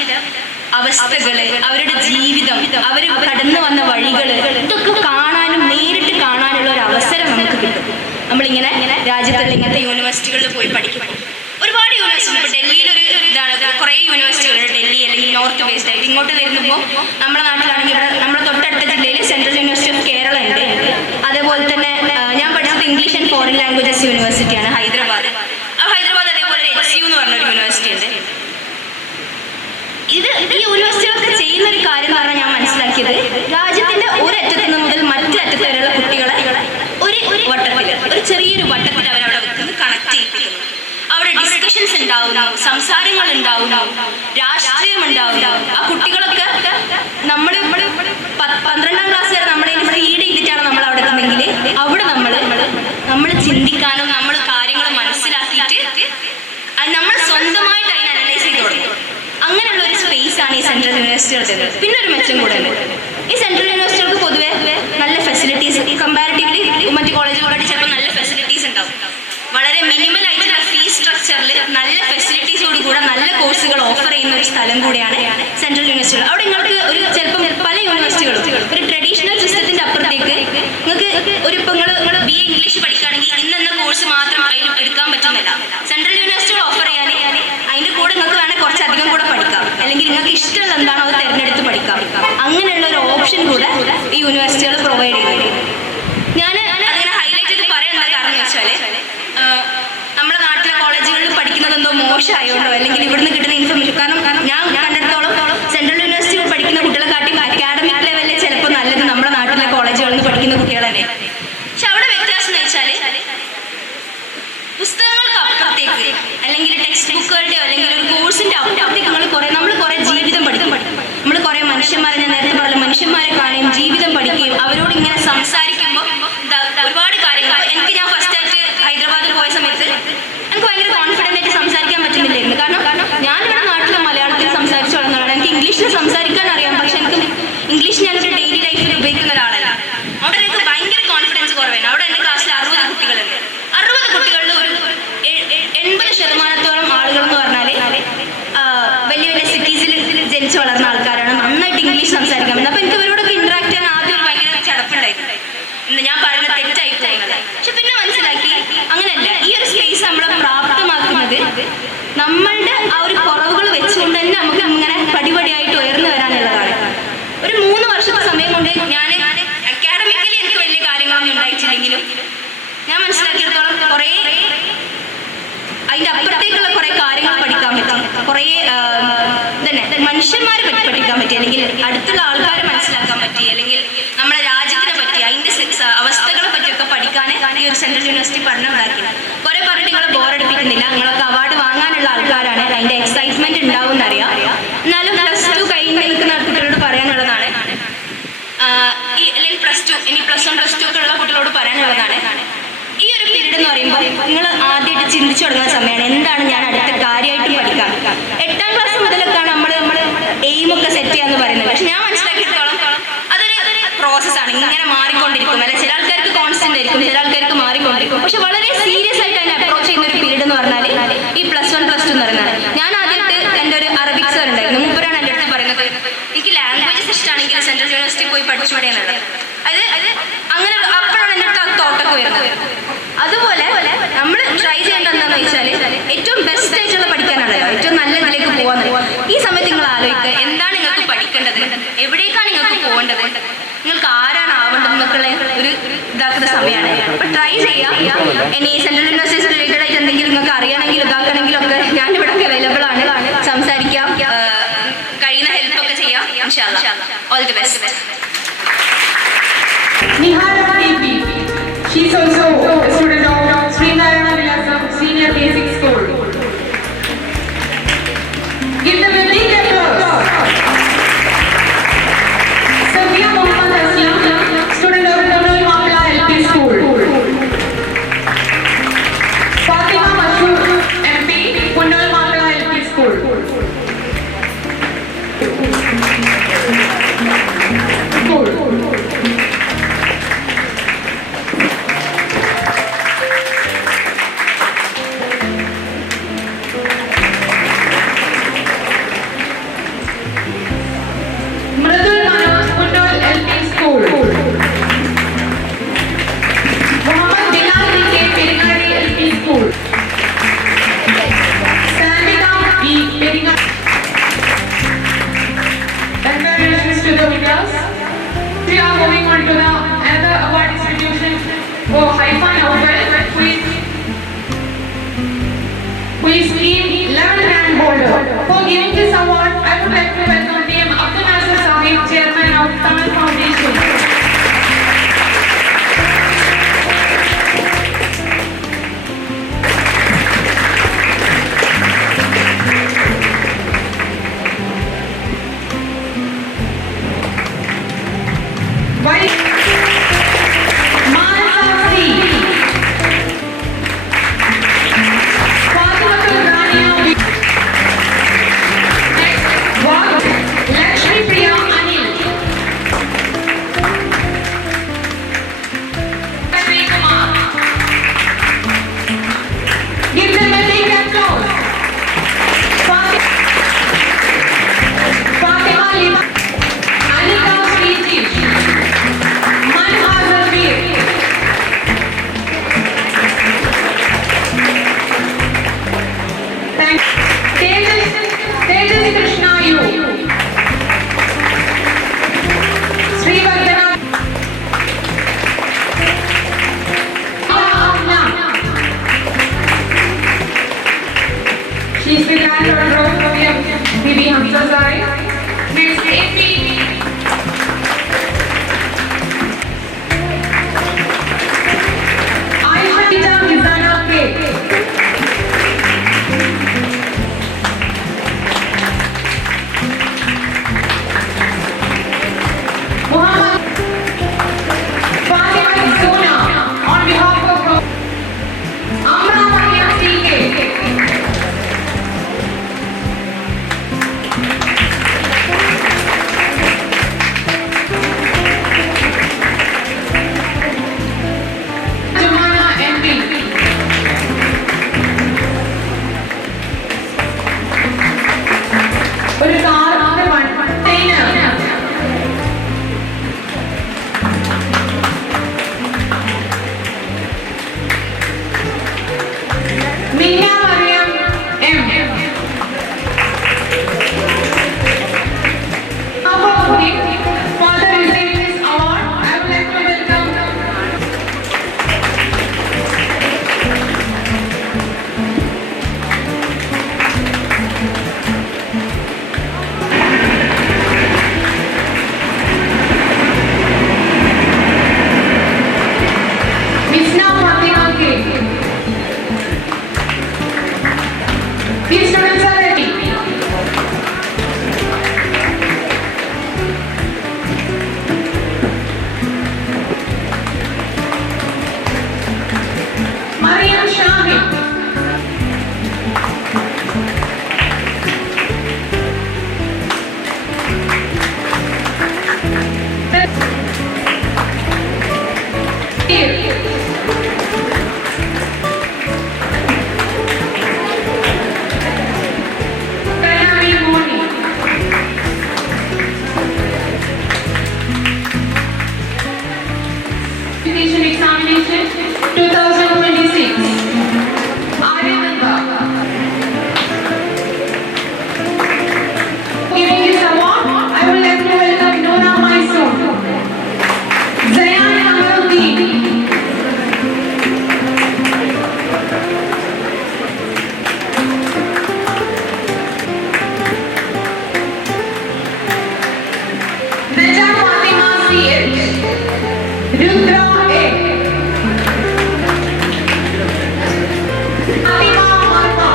അവസ്ഥകള്, അവരുടെ ജീവിതം, അവർ കടന്നു വന്ന വഴികള്, ഇതൊക്കെ കാണാനും നേരിട്ട് കാണാനുള്ള ഒരു അവസരം നമുക്ക് കിട്ടും നമ്മളിങ്ങനെ രാജ്യത്തുള്ള ഇങ്ങനത്തെ യൂണിവേഴ്സിറ്റികളിൽ പോയി പഠിക്കും. ഒരുപാട് യൂണിവേഴ്സിറ്റി, ഇപ്പോൾ ഡൽഹിയിലൊരു ഇതാണ്, കുറേ യൂണിവേഴ്സിറ്റികളുണ്ട് ഡൽഹി അല്ലെങ്കിൽ നോർത്ത് വെസ്റ്റ് ആയിട്ട്. ഇങ്ങോട്ട് വരുമ്പോൾ നമ്മുടെ നാട്ടിലാണെങ്കിൽ ഇവിടെ നമ്മുടെ തൊട്ടടുത്ത ജില്ലയിൽ സെൻട്രൽ യൂണിവേഴ്സിറ്റി ഓഫ് കേരള ഉണ്ട്. അതേപോലെ തന്നെ ഞാൻ പഠിച്ചത് ഇംഗ്ലീഷ് ആൻഡ് ഫോറിൻ ലാംഗ്വേജസ് യൂണിവേഴ്സിറ്റിയാണ് ഹൈദരാബാദ്. ഹൈദരാബാദ് അതേപോലെ HCU എന്ന് പറഞ്ഞൊരു യൂണിവേഴ്സിറ്റി ഉണ്ട്. ഈ യൂണിവേഴ്സിറ്റികളൊക്കെ ചെയ്യുന്ന ഒരു കാര്യം എന്ന് പറഞ്ഞാൽ ഞാൻ മനസ്സിലാക്കിയത്, രാജ്യത്തിന്റെ ഒരറ്റത്ത് നിന്ന് മുതൽ മറ്റേ അറ്റത്ത് വരെയുള്ള കുട്ടികളെ ഒരു വട്ടത്തിൽ, ഒരു ചെറിയൊരു വട്ടത്തിൽ അവരവിടെ വെക്കുന്നത് കണക്ട് ചെയ്യിപ്പിക്കുന്നു. അവിടെ ഡിസ്കഷൻസ് ഉണ്ടാവുന്നു, സംസാരങ്ങൾ ഉണ്ടാവുന്നു, രാഷ്ട്രീയം ഉണ്ടാവുന്നു. ആ കുട്ടികളൊക്കെ നമ്മൾ 12ാം ക്ലാസ് വരെ നമ്മളെ ഫീഡ് ചെയ്തിട്ടാണ് നമ്മൾ അവിടെ എത്തുന്നെങ്കിൽ അവിടെ നമ്മൾ ചിന്തിക്കാനും നമ്മൾ കാര്യങ്ങൾ മനസ്സിലാക്കിയിട്ട് നമ്മൾ സ്വന്തമായിട്ട് അതിനെ അനലൈസ് ചെയ്ത് തുടങ്ങും. അങ്ങനെയുള്ള ഒരു സ്പേസ് ആണ് ഈ സെൻട്രൽ യൂണിവേഴ്സിറ്റികളുടെ. പിന്നെ ഒരു മെച്ചം കൂടെ ഉണ്ട്, ഈ സെൻട്രൽ യൂണിവേഴ്സിറ്റികൾക്ക് പൊതുവെ നല്ല ഫെസിലിറ്റീസ്, കമ്പാരിറ്റീവ്ലി മറ്റ് കോളേജുകളായിട്ട് ചിലപ്പോൾ നല്ല ഫെസിലിറ്റീസ് ഉണ്ടാവും. വളരെ മിനിമൽ ആയിട്ടുള്ള ഫീസ് സ്ട്രക്ചറിൽ നല്ല ഫെസിലിറ്റീസോട് കൂടെ നല്ല കോഴ്സുകൾ ഓഫർ ചെയ്യുന്ന ഒരു സ്ഥലം കൂടിയാണ് സെൻട്രൽ യൂണിവേഴ്സിറ്റികൾ. അവിടെ നിങ്ങൾക്ക് ചിലപ്പം പല യൂണിവേഴ്സിറ്റികളും ഒരു ട്രഡീഷണൽ സിസ്റ്റത്തിന്റെ അപ്പുറത്തേക്ക് നിങ്ങൾക്ക് ഇപ്പോൾ നിങ്ങൾ BA ഇംഗ്ലീഷ് പഠിക്കുകയാണെങ്കിൽ ഇന്നെന്ന കോഴ്സ് മാത്രം അതിൽ എടുക്കാൻ പറ്റുന്നില്ല. സെൻട്രൽ യൂണിവേഴ്സിറ്റികൾ ഓഫർ ചെയ്യാൻ അതിൻ്റെ കൂടെ നിങ്ങൾക്ക് വേണമെങ്കിൽ കുറച്ചധികം കൂടെ പഠിക്കാം, അല്ലെങ്കിൽ നിങ്ങൾക്ക് ഇഷ്ടമുള്ള എന്താണോ അത് തിരഞ്ഞെടുത്ത് പഠിക്കാം. അങ്ങനെയുള്ള ഒരു ഓപ്ഷൻ കൂടെ ഈ യൂണിവേഴ്സിറ്റികൾ പ്രൊവൈഡ് ചെയ്യുന്നുണ്ട്. ഞാൻ അതിനെ ഹൈലൈറ്റ് ചെയ്ത് പറയാൻ എന്താ കാരണം എന്ന് വെച്ചാൽ, നമ്മുടെ നാട്ടിലെ കോളേജുകളിൽ പഠിക്കുന്നത് എന്തോ മോശമായോണ്ടോ അല്ലെങ്കിൽ ഇവിടുന്ന് കിട്ടുന്ന ഇൻഫർമേഷൻ, കാരണം ഞാൻ കണ്ടിടത്തോളം സെൻട്രൽ യൂണിവേഴ്സിറ്റിയിൽ പഠിക്കുന്ന കുട്ടികളെക്കാട്ടി അക്കാഡമിക് ലെവലിൽ ചിലപ്പോൾ നല്ലത് നമ്മുടെ നാട്ടിലെ കോളേജുകളിൽ നിന്ന് പഠിക്കുന്ന കുട്ടികൾ തന്നെ. പക്ഷെ അവിടെ വ്യത്യാസം എന്ന് വെച്ചാൽ, പുസ്തകങ്ങൾക്ക് അപ്പുറത്തേക്ക് അല്ലെങ്കിൽ ടെക്സ്റ്റ് ബുക്കുകളുടെയോ അല്ലെങ്കിൽ ഒരു കോഴ്സിന്റെ അപ്പുറത്തേക്ക് നമ്മൾ കുറെ ജീവിതം പഠിക്കും. നമ്മൾ കുറെ മനുഷ്യന്മാരെ, ഞാൻ നേരത്തെ പറഞ്ഞ മനുഷ്യന്മാരെ കാണുകയും ജീവിതം പഠിക്കുകയും അവരോട് ഇങ്ങനെ സംസാരിക്കുമ്പോൾ ഒരുപാട് കാര്യങ്ങൾ. ഞാൻ ഫസ്റ്റ് ആയിട്ട് ഹൈദരാബാദിൽ പോയ സമയത്ത് എനിക്ക് ഭയങ്കര കോൺഫിഡൻ്റ് ആയിട്ട് സംസാരിക്കാൻ പറ്റുന്നില്ലായിരുന്നു. കാരണം ഞാനിവിടെ നാട്ടിലെ മലയാളത്തിൽ സംസാരിച്ചു വളർന്നതാണ്. എനിക്ക് ഇംഗ്ലീഷിൽ സംസാരിക്കാൻ അറിയാം, പക്ഷെ എനിക്ക് ഇംഗ്ലീഷ് ഞാനൊരു ഡെയിലി ലൈഫിൽ ഉപയോഗിക്കുന്ന ഒരാളല്ല. അവിടെ എനിക്ക് ഭയങ്കര കോൺഫിഡൻസ് കുറവാണ്. അവിടെ എൻ്റെ ക്ലാസ്സിൽ 60 കുട്ടികളുണ്ട്. 60 കുട്ടികളിൽ ഒരു 80% ആളുകൾ എന്ന് പറഞ്ഞാൽ വലിയ വലിയ സിറ്റീസിൽ ജനിച്ചു വളർന്ന ആൾക്കാരാണ്, നന്നായിട്ട് ഇംഗ്ലീഷ് സംസാരിക്കാൻ പറ്റുന്നത്. അപ്പോൾ എനിക്ക് ഇവരോടൊക്കെ ഇന്ററാക്ട് ചെയ്യാൻ ആദ്യം ഒരു ഭയങ്കര ചടപ്പുണ്ടായിരുന്നു, ഞാൻ പറയുന്നത് തെറ്റായി പോകുന്നത്. പക്ഷെ പിന്നെ മനസ്സിലാക്കി അങ്ങനെയല്ല, ഈ ഒരു സ്പേസ് നമ്മളെ പ്രാപ്തമാക്കുന്നത് നമ്മളുടെ ആ ഒരു കുറവുകൾ വെച്ചുകൊണ്ട് തന്നെ നമുക്ക് അങ്ങനെ പടിപടിയായിട്ട് ഉയർന്നു വരാനുള്ളതാണ്. ഒരു 3 വർഷത്തെ സമയം കൊണ്ട് ഞാൻ അക്കാഡമിക്കലി എനിക്ക് വലിയ കാര്യങ്ങളൊന്നും ഉണ്ടായിട്ടില്ലെങ്കിലും ഞാൻ മനസ്സിലാക്കിയിടത്തോളം കുറേ അതിൻ്റെ അപ്പുറത്തേക്കുള്ള കുറേ കാര്യങ്ങൾ പഠിക്കാൻ പറ്റും. കുറേ തന്നെ മനുഷ്യന്മാരെ പറ്റി പഠിക്കാൻ പറ്റി, അല്ലെങ്കിൽ അടുത്തുള്ള ആൾക്കാരെ മനസ്സിലാക്കാൻ പറ്റി, അല്ലെങ്കിൽ നമ്മുടെ രാജ്യത്തിനെ പറ്റി അതിൻ്റെ അവസ്ഥകളെ പറ്റിയൊക്കെ പഠിക്കാൻ ഈ ഒരു സെൻട്രൽ യൂണിവേഴ്സിറ്റി പഠനം ഉണ്ടാക്കി. കുറേ പറഞ്ഞിട്ട് നിങ്ങളെ ബോറടിപ്പിക്കുന്നില്ല, നിങ്ങളൊക്കെ അവാർഡ് വാങ്ങാനുള്ള ആൾക്കാരാണ്, അതിൻ്റെ എക്സൈറ്റ്മെന്റ് ഉണ്ടാവും എന്നറിയാം. എന്നാലും +2 കഴിഞ്ഞ് നിൽക്കുന്ന കുട്ടികളോട് പറയാനുള്ളതാണ്, അല്ലെങ്കിൽ +2 ഇനി +1 +2 ഒക്കെ ഉള്ള കുട്ടികളോട് പറയാനുള്ളതാണ്, ഈ ഒരു പീരീഡ് എന്ന് പറയുമ്പോൾ നിങ്ങൾ ആദ്യമായിട്ട് ചിന്തിച്ചു തുടങ്ങുന്ന സമയമാണ് എന്താണ് ഞാൻ അടുത്ത കാര്യമായിട്ട് പഠിക്കാം. 8ാം ക്ലാസ് മുതലൊക്കെയാണ് നമ്മൾ എയിമൊക്കെ സെറ്റ് ചെയ്യാന്ന് പറയുന്നത്. പക്ഷെ ഞാൻ മനസ്സിലാക്കിയിടത്തോളം അതൊരു പ്രോസസ്സാണ്, ഇങ്ങനെ മാറിക്കൊണ്ടിരിക്കും. അല്ലെ ചില ആൾക്കാർക്ക് കോൺസ്റ്റന്റ് ആയിരിക്കും, ചില ആൾക്കാർക്ക് മാറിക്കൊണ്ടിരിക്കും. പക്ഷെ വളരെ സീരിയസ് ആയിട്ട് അതിനെ അപ്രോച്ച് ചെയ്യുന്ന ഒരു പീരീഡ് എന്ന് പറഞ്ഞാൽ ഈ +1 +2 എന്ന് പറയുന്നത്. ഞാൻ ആദ്യമായിട്ട് എൻ്റെ ഒരു അറബിക് സർ ഉണ്ടായിരുന്നു, മൂപ്പരാണ് എൻ്റെ അടുത്ത് പറയുന്നത് എനിക്ക് ലാംഗ്വേജസ് ഇഷ്ടമാണെങ്കിൽ സെൻട്രൽ യൂണിവേഴ്സിറ്റി പോയി പഠിച്ചുകൂടെ എന്നുള്ളത്. അത് അങ്ങനെ അപ്പോഴാണ് എൻ്റെ അടുത്ത് ആ തോട്ടൊക്കെ വരുന്നത്. അതുപോലെ നമ്മൾ ട്രൈ ചെയ്യേണ്ടത് എന്താണെന്ന് വെച്ചാൽ ഏറ്റവും ബെസ്റ്റ് ആയിട്ടുള്ള പഠിക്കാനാണല്ലോ, ഏറ്റവും നല്ല ഇതിലേക്ക് പോകാൻ. ഈ സമയത്ത് നിങ്ങൾ ആലോചിക്കുക എന്താണ് നിങ്ങൾക്ക് പഠിക്കേണ്ടത്, എവിടേക്കാണ് നിങ്ങൾക്ക് പോകേണ്ടത്, നിങ്ങൾക്ക് ആരാണ് ആവേണ്ടതെന്നൊക്കെയുള്ള ഒരു ഇതാക്കുന്ന സമയമാണ്. അപ്പോൾ ട്രൈ ചെയ്യാം. ഇനി സെൻട്രൽ യൂണിവേഴ്സിറ്റി റിലേറ്റഡ് ആയിട്ട് എന്തെങ്കിലും നിങ്ങൾക്ക് അറിയണമെങ്കിലും ഇതാക്കണമെങ്കിലും ഒക്കെ ഞാനിവിടെ അവൈലബിൾ ആണ്, സംസാരിക്കാം, കഴിയുന്ന ഹെൽപ്പൊക്കെ ചെയ്യാം. ഇൻഷാ അല്ലാഹ്. All the best. Nihal Devi. She's also a student 2026. Aryananda. Giving this award, I would like to welcome Nora Mysore, Zayan Kamaluddin, Naja Fatima C.H, Rudra A, Fatima Marwa.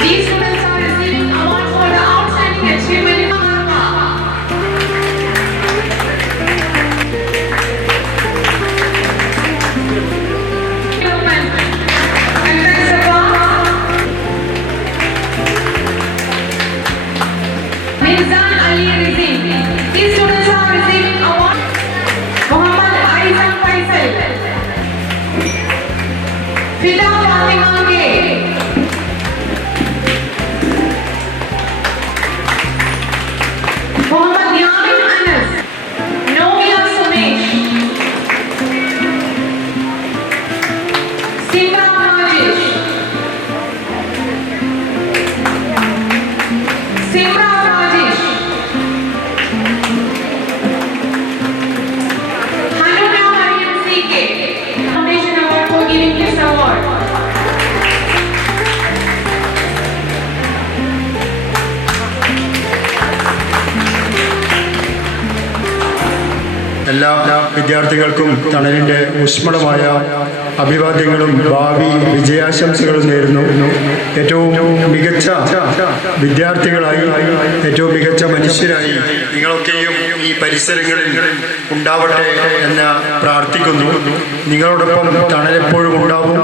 These students are receiving awards for the outstanding achievement in Marwa. Mizan Ali Rizin. These students are receiving award. Muhammad Aizan Faisal. Fida Fatima K. Muhammad Yamin Anas. Novia Sumesh. Simra Rajesh. Simra Rajesh. Hanuna Mariam C.K. Foundation Award for giving this award. എല്ലാ വിദ്യാർത്ഥികൾക്കും തണലിൻ്റെ ഊഷ്മളമായ അഭിവാദ്യങ്ങളും ഭാവി വിജയാശംസകളും നേരുന്നു. ഏറ്റവും മികച്ച വിദ്യാർത്ഥികളായി, ഏറ്റവും മികച്ച മനുഷ്യരായി നിങ്ങളൊക്കെയും ഈ പരിസരങ്ങളിൽ ഉണ്ടാവട്ടെ എന്ന് പ്രാർത്ഥിക്കുന്നു. നിങ്ങളോടൊപ്പം തണലെപ്പോഴും ഉണ്ടാവും,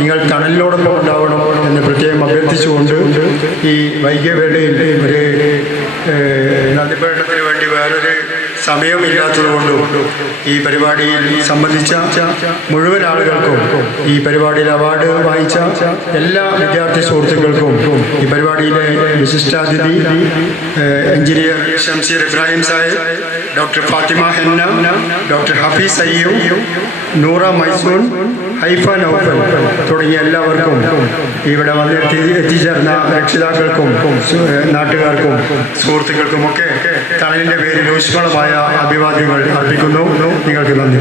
നിങ്ങൾ തണലിനോടൊപ്പം ഉണ്ടാവണം എന്ന് പ്രത്യേകം അഭ്യർത്ഥിച്ചുകൊണ്ട് ഈ വൈകിയ വേളയിൽ ഒരു നന്ദിപ്രകടനത്തിന് വേണ്ടി വേറൊരു സമയമില്ലാത്തതുകൊണ്ടും ഈ പരിപാടിയിൽ സംബന്ധിച്ച മുഴുവൻ ആളുകൾക്കും, ഈ പരിപാടിയിൽ അവാർഡ് വാങ്ങിച്ച എല്ലാ വിദ്യാർത്ഥി സുഹൃത്തുക്കൾക്കും, ഈ പരിപാടിയിലെ വിശിഷ്ടാതിഥി engineer Shamseer Ibrahim Sahib, doctor Fathima Henna, doctor Hafeez Ayyub, Noora Maisoon, Haifa Naufal തുടങ്ങിയ എല്ലാവർക്കും, ഇവിടെ വന്ന് എത്തിച്ചേർന്ന രക്ഷിതാക്കൾക്കും നാട്ടുകാർക്കും സുഹൃത്തുക്കൾക്കുമൊക്കെ തണലിൻ്റെ പേരിൽ ഊഷ്മളമായ അഭിവാദ്യങ്ങൾ അർപ്പിക്കുന്നു. നിങ്ങൾക്ക് നന്ദി.